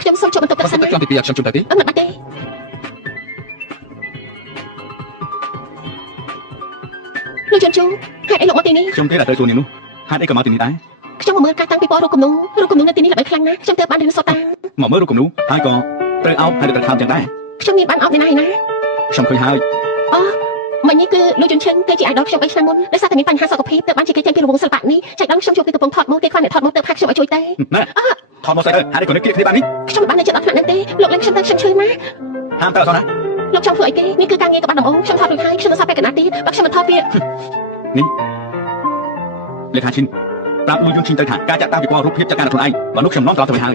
ខ្ញុំសូមចូលបន្ទប់ទឹក បើសិ សិ ន ន តែ ណា ខ្ញុំទីពីខ្ញុំជុំទៅទេ មិនបាច់ទេលោកជុនជូហេតុអីលោកមកទីនេះ ខ្ញុំទេដែលត្រូវជួននេះនោះហេតុអីក៏មកទីនេះដែរ ខ្ញុំមកមើលការតាំងពីពណ៌រូបគំនូរនៅទីនេះល្បីខ្លាំងណាស់ខ្ញុំទើបបានរៀនសូត្រតាម មកមើលរូបគំនូហើយក៏ត្រូវអោបហើយត្រូវថើបចឹងដែរ ខ្ញុំមានបានអត់ពីណាណា ខ្ញុំឃើញហើយ មិញនេះគឺលោកជុនឆឹងគឺជាអាយដលខ្ញុំ3ឆ្នាំមុនដោយសារតែមានបញ្ហាសុខភាពទើបបានជាគេចេញពីរង្វង់សិល្បៈនេះចែកដល់ខ្ញុំជួបគេកំពុងថតម៉ូគេខ្វះអ្នកថតម៉ូទើបហៅខ្ញុំឲ្យជួយទេ ណែថតមកស្អីទៅហេតុអីក៏នឹកគ្នាបែបនេះ ខ្ញុំមិនបាននៅចិត្តដល់ថ្នាក់នេះទេលោកលេងខ្ញុំទៅខ្ញុំឈឺណាស់ ហាមទៅអត់ណា លោកចង់ធ្វើអីគេនេះគឺការងារក្បាត់ដំបងខ្ញុំថតរួចហើយខ្ញុំមិនសាប់ពេលកណ្ដាលទៀតបើខ្ញុំមិនថតវា លេខាឈិនប្រាប់លួយយន្តឈិនទៅថាការចាក់តាមពីពណ៌រូបភាពចាក់ការខ្លួនឯងបើនោះខ្ញុំនាំត្រឡប់ទៅវិញហើ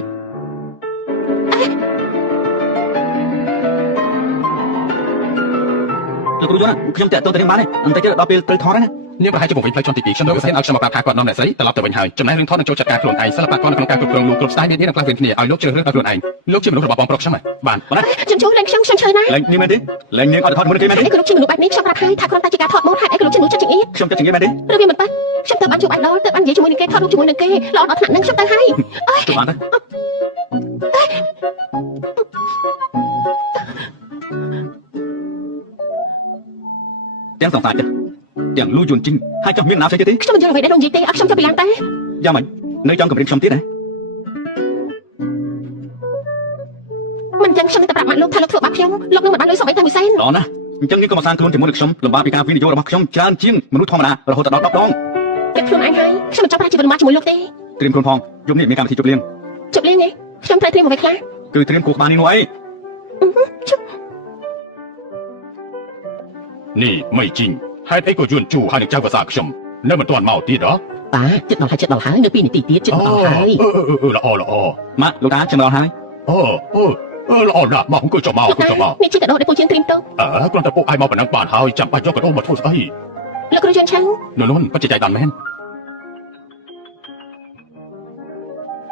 យលោកគ្រូយន្តខ្ញុំចាក់ទៅទៅបានទេបន្តិចទៀតដល់ពេលត្រូវថតហើយណា នាងប្រហែលជាមកវិញផ្លេចជាន់ទី2ខ្ញុំនឹងប្រសិនឲ្យខ្ញុំមកប្រាប់ថាគាត់នាំអ្នកស្រីត្រឡប់ទៅវិញហើយចំណែករឿងថតនឹងចូលចាត់ការខ្លួនឯងសិល្បករនៅក្នុងការគ្រប់គ្រងលោកគ្រប់ស្ទាយមាននឹងផ្លាស់វិញគ្នាឲ្យលោកជ្រើសរើសដល់ខ្លួនឯងលោកជាមនុស្សរបស់បងប្រុសខ្ញុំបាន ខ្ញុំជួលេងខ្ញុំឈឺណាស់ លេងនេះមែនទេលេងនេះអត់ថតមុនគេមែនទេ អីក៏លោកជាមនុស្សបែបនេះខ្ញុំប្រាប់ហើយថាគ្រាន់តែជាការថតម៉ូហេតុអីក៏លោកជាមនុស្សចិត្តចង្អៀត ខ្ញុំចិត្តចង្អៀតមែនទេ ឬវាមិនប៉ះខ្ញុំទៅបានជួបអាយដលទៅបាននិយាយជាមួយនឹងគេថតរូបជាមួយនឹងគេល្អដល់ថ្នាក់ហ្នឹងខ្ញុំទៅហើយ ជួបបានទេទាំងសង្សារចាស់ទាំងលួយយន្តជីងហើយចង់មានណាផ្សេងទៀតទេ ខ្ញុំមិនយល់អ្វីដែលលោកនិយាយទេអត់ខ្ញុំចុះពីឡានតែ យ៉ាងម៉េចនៅចង់គម្រាមខ្ញុំទៀតណា មិនចឹងខ្ញុំទៅប្រាប់ម៉ាក់លោកថាលោកធ្វើបាបខ្ញុំលោកនឹងមិនបានលុយសំបីតែមួយសែន ល្អណាស់អញ្ចឹងនេះក៏មកសាងខ្លួនជាមួយនឹងខ្ញុំលំបាកពីការវិនិយោគរបស់ខ្ញុំច្រើនជាងមនុស្សធម្មតារហូតដល់10ដង គិតខ្លួនឯងហើយខ្ញុំមិនចង់ប្រាជីវិតមកជាមួយលោកទេ ត្រៀមខ្លួនផងយប់នេះមានកម្មវិធីជប់លៀង ជប់លៀងទេខ្ញុំត្រូវត្រៀមអ្វីខ្លះ គឺត្រៀមគូក្បាលនេះនោះអី នេះមិនជីងហេតុអីក៏យន់ជូហើយនឹងចៅភាសាខ្ញុំនៅមិនទាន់មកទៀតហ៎ តាចិត្តដល់ហើយនៅ2នាទីទៀតចិត្តដល់ហើយ ល្អ ម៉ាក់លោកតាខ្ញុំដល់ហើយ ល្អណាស់មកអង្គុយចុះមក លោកតានេះជាកដោដែលពូជាងត្រៀមទៅ គ្រាន់តែពួកឯងមកប៉ុណ្ណឹងបានហើយចាំបាច់យកកដោមកធ្វើស្អី លោកគ្រូយន់ឆាំង នួនពិតជាចៃដន្យមែន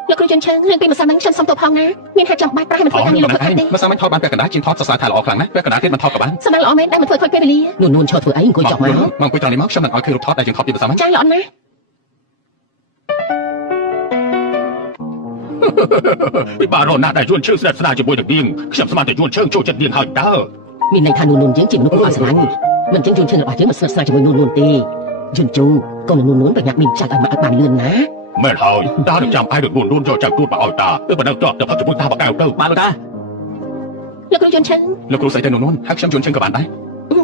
លោកគ្រូយន់ឆាំងរឿងពីម្សិលមិញខ្ញុំសុំទោសផងណាមានហេតុចាំបាច់ប្រហែលមិនធ្វើការងារលោកធ្វើទេ មិនសាមញ្ញថតបានពាក់កណ្ដាលជាងថតសរសើរថាល្អខ្លាំងណាស់ពាក់កណ្ដាលទៀតមិនថតក៏បាន សម្រាប់ល្អមែនដែលមិនធ្វើខូចពេលវេលា នួនឈរធ្វើអីអង្គុយចុះមក មកអង្គុយត្រង់នេះមកខ្ញុំនឹងឲ្យឃើញរូបថតដែលយើងថតពីម្សិលមិញ ចាល្អណាស់ ពីបារណាស់ដែលយន់ជើងស្និទ្ធស្នាលជាមួយនឹងនាងខ្ញុំស្មានតែយន់ជើងចូលចិត្តនាងហើយតើ មានន័យថានួនយើងជាមនុស្សគួរឲ្យស្រឡាញ់ អ មិនចឹងយួនឈឹងរបស់យើងមិនស្និទ្ធស្នាលជាមួយនួនទេយួនជូកូននួនប្រញាប់មានចាច់ឲ្យមកឲ្យបានលឿនណា មែនហើយតានឹងចាំឯងនឹងនួនយកចាំទួតមកឲ្យតាទៅបណ្ដឹងតបទៅផឹកជាមួយតាបកៅទៅ បានលោកតា លោកគ្រូយួនឈឹង លោកគ្រូស្អីទៅនួនហើយខ្ញុំយួនឈឹងក៏បានដែរ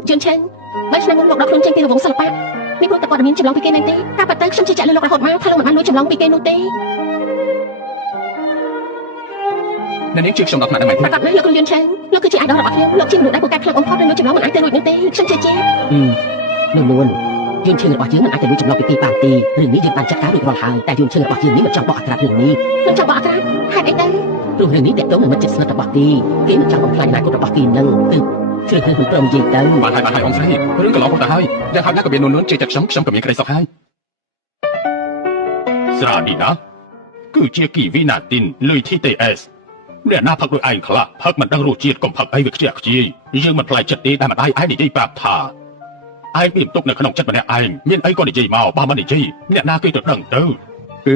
យួនឈឹងបើឆ្នាំមុនលោកដល់ខ្លួនចេញពីរង្វង់សិល្បៈនេះព្រោះតែគាត់មានចម្លងពីគេមែនទេការប៉ັດទៅខ្ញុំជឿជាក់លើលោករហូតមកថាលោកមិនបានលួចចម្លងពីគេនោះទេ អ្នកនាងជឿខ្ញុំដល់ថ្នាក់ហ្នឹងមែនទេ ប្រកបណាស់លោកគ្រូយួនឈឹងលោកគឺជាអាយដលរបស់ខ្ញុំលោកជាមនុស្សដែលពូកែខ្លាំងបំផុតនិងលោកចម្លងមិនអាចទៅរួចនោះទេខ្ញុំជឿជាក់ នួនយួនឈឹងរបស់យើងមិនអាចទៅលួចចម្លងពីគេបានទេរឿងនេះយើងបានចាត់ការរួចរាល់ហើយតែយួនឈឹងរបស់យើងនេះមិនចង់បកអាក្រាតរឿងនេះ ខ្ញុំចង់បកអាក្រាតហេតុអីទៅ ព្រោះរឿងនេះតេតងនឹងមិនចិត្តស្និទ្ធរបស់គេគេមិនចង់បំផ្លាញអនាគតរបស់គេនឹងទើបជ្រើសរើសមិនព្រមនិយាយទៅ បានហើយអងស្រីរឿងកន្លងទៅហើយយ៉ាងហោចណាស់ក៏មាននួនជឿចិត្តខ្ញុំក៏មានក្តីសុខហើយ ស្រានេះណាគឺជាគីវីណាទីនលុយ TTS អ្នកណាផឹកដោយឯងខ្លះផឹកមិនដឹងរសជាតិកុំផឹកអីវាខ្ជះខ្ជាយយើងមិនផ្លែចិត្តទេតែម្ដាយឯងនិយាយប្រាប់ថាឯងមានទុកនៅក្នុងចិត្តម្នាក់ឯងមានអីក៏និយាយមកបើមិននិយាយអ្នកណាគេទៅដឹងទៅ គឺ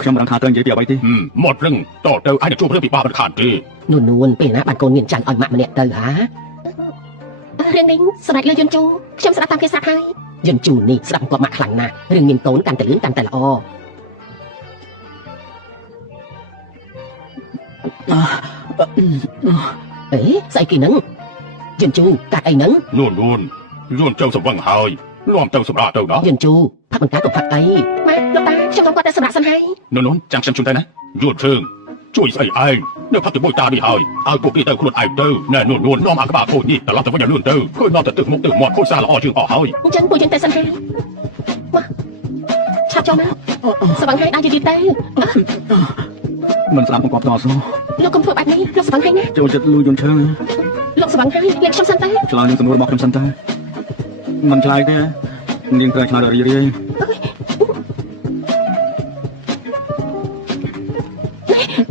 ខ្ញុំមិនដឹងថាទៅនិយាយពីអ្វីទេ មករឹងតទៅឯងនឹងជួបរឿងពិបាកមិនខានទេ នួនពេលណាបានកូនមានចាញ់ឲ្យម៉ាក់ម្នាក់ទៅហា រឿងនេះសម្រាប់លើយួនជូខ្ញុំស្ដាប់តាមគេស្រាប់ហើយ យន្តជូននេះស្ដាប់គាត់ម៉ាក់ខ្លាំងណាស់រឿងមានតូនកាន់តែលឿនកាន់តែល្អអេស្អីគេហ្នឹងយន្តជូកាត់អីហ្នឹង នួនយួនចូលសម្វឹងហើយនាំទៅសម្រាប់ទៅណា យន្តជូផាក់បង្ការក៏ផាក់អី ម៉ាក់លោកតាខ្ញុំមកគាត់តែសម្រាប់សិនហើយ នួនចាំខ្ញុំជុំទៅណា យួនជើងជួយស្អីឯងនៅផឹកជាមួយតានេះហើយឲ្យពួកគេទៅខ្លួនឯងទៅណែនួននាំអាក្បាលខូចនេះត្រឡប់ទៅវិញឲ្យលឿនទៅឃើញនាំទៅទឹកមុខទឹកមាត់ខូចសារល្អជាងអស់ហើយ អញ្ចឹងពួកយើងទៅសិនហើយមកឆាប់ចូលមកស្វឹងហើយដល់យឺតទៅ មិនស្ដាប់បង្គាប់តស៊ូ លោកកុំធ្វើបែបនេះលោកស្វឹងហើយណា ចូលចិត្តលួយយន្តឈើ លោកស្វឹងហើយលេខខ្ញុំសិនទៅ ឆ្លើយនឹងសំណួររបស់ខ្ញុំសិនតើមិនឆ្លើយទេនាងត្រូវឆ្លើយដល់រីរាយ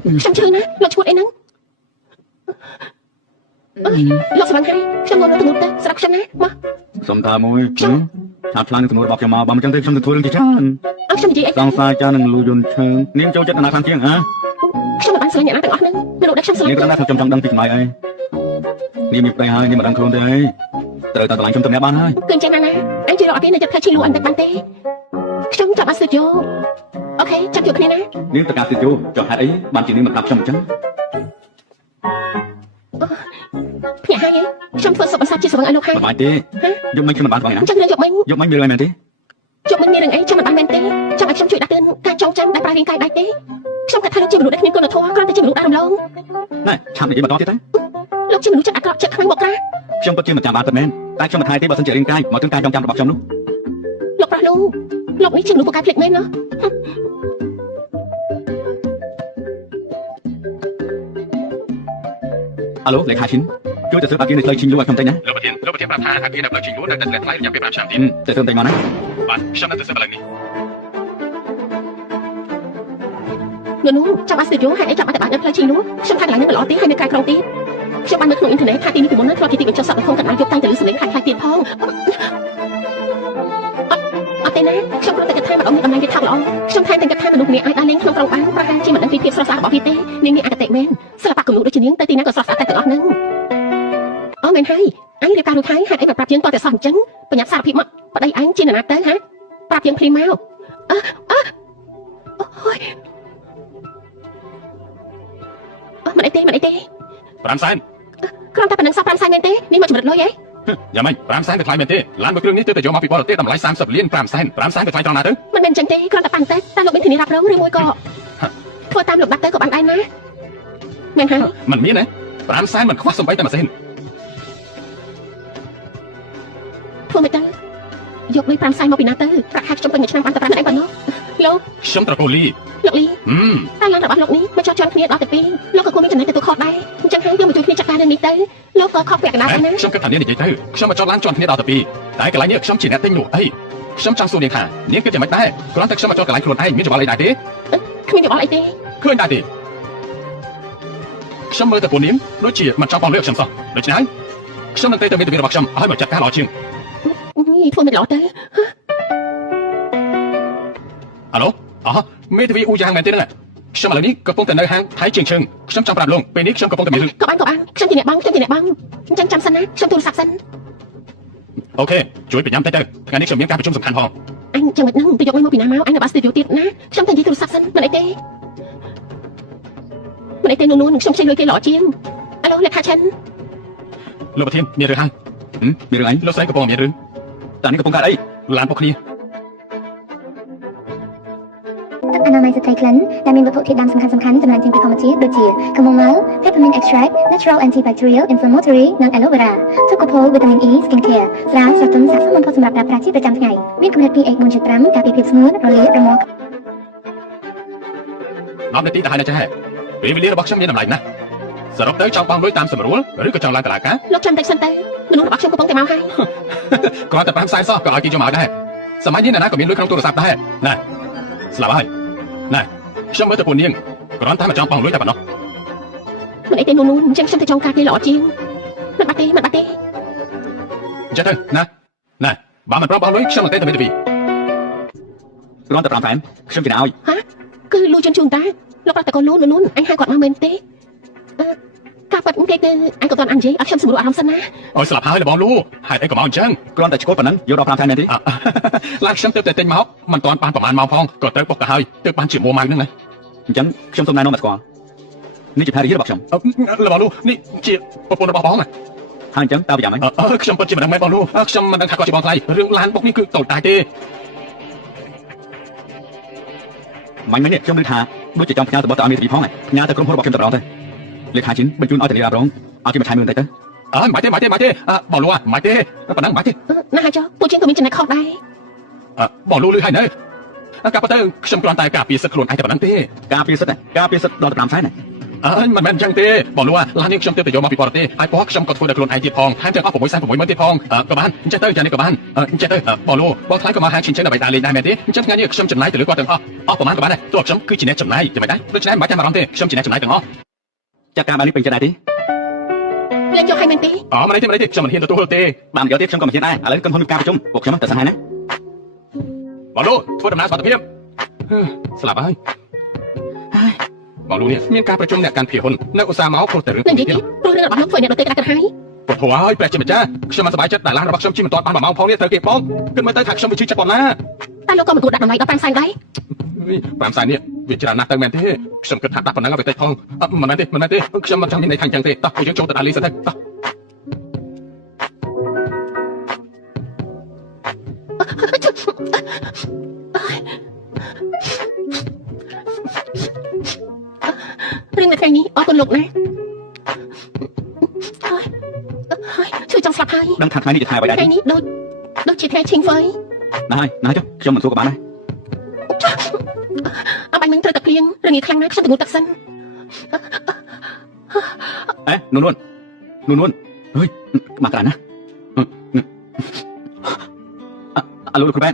ខ្ញុំជឿណាលោកឈួតអីហ្នឹងលោកស្វឹងហើយខ្ញុំមកទៅមុខទៅស្រាប់ខ្ញុំណាមក សុំតាមួយឆាប់ឆ្លើយនឹងសំណួររបស់ខ្ញុំមកបើមិនចឹងទេខ្ញុំនឹងធ្វើរឿងជាច្រើន ឲ្យខ្ញុំនិយាយអី សង្សារចានឹងលួយយន្តឈើនាងចូលចិត្តអាណាខាងជាងហ៎ ខ្ញុំមិនបានស្រឡាញ់អ្នកណាទាំងអស់ហ្នឹងមនុស្សដែលខ្ញុំស្រឡា នា ញ់ ងគាត់ថាខ្ញុំចង់ដឹងពីចម្លើយអីនាងមានប្តីហើយនាងមិនដឹងខ្លួនទេអីត្រូវតែឆ្លើយខ្ញុំទៅអ្នកបានហើយ គឺអញ្ចឹងណាអញជួយរកអត់នៅចិត្តខែឈីលូអញទៅបានទេខ្ញុំចាប់បានស្ទើរយោអូខេចាប់យកគ្នាណា នាងតើការសិទ្ធិយោចុះហេតុអីបានជានាងមិនប្រាប់ខ្ញុំអញ្ចឹង ភ្ញាក់ហើយខ្ញុំធ្វើសុបអសាជាស្វឹងឲ្យលោកហើយ មិនបាច់ទេយកមិញខ្ញុំមិនបានស្វែងណា អញ្ចឹងរឿងយកមិញ យកមិញមានរឿងអីមែនទេ យកមិញមានរឿងអីខ្ញុំមិនបានមែនទេចង់ឲ្យខ្ញុំជួយដាក់ទឿនការចងចាំដែលប្រាស់រាងកាយដាច់ទេខ្ញុំគិតថាលោកជាមនុស្សដែលគ្មានគុណធម៌គ្រាន់តែជាមនុស្សដែលរំលង ណែឆាប់និយាយបន្តទៀតទៅ លោកជាមនុស្សចិត្តអាក្រក់ចិត្តខ្លាំងមកក្រា ខ្ញុំពិតជាមិនចាំបានពិតមែនតែខ្ញុំមិនថាទេបើសិនជារាងកាយមកទិនការចងចាំរបស់ខ្ញុំនោះ លោកប្រាស់នោះលោកនេះជាមនុស្សពូកែភ្លេចមែនណា អាឡូលេខាឈិនជួយទៅស៊ើបអគារនៅផ្លូវឈិនលូឲ្យខ្ញុំតិចណា លោកប្រធានប្រាប់ថាអាគារនៅផ្លូវជីងនួននៅតែថ្លៃរយៈពេល5ឆ្នាំទៀត ទៅស៊ើបតិចមកណា បាទខ្ញុំនៅទៅសិនឥឡូវនេះ នោះចាំបានស្ទើរយោហេតុអីចាំបានតែបាននៅផ្លូវឈីលូខ្ញុំថាកន្លែងនេះមិនល្អទេហើយនៅក្រៅក្រុងទៀតខ្ញុំបាននៅក្នុងអ៊ីនធឺណិតថាទីនេះពីមុនហ្នឹងធ្លាប់ជាទីបញ្ចុះសត្វនៅក្នុងកណ្ដាលយកតែងតែលឺសំឡេងខ្លាំងៗទៀតផងអត់ទេណាខ្ញុំគ្រាន់តែគិតថាម្ដងនេះតំណែងវាថាល្អខ្ញុំថែមទាំងគិតថាមនុស្សម្នាក់អាចដើរលេងក្នុងក្រុងបានប្រហែលជាមិនដឹងពីភាពស្រស់ស្អាតរបស់វាទេនាងនេះអកតេមែនសិល្បៈគំនូរដូចជានាងទៅទីណាក៏ស្រស់ស្អាតតែទាំងអស់ហ្នឹងអូមែនហើយអញរៀបការរួចហើយហេតុអីមិនប្រាប់យើងតតែសោះអញ្ចឹងបញ្ញាប់សារភាពមកប្តីអញជានរណាទៅហ៎ប្រាប់យើងភ្លាមមកអូយមិនអីទេមិនអីទេ 5សែន គ្រាន់តែប៉ុណ្្នឹងសោះ5សែនមែនទេនេះមកជំរិតលុយហ៎ យ៉ាងម៉េច5សែនទៅថ្លៃមែនទេឡានមួយគ្រឿងនេះទើបតែយកមកពីបរទេសតម្លៃ30លាន5សែន5សែនទៅថ្លៃត្រង់ណាទៅ មិនមែនអញ្ចឹងទេគ្រាន់តែប៉ាំងតែលោកមានធានារ៉ាប់រងឬមួយក៏ធ្វើតាមលោកបាត់ទៅក៏បានដែរណាមែនហើយ មិនមានទេ5សែនមិនខ្វះសំបីតែម៉ាស៊ីន ធ្វើមិនទៅយកលុយ5សែនមកពីណាទៅប្រាក់ខែខ្ញុំពេញមួយឆ្នាំបានតែ5នាក់ឯងប៉ុណ្ណោះលោក ខ្ញុំត្រកូលលី លោកលីតែឡើងរបស់លោកនេះមកចោះជន់គ្នាដល់ទៅ2លោកក៏គួរមានចំណេញទទួលខុសដែរអញ្ចឹងហើយយើងមកជួយគ្នាចាត់ការរឿងនេះទៅលោកក៏ខុសពាក់កណ្ដាលដែរណា ខ្ញុំគិតថានាងនិយាយទៅខ្ញុំមកចោតឡានជន់គ្នាដល់ទៅ2តែកន្លែងនេះខ្ញុំជាអ្នកទិញលក់អីខ្ញុំចង់សួរនាងថានាងគិតយ៉ាងម៉េចដែរគ្រាន់តែខ្ញុំមកចោតកន្លែងខ្លួនឯងមានច្បល់អីដែរទេ គ្មានយោបល់អីទេ ឃើញដែរទេខ្ញុំមើលតែពួកនាងដូចជាមិនចង់បងលើខ្ញុំសោះដូច្នេះហើយខ្ញុំនឹងទៅមេធាវីរបស់ខ្ញុំឲ្យមកចាត់ការល្អជាង នេះធ្វើមិនល្អទៅ អាឡូមេធាវីអ៊ូយ៉ាងមែនទេហ្នឹងខ្ញុំឥឡូវនេះកំពុងតែនៅហាងថៃជាងឈឹងខ្ញុំចង់ប្រាប់លោកពេលនេះខ្ញុំកំពុងតែមានរឿង ក៏បានខ្ញុំជាអ្នកបងអញ្ចឹងចាំសិនណាខ្ញុំទូរស័ព្ទសិន អូខេជួយប្រញាប់តិចទៅថ្ងៃនេះខ្ញុំមានការប្រជុំសំខាន់ផង អញចាំមិននឹងទៅយកមកពីណាមកអញនៅបាស្ទីឌីយោទៀតណាខ្ញុំតែនិយាយទូរស័ព្ទសិនមិនអីទេនួនខ្ញុំចេញលុយគេល្អជាងអាឡូលេខាឆិន លោកប្រធានមានរឿងហើយ មានរឿងអី លោកស្រីកំពុងមានរឿង តានេះកំពុងកើតអី ឡានពុកគ្នា ទឹកអនាម័យស្ត្រីក្លិនដែលមានវត្ថុធាតុដើមសំខាន់ៗចំណែកចេញពីធម្មជាតិដូចជា chamomile, peppermint extract, natural antibacterial, inflammatory និង aloe vera Tocopol vitamin E skin care ស្រាស្រទន់ស័ក្តិសមបំផុតសម្រាប់ប្រើប្រាស់ជាប្រចាំថ្ងៃមានកម្រិត pH 4.5 ការពារភាពស្ងួតរលាករមាស់ 10នាទីទៅហើយណាចេះពេលវេលារបស់ខ្ញុំមានតម្លៃណាស់សរុបទៅចង់បងលុយតាមសម្រួលឬក៏ចង់ឡើងតឡាការ លោកចាំតិចសិនទៅមនុស្សរបស់ខ្ញុំកំពុងតែមកហើយ គ្រាន់តែ5ខ្សែសោះក៏ឲ្យគេយកមកដែរសម័យនេះអ្នកណាក៏មានលុយក្នុងទូរស័ព្ទដែរណាស្លាប់ហើយណាខ្ញុំមើលទៅពួកនាងគ្រាន់តែមកចង់បងលុយតែប៉ុណ្ណោះ មិនអីទេនួនអញ្ចឹងខ្ញុំទៅចង់ការគេល្អជាងមិនបាត់ទេ អញ្ចឹងទៅណាបើមិនប្របងលុយខ្ញុំនឹងទៅទៅវី គ្រាន់តែ5ផែនខ្ញុំជិះឲ្យ ហាគឺលូជូនតាលោកប្រាប់តែកូននួនអញហៅគាត់មកមែនទេការប៉ັດគេគឺអញក៏តន់អញនិយាយឲ្យខ្ញុំសម្រួលអារម្មណ៍សិនណា អូយស្លាប់ហើយលបងលូហេតុអីក៏មកអញ្ចឹង គ្រាន់តែឈ្គល់ប៉ុណ្ណឹងយកដល់5ផែនមែនទេ ឡានខ្ញុំទៅតែទិញមកមិនទាន់បានប្រហែលម៉ោងផងក៏ត្រូវបុកទៅហើយទើបបានជាមួម៉ៅហ្នឹងណា អញ្ចឹងខ្ញុំសូមណែនាំមកស្គាល់នេះជាភរិយារបស់ខ្ញុំ លបងលូនេះជាប្រពន្ធរបស់បងណា ហើយអញ្ចឹងតើប្រយ៉ាងម៉េច ខ្ញុំពិតជាមិនដឹងមែនបងលូខ្ញុំមិនដឹងថាគាត់ជាបងថ្លៃរឿងឡានបុកនេះគឺតូចតាចទេ មិញនេះខ្ញុំนึกថាដូចជាចង់ផ្ញើទៅបទទៅឲ្យមេធាវីផងផ្ញើទៅក្រុមហ៊ុនរបស់ខ្ញុំទៅដល់ទៅលេខាជីនបញ្ជូនឲ្យធានារ៉ាប់រងឲ្យគេបន្ថែមមើលបន្តិចទៅ មិនទេបងលូមិនទេប៉ុណ្ណឹងមិនទេ ណាស់ហើយចុះពួកជាងក៏មានចំណែកខុសដែរ បងលូលឺហើយនៅការពិតទៅខ្ញុំគ្រាន់តែការពារសិទ្ធិខ្លួនឯងតែប៉ុណ្ណឹងទេ ការពារសិទ្ធិដល់5ផែន មិនមែនអញ្ចឹងទេបងលូឡាននេះខ្ញុំទៅយកមកពីបរទេសហើយបងខ្ញុំក៏ធ្វើដល់ខ្លួនឯងទៀតផងថែមទាំងអស់660,000ទៀតផងក៏បានអញ្ចឹងទៅយ៉ាងនេះក៏បានអញ្ចឹងទៅបងលូបងថ្លៃក៏មកហាឈិនចឹងដើម្បីដើរលេងដែរមែនទេអញ្ចឹងថ្ងៃនេះខ្ញុំចំណាយទៅលើគាត់ទាំងអស់ប្រហែលក៏បានដែរទោះខ្ញុំគឺជាអ្នកចំណាយយ៉ាងម៉េចដែរដូច្នេះមិនបាច់ចាំអារម្មណ៍ទេខ្ញុំជាអ្នកចំណាយទាំងអស់ ចាត់ការបែបនេះពេញចិត្តដែរទេ លេងយកឲ្យមែនទេ មិនទេខ្ញុំមិនហ៊ានទទួលទេ បានយកទៀតខ្ញុំក៏មិនហ៊ានដែរឥឡូវក្រុមហ៊ុនការប្រជុំពួកខ្ញុំទៅសិនហើយណា បងលូធ្វើដំណើរសុខភាពស្លាប់ហើយបងលូនេះមានការប្រជុំអ្នកកាន់ភីហ៊ុននៅឧស្សាហ៍មកព្រោះតែរឿង និ នេះ យាយ ទៀត ពីព្រោះរឿងរបស់ខ្ញុំធ្វើអ្នកដទៃក្តាប់ទៅហើយ ព្រោះហើយព្រះជាម្ចាស់ខ្ញុំមិនសប្បាយចិត្តដែលឡានរបស់ខ្ញុំជិះមិនទាន់បាន1ម៉ោងផងនេះត្រូវគេបងគិតមើលទៅថាខ្ញុំវាជិះចិត្តប៉ុណ្ណា តែលោកក៏មិនគួរដាក់តម្លៃដល់5សែនដែរ 5សែននេះវាច្រើនណាស់ទៅមែនទេខ្ញុំគិតថាដាក់ប៉ុណ្ណឹងវាតិចផងមិនមែនទេខ្ញុំមិនចង់មានន័យថាអញ្ចឹងទេតោះពួកយើងចូលទៅដើរលេងសិនទៅតោះ រឿងនៅថ្ងៃនេះអរគុណលោកណាហើយជួយចង់ស្លាប់ហើយ ដឹងថាថ្ងៃនេះជាថ្ងៃអ្វីដែរ ថ្ងៃនេះដូចជាថ្ងៃឈិងហ្វយ ណាហើយចុះខ្ញុំមិនសួរក៏បានដែរ អបាញ់មិនត្រូវតែភ្លៀងរងាខ្លាំងណាស់ខ្ញុំទៅងូតទឹកសិន នួនអើយមកក្រានណាអាលោកគ្រូបែន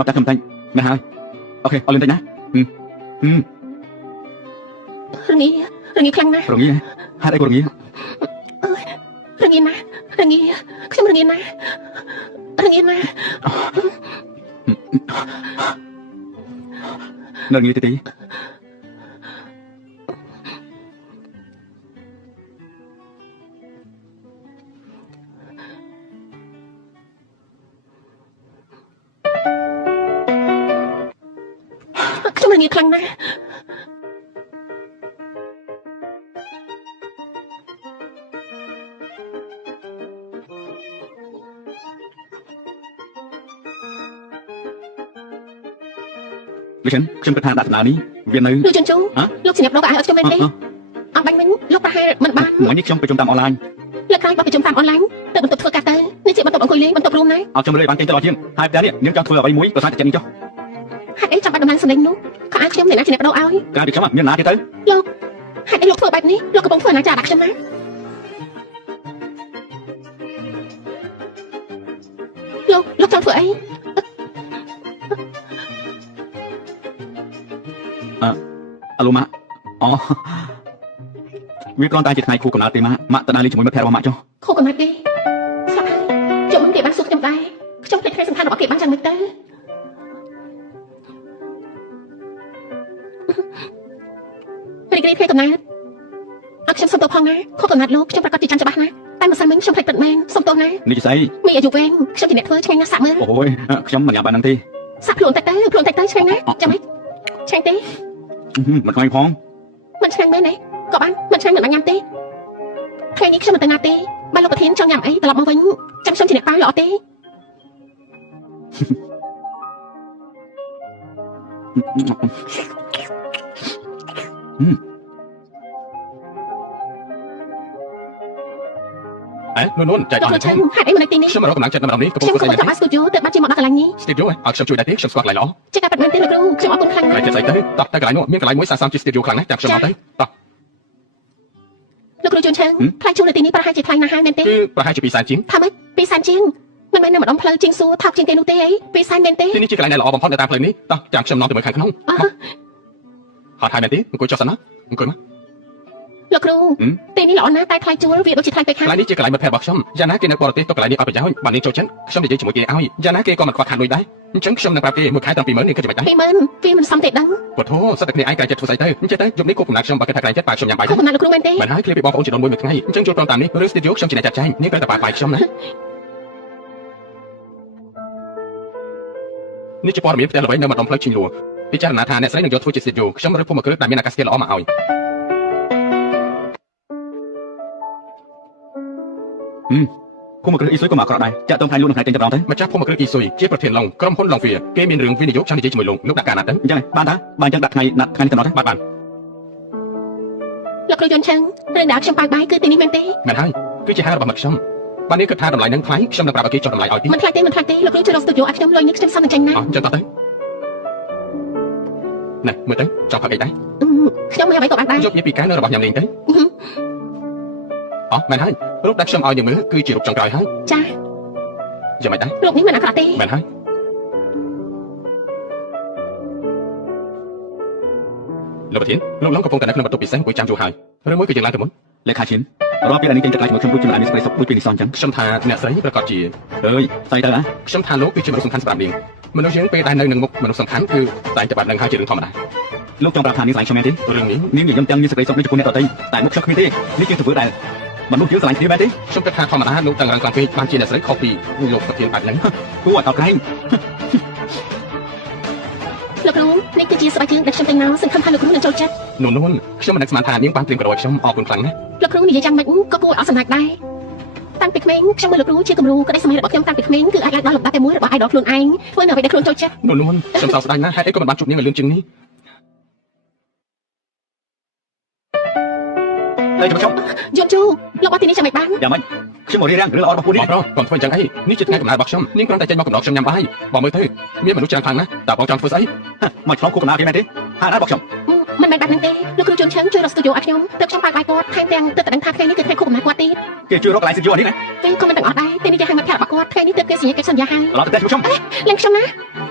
មកតាខ្ញុំតែណាហើយអូខេអរលឿនតិចណារងាខ្លាំងណាស់ រងាហេតុអីក៏រងា រងាណាស់ខ្ញុំរងាណាស់ នៅរងាទេ ខ្ញុំរងាខ្លាំងណាស់ លោកចិនខ្ញុំគិតថាដាក់ដំណើរនេះវានៅ លោកជន់ជូលោកសញ្ញាបត្រឲ្យខ្ញុំមែនទេអបាញ់វិញលោកប្រហែលមិនបាន ថ្ងៃនេះខ្ញុំប្រជុំតាមអនឡាញ លើកក្រោយបោះប្រជុំតាមអនឡាញទៅបន្ទប់ធ្វើការទៅនេះជាបន្ទប់អង្គុយលេងបន្ទប់រួមណា អត់ខ្ញុំលើបានចេញទៅដល់ជាងហើយផ្ទះនេះនាងចង់ធ្វើអ្វីមួយក៏ស្អាតតែចិត្តនេះចុះ ហេតុអីចាំបាច់ដំឡើងសម្លេងនោះខោអាវខ្ញុំអ្នកណាជាអ្នកបដូរឲ្យ ការពីខ្ញុំមានណាទៀតទៅ លោកហេតុអីលោកធ្វើបែបនេះលោកកំពុងធ្វើអនាចារដាក់ខ្ញុំណាលោកចង់ធ្វើអី អាឡូម៉ាអូវាគ្រាន់តែជាថ្ងៃខួបកំណើតទេម៉ាក់ទៅដើរលេងជាមួយមិត្តភក្តិរបស់ម៉ាក់ចុះ ខុសកំណត់ទេស្លាប់ហើយជុំគេបានសួរខ្ញុំដែរខ្ញុំភ្លេចថ្ងៃសំខាន់របស់គេបានយ៉ាងម៉េចទៅរីករាយថ្ងៃកំណើតអត់ខ្ញុំសុំទៅផងណាខុសកំណត់លោកខ្ញុំប្រកាសជាចាំច្បាស់ណាតែ ម្សិលមិញខ្ញុំភ្លេចពិតមែនសុំទោសណា នេះជាស្អី មានអាយុវែងខ្ញុំជាអ្នកធ្វើឆ្ងាញ់ណាស់សាក់មើល អូយខ្ញុំមិនញ៉ាំបានហ្នឹងទេ សាក់ខ្លួនតិចទៅឆ្ងាញ់ណាស់ចាំម៉េចឆ្ងាញ់ទេ មិនខ្លាញ់ផង មិនឆ្ងាញ់មែនទេក៏បានមិនឆ្ងាញ់មិនបានញ៉ាំទេថ្ងៃនេះខ្ញុំមិនទៅណាទេបើលោកប្រធានចង់ញ៉ាំអីត្រឡប់មកវិញចាំខ្ញុំជាអ្នកប៉ាល្អទេ អេនួនចែក លោក អ គ្រូ ស់ ឆា ទេ ន់ហាត់អីមកនៅទីនេះ ខ្ញុំរកកម្លាំងចិត្តនៅម្ដងនេះកំពុ ខ្ញុំ ងស្អី ក៏ មែន ចាំ ទេ បានស្ទូឌីយោទៅបាត់ជិះមកដល់កន្លែងនេះ ស្ទីឌីយោឲ្យខ្ញុំជួយដែរទេខ្ញុំស្គាល់កន្លែងល្អ ជាការប៉ັດមែនទេលោកគ្រូខ្ញុំអរគុណខ្លាំង កន្លែ ណាស់ ងចិត្តស្អីទៅតោះទៅកន្លែងនោះមានកន្លែងមួយសាជាស្ទីឌីយោខ្លាំងណាស់ចាំខ្ញុំមកទៅតោះ លោកគ្រូជួនឆាន់ថ្លៃជួលនៅទីនេះប្រហែលជាថ្លៃណាស់ហើយមែនទេ គឺប្រហែលជា200,000ជាង ថាម៉េច200,000ជាងមិនមែននៅម្ដុំផ្លូវជាងសួរថោកជាងគេនោះទេអី200,000មែនទេ ទីនេះជាកន្លែងដែលល្អបំផុតនៅតាមផ្លូវនេះតោះចាំខ្ញុំនាំទៅមើលខាងក្នុងហត់ហើយមែនទេអង្គុយចុះសិនណាអង្គុយមក លោកគ្រូទីនេះល្អណាស់តែថ្លៃជួលវាដូចជាថ្លៃពេក ក ខាង ន្លែងនេះជាកន្លែងមិត្តភក្តិរបស់ខ្ញុំយ៉ាងណាគេនៅបរទេសទៅកន្លែងនេះអត់ប្រយោជន៍បាននេះចូលចិត្តខ្ញុំនិយាយជាមួយគេឲ្យយ៉ាងណាគេក៏មិនខ្វះខាតលុយដែរអញ្ចឹងខ្ញុំនឹងប្រាប់គេមួយខែតាម20000នេះគឺចំណេញដែរ 20000វាមិនសមទេដឹង ពុទ្ធោសិតតែគ្នាឯងក្រែងចិត្តធ្វើស្អីទៅអញ្ចឹងទៅយប់នេះគប់កំណត់ខ្ញុំបើគេថាក្រែងចិត្តបើខ្ញុំញ៉ាំបាយ ខុសកំណត់លោកគ្រូមែនទេ មិនហើយឃ្លៀបពីបងប្អូនចំនួន1ថ្ងៃអញ្ចឹងចូលព្រមតាមនេះឬស្ទីឌីយោខ្ញុំជាអ្នកចាត់ចែងនេះត្រូវតែបាយខ្ញុំណានេះជាព័ត៌មានផ្ទះល្វែងនៅម្ដុំផ្លូវឈីងលួពិចារណាថាអ្នកស្រីនឹងយកធ្វើជាស្ទីឌីយោខ្ញុំរើសភូមិគ្រឹះដែលមានអាកាសធាតុល្អមកឲ្យ គុំមកគ្រឹះអ៊ីស៊ុយក៏មកអក្រក់ដែរចាក់តងផ្នែកលួនផ្នែកទិញតម្រងទៅ ម្ចាស់ភូមិគ្រឹះអ៊ីស៊ុយជាប្រធានឡុងក្រុមហ៊ុនឡុងវាគេមានរឿងវិនិយោគចង់និយាយជាមួយលោកដាក់ការណាត់ទៅ អញ្ចឹងបានតាបានអញ្ចឹងដាក់ថ្ងៃណាត់ថ្ងៃនេះទៅ បាទបាទ លោកគ្រូយន់ឆាំងរឿងដែលខ្ញុំប៉ាបាយគឺទីនេះមែនទេ មែនហើយគឺជាហាងរបស់មិត្តខ្ញុំបាទនេះគឺថាតម្លៃនឹងថ្លៃខ្ញុំនឹងប្រាប់ឲ្យគេចុះតម្លៃឲ្យទី មិនខ្លាចទេលោកគ្រូជួយរកស្ទូឌីយោឲ្យខ្ញុំលុយនេះខ្ញុំសន្និចេញណា អញ្ចឹងតោះទៅណែមើលទៅចង់ផឹកអីដែរ ខ្ញុំមិនអ្វីក៏បានដែរ យកវាពីកែនៅរបស់ញ៉ាំលេងទៅអោះមែនហើយរូបដែលខ្ញុំឲ្យយើងមើលគឺជារូបចុងក្រោយហើយ ចា យ៉ាងម៉េចដែរ រូបនេះមិនអាក្រក់ទេ មែនហើយលោកប្រធានលោកឡុងកំពុងតែនៅក្នុងបន្ទប់ពិសេសអង្គុយចាំយូរហើយឬមួយគឺយើងឡើងទៅមុន លេខាឈិនរាល់ពេលដែលនេះចេញទឹកខ្លាចជាមួយខ្ញុំដូចជាមិនអាចមានស្រីសុខដូចពេលនេះសោះអញ្ចឹង ខ្ញុំថាអ្នកស្រីប្រកាសជា អើយស្អីទៅហ៎ ខ្ញុំថាលោកគឺជាមនុស្សសំខាន់សម្រាប់នាងមនុស្សយើងពេលដែលនៅនឹងមុខមនុស្សសំខាន់គឺតែងតែបាត់នឹងហើយជារឿងធម្មតា លោកចង់ប្រាប់ថានាងស្រឡាញ់ខ្ញុំមែនទេ រឿងនេះ នាងនិយាយទាំងមានសេចក្តីសុខដូចជាអ្នកដទៃតែមុខខ្ញុំគ្មានទេនេះជាទង្វើដែលមនុស្សយើងស្រឡាញ់គ្នាមែនទេ ខ្ញុំគិតថាធម្មតាលោកទាំងរងខ្លាំងពេកបានជាអ្នកស្រីខុសពីលោកប្រធានបែបហ្នឹង គួរឲ្យអត់ក្រែង លោកគ្រូនេះគឺជាស្បែកជើងដែលខ្ញុំទិញមកសង្ឃឹមថាលោកគ្រូនឹងចូលចិត្ត នួនខ្ញុំមិននឹកស្មានថានាងបានព្រៀងប្រដៅខ្ញុំអរគុណខ្លាំងណាស់ លោកគ្រូនិយាយយ៉ាងម៉េចក៏គួរឲ្យអស់សំណាច់ដែរតាំងពីក្មេងខ្ញុំមើលលោកគ្រូជាគំរូក្តីសម័យរបស់ខ្ញុំតាំងពីក្មេងគឺអាចឡើងដល់លំដាប់តែមួយរបស់ idol ខ្លួនឯងធ្វើនៅអ្វីដែលខ្លួនចូលចិត្ត នួនខ្ញុំសោកស្ដាយណាស់ហេតុអីក៏មិនបានជួបនាងឲ្យលឿនជាងនេះ ហើយចាំខ្ញុំ យប់ជូលោកមកទីនេះចាំមិនបាន យ៉ាងម៉េចខ្ញុំមករៀបរៀងរឿងល្អរបស់ពួក ប នេះ ងប្រុសកុំធ្វើអញ្ចឹងអីនេះជាថ្ងៃកំណើតរបស់ខ្ញុំនាងគ្រាន់តែចេញមកកំណត់ខ្ញុំញ៉ាំបាយបងមើលទៅមានមនុស្សច្រើនខ្លាំងណាស់តើបងចង់ធ្វើស្អី មកឆ្លងគូកំណាគេមែនទេហាណារបស់ខ្ញុំ មិនមែនបែបហ្នឹងទេលោកគ្រូជួនឆឹងជួយរកស្ទូឌីយោឲ្យខ្ញុំទើបខ្ញុំប៉ាបាយគាត់ថែមទាំងទើបតែដឹងថាថ្ងៃនេះគឺថ្ងៃខួបកំណើតគាត់ទៀត គេជួយរកកន្លែងសិទ្ធិយោនេះណា ពេលក៏មិនដឹងអត់ដែរពេលនេះគេហៅមិត្តភក្តិរបស់គាត់ថ្ងៃនេះទើបគេសញ្ញាកិច្ចសន្យាហើយ ឡោះទៅតែខ្ញុំ លេងខ្ញុំណា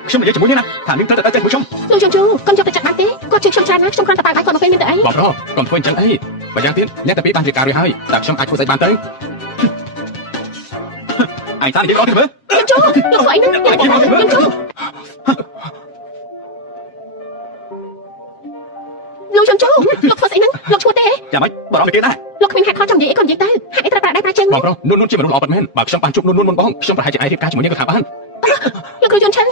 ខ្ញុំនិយាយជាមួយនាងណាថានាងត្រូវតែទៅជាមួយខ្ញុំ លោកជួនជូកុំយកទៅចាក់បានទេគាត់ជួយខ្ញុំច្រើនណាស់ខ្ញុំគ្រាន់តែប៉ាបាយគាត់មកពេលមានតែអី បងប្រុសកុំធ្វើអញ្ចឹងអីបើយ៉ាងទៀតអ្នកតែពីបានជាការរួចហើយតើខ្ញុំអាចធ្វើស្អីបានទៅ ឯងតានិយាយល្អទេមើល ជួនជូលោកធ្វើអីហ្នឹងជួនជូលោកជួនជូលោកធ្វើស្អីហ្នឹងលោកឈ្មោះទេអី ចាំម៉េចបារម្ភគេដែរ លោកគ្មានហេតុផលចង់និយាយអីក៏និយាយទៅហេតុអីត្រូវប្រាក់ដែរប្រាក់ចេញ បងប្រុសនួនជាមនុស្សល្អពិតមែនបើខ្ញុំបានជួបនួនមុនបងខ្ញុំប្រហែលជាអាចរៀបការជាមួយនាងក៏ថាបាន លោកគ្រូជួនឆឹង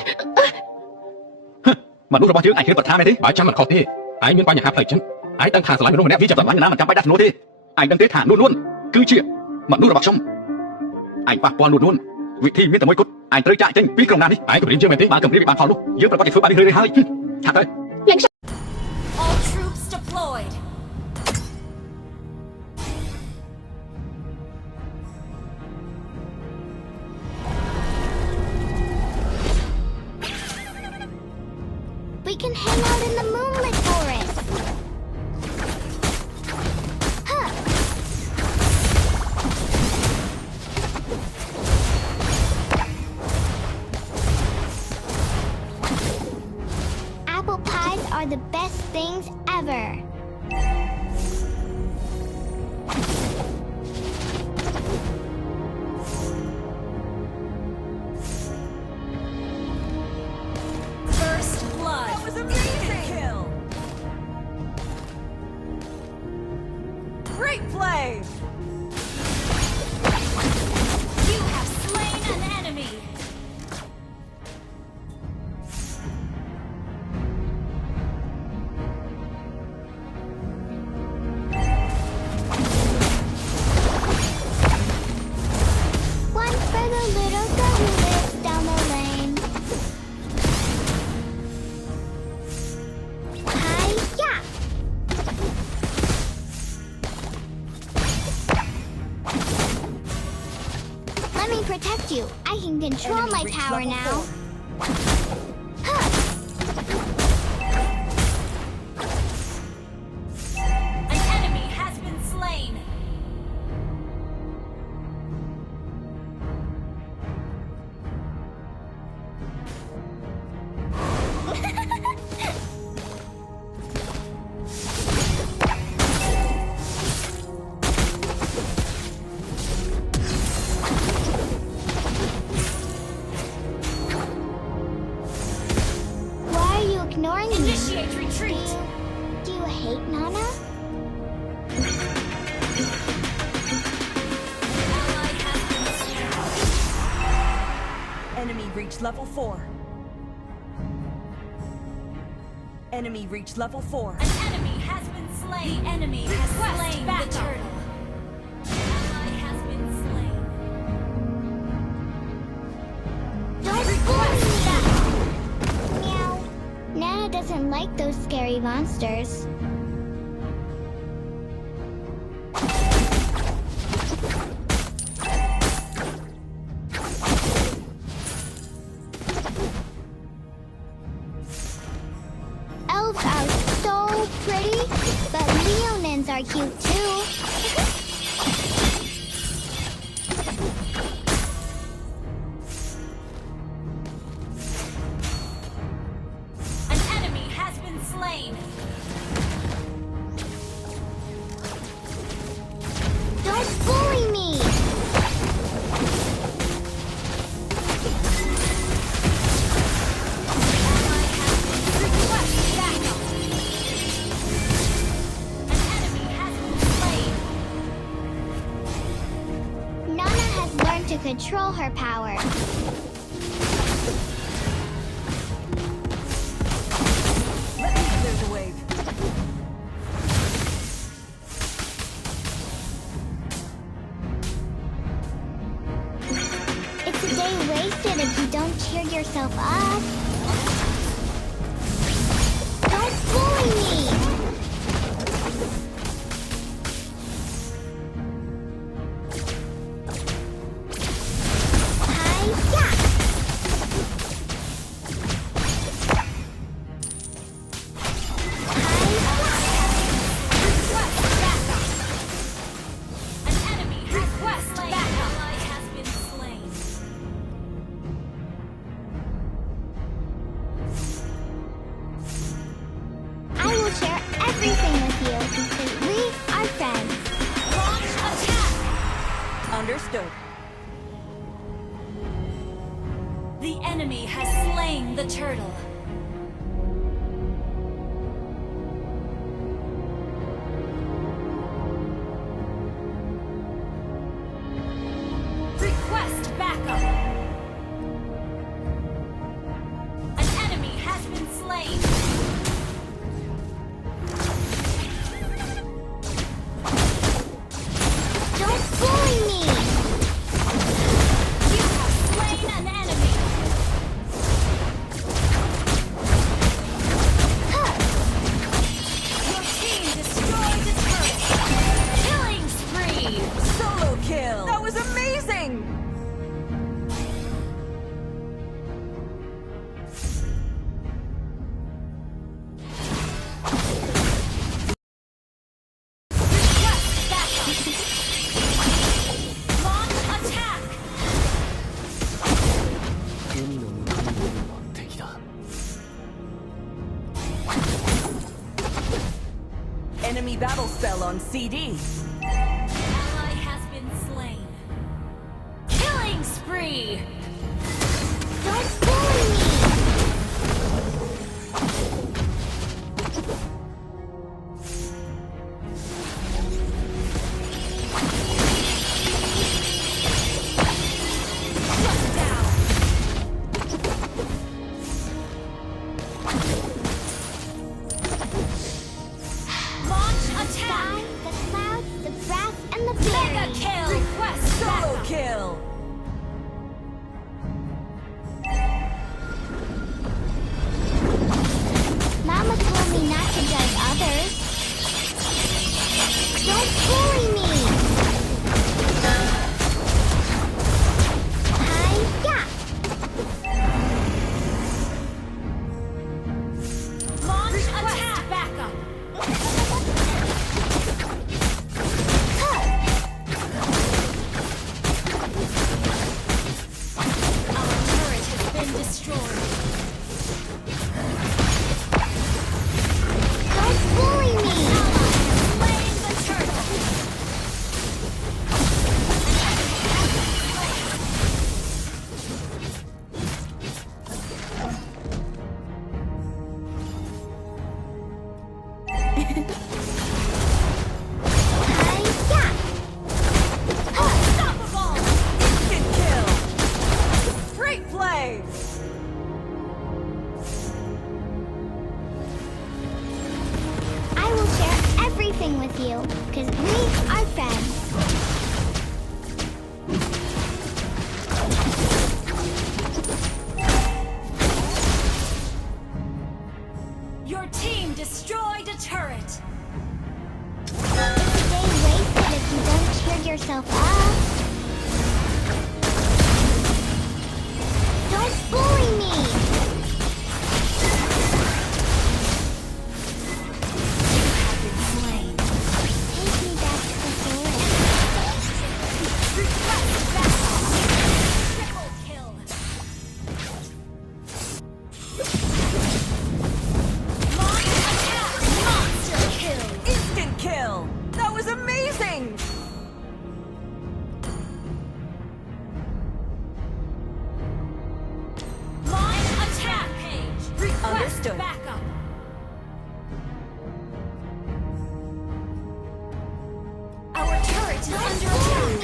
មនុស្សរបស់យើងអាចគិតបត់ថាមែនទេ បើចាំមិនខុសទេឯងមានបញ្ហាផ្លូវចិត្តឯងដឹងថាស្រឡាញ់មនុស្សម្នាក់វាចាប់ ចាំបាញ់ណាមិនចាំបាច់ដាក់ធ្នូទេឯងដឹងទេថានួនគឺជាមនុស្សរបស់ខ្ញុំឯងប៉ះពាល់នួនវិធីមានតែមួយគត់ឯងត្រូវចាក់ចេញពីក្រុមណានេះ ឯងគំរាមយើងមែនទេ បើគម្រាមបានផលនោះយើងប្រកាសជាធ្វើបាននេះហើយថាទៅ លេងខ្ញុំ All troops deployed. We can hang out in the moonlit forest. Huh. Apple pies are the best things ever. First blood. That was amazing. Kill. Great play. me protect you. I can control Enemy my reached power level now. 4. An enemy has been slain. Why are you ignoring me? Initiate retreat. Do you hate Nana? Ally has been slain. Enemy reached level 4. Enemy reached level 4. An enemy has been slain. The enemy has slain the turtle. Ally has been slain. Don't force that! Meow. Nana doesn't like those scary monsters. Elves are so pretty, but Leonins are cute too. An enemy has been slain. Don't bully me! Ally has been request backup. An enemy has been slain. Nana has learned to control her power. Let me clear the wave. It's a day wasted if you don't cheer yourself up. Don't bully me! Hi-ya! Request backup. An enemy has request backup. Ally has been slain. I will share everything with you because we are friends. Launch attack. Understood. The enemy has slain the turtle. Request backup. An enemy has been slain. Don't bully me! You have slain an enemy. Your team destroyed the turret. Killing spree. Solo kill. That was amazing. Request backup. Launch attack. Enemy battle spell on CD. Ally has been slain. Killing spree. Don't bully me! Shut down. Launch attack. The clouds, the grass, and the Mega berries. kill. Request solo kill. Understood. Back up. Our turret is under attack.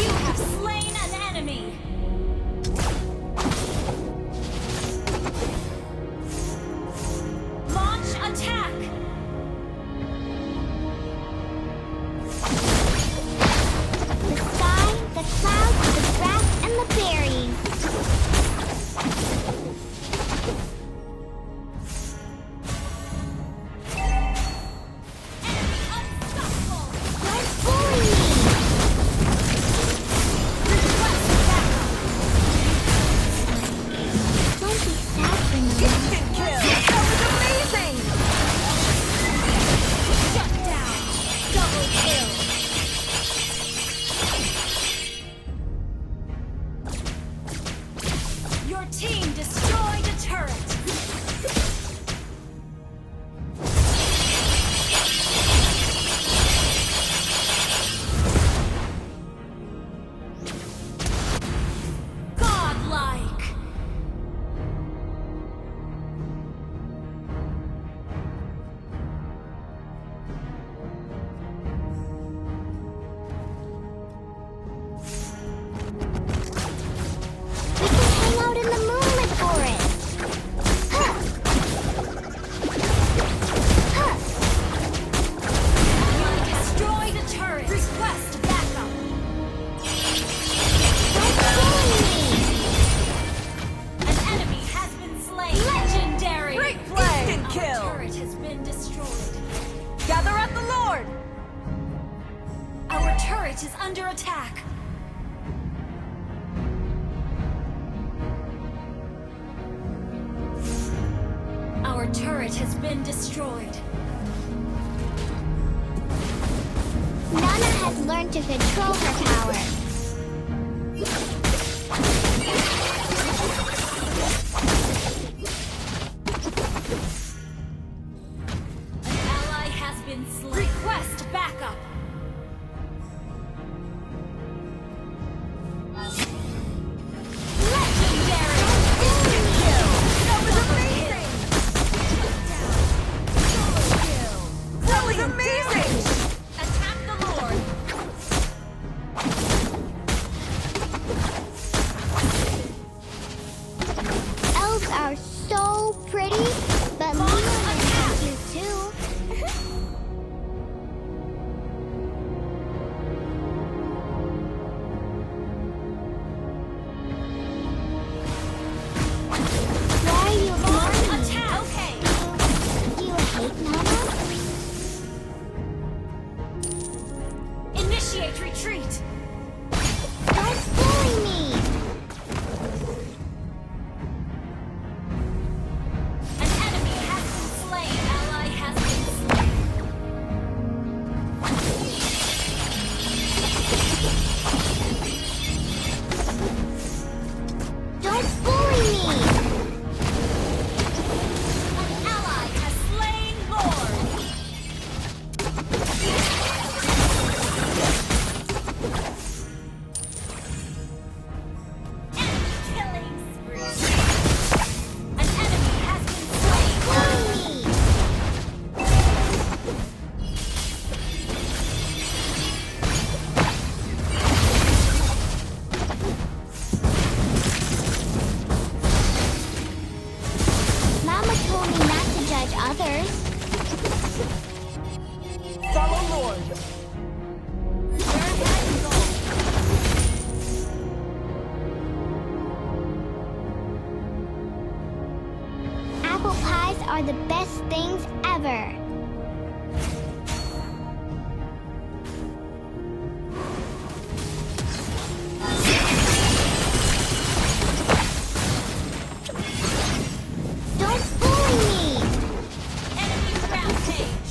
You have slain an enemy. Launch attack. The sky, the clouds, the grass, and the berries. Unstoppable. Don't bully me! Request backup. Don't be sad for me. Instant kill. That was amazing. Shut down. Double kill. Your team destroyed a turret. Godlike. We can hang out in the moonlit forest. Huh. Huh. You destroyed a turret. Request backup. Don't bully me! An enemy has been slain. Legendary. Great play. Instant Our kill. turret has been destroyed. Gather at the Lord. Our turret is under attack. Our turret has been destroyed. Nana has learned to control her power. An ally has been slain. Request backup. Legendary. Instant kill. That was amazing. That was amazing. Attack the Lord. Elves are so pretty, but Leon is cute too. Why are you ignoring me? Attack. Okay. Do you hate Nana? Initiate retreat. Don't bully me! An enemy has been slain. Ally has been slain. Don't bully me! An ally has slain Lord. Enemy killing spree. An enemy has been slain. Bully me! Mama told me not to judge others. Follow Lord. Apple pies are the best things ever. Don't bully me! Enemy rampage.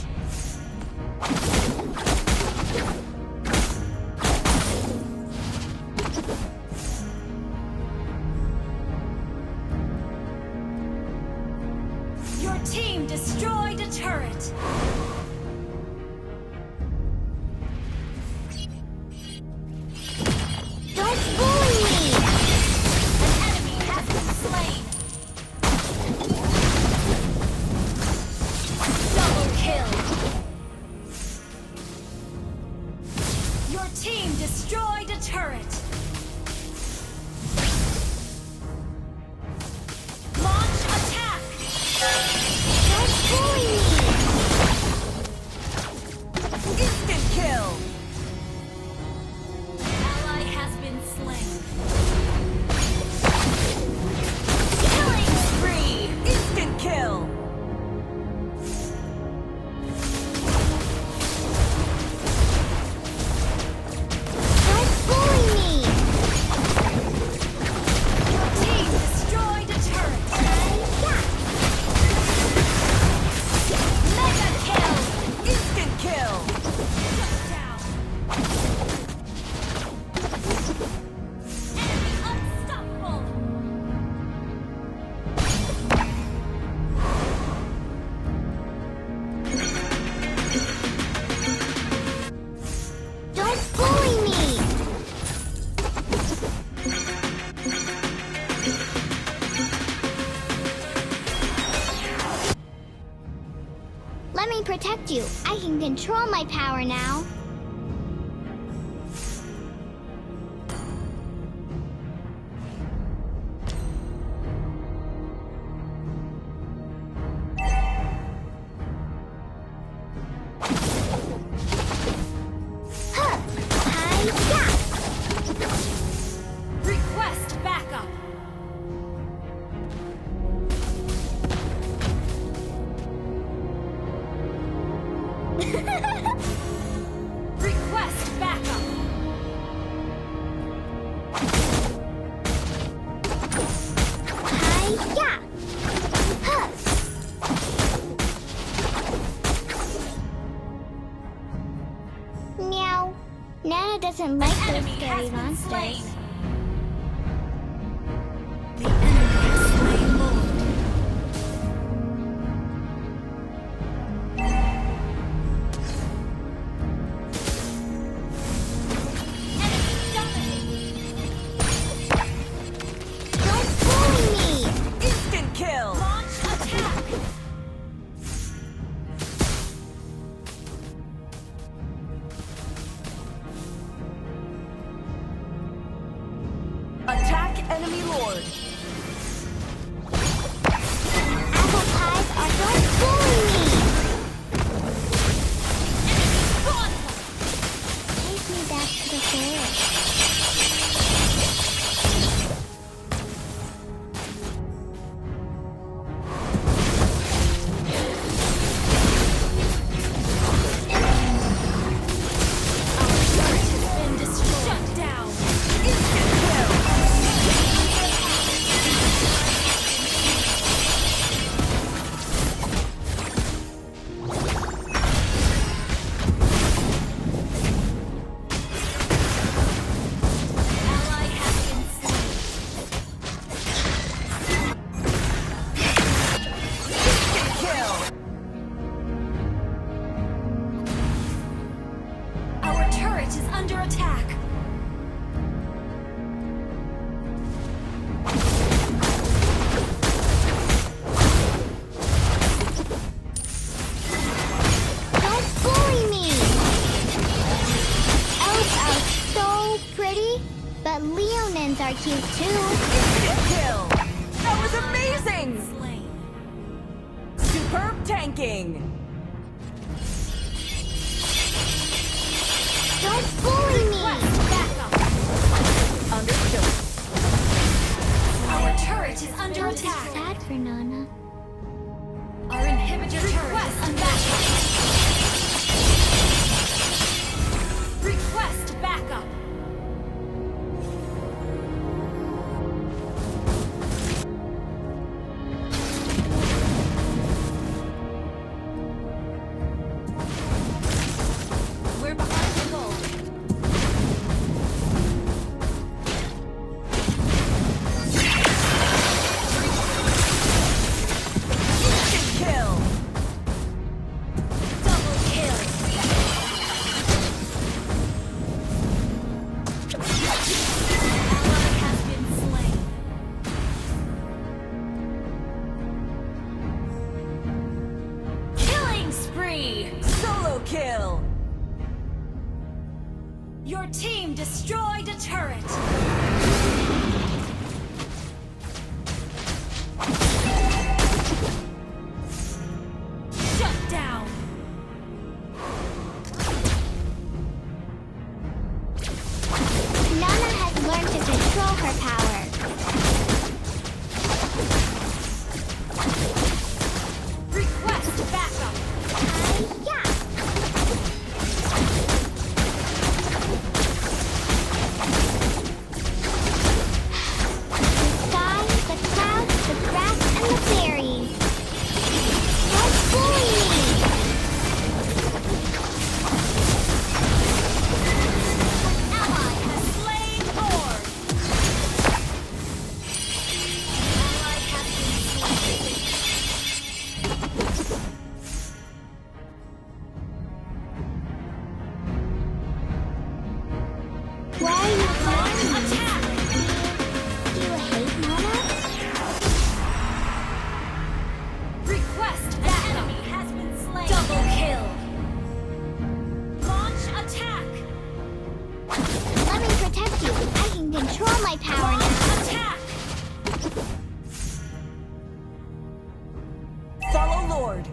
Your team destroyed a turret. team destroyed a turret. Launch attack. That's pulling me. Instant kill. Ally has been slain. Killing spree. Instant kill. That's pulling me. Your team destroyed a turret. Mega kill. Instant kill. Shut down. Enemy unstoppable. Don't bully me. Let me protect you. I can control my power now. Huh. Hi-ya. Request backup. Request backup. Hi-ya. Huh. Meow. Nana doesn't like those Enemy scary has been monsters. slain. The enemy has slain Lord. Enemy dominated. Don't bully me. Instant kill. Launch attack. Attack enemy lord. Apple pies are don't bully me. Gone. Take me back to the forest. Been destroyed. Shut down. Instant kill. Ally has been slain. Instant kill. Our turret is under attack. Don't bully me. Elves are so pretty, but Leonins are cute too. Instant kill. That was amazing. Slain. Superb tanking. Don't bully me. Request backup. Understood. Our turret is under Don't be attack. sad for Nana. Our inhibitor turret is under attack. Request backup. We're behind the goal. Your team destroyed a turret. Shut down. Nana has learned to control her power. Request backup. Yeah. The sky, the clouds, the grass, and the fairies. Don't bully me! Ally has slain Lord. Ally has been slain. Why are you Launch hurting me? attack. Do you hate Nana? Request backup. Enemy has been slain. Double kill. Launch attack. Let me protect you. I can control my power now. Launch attack. Follow Lord.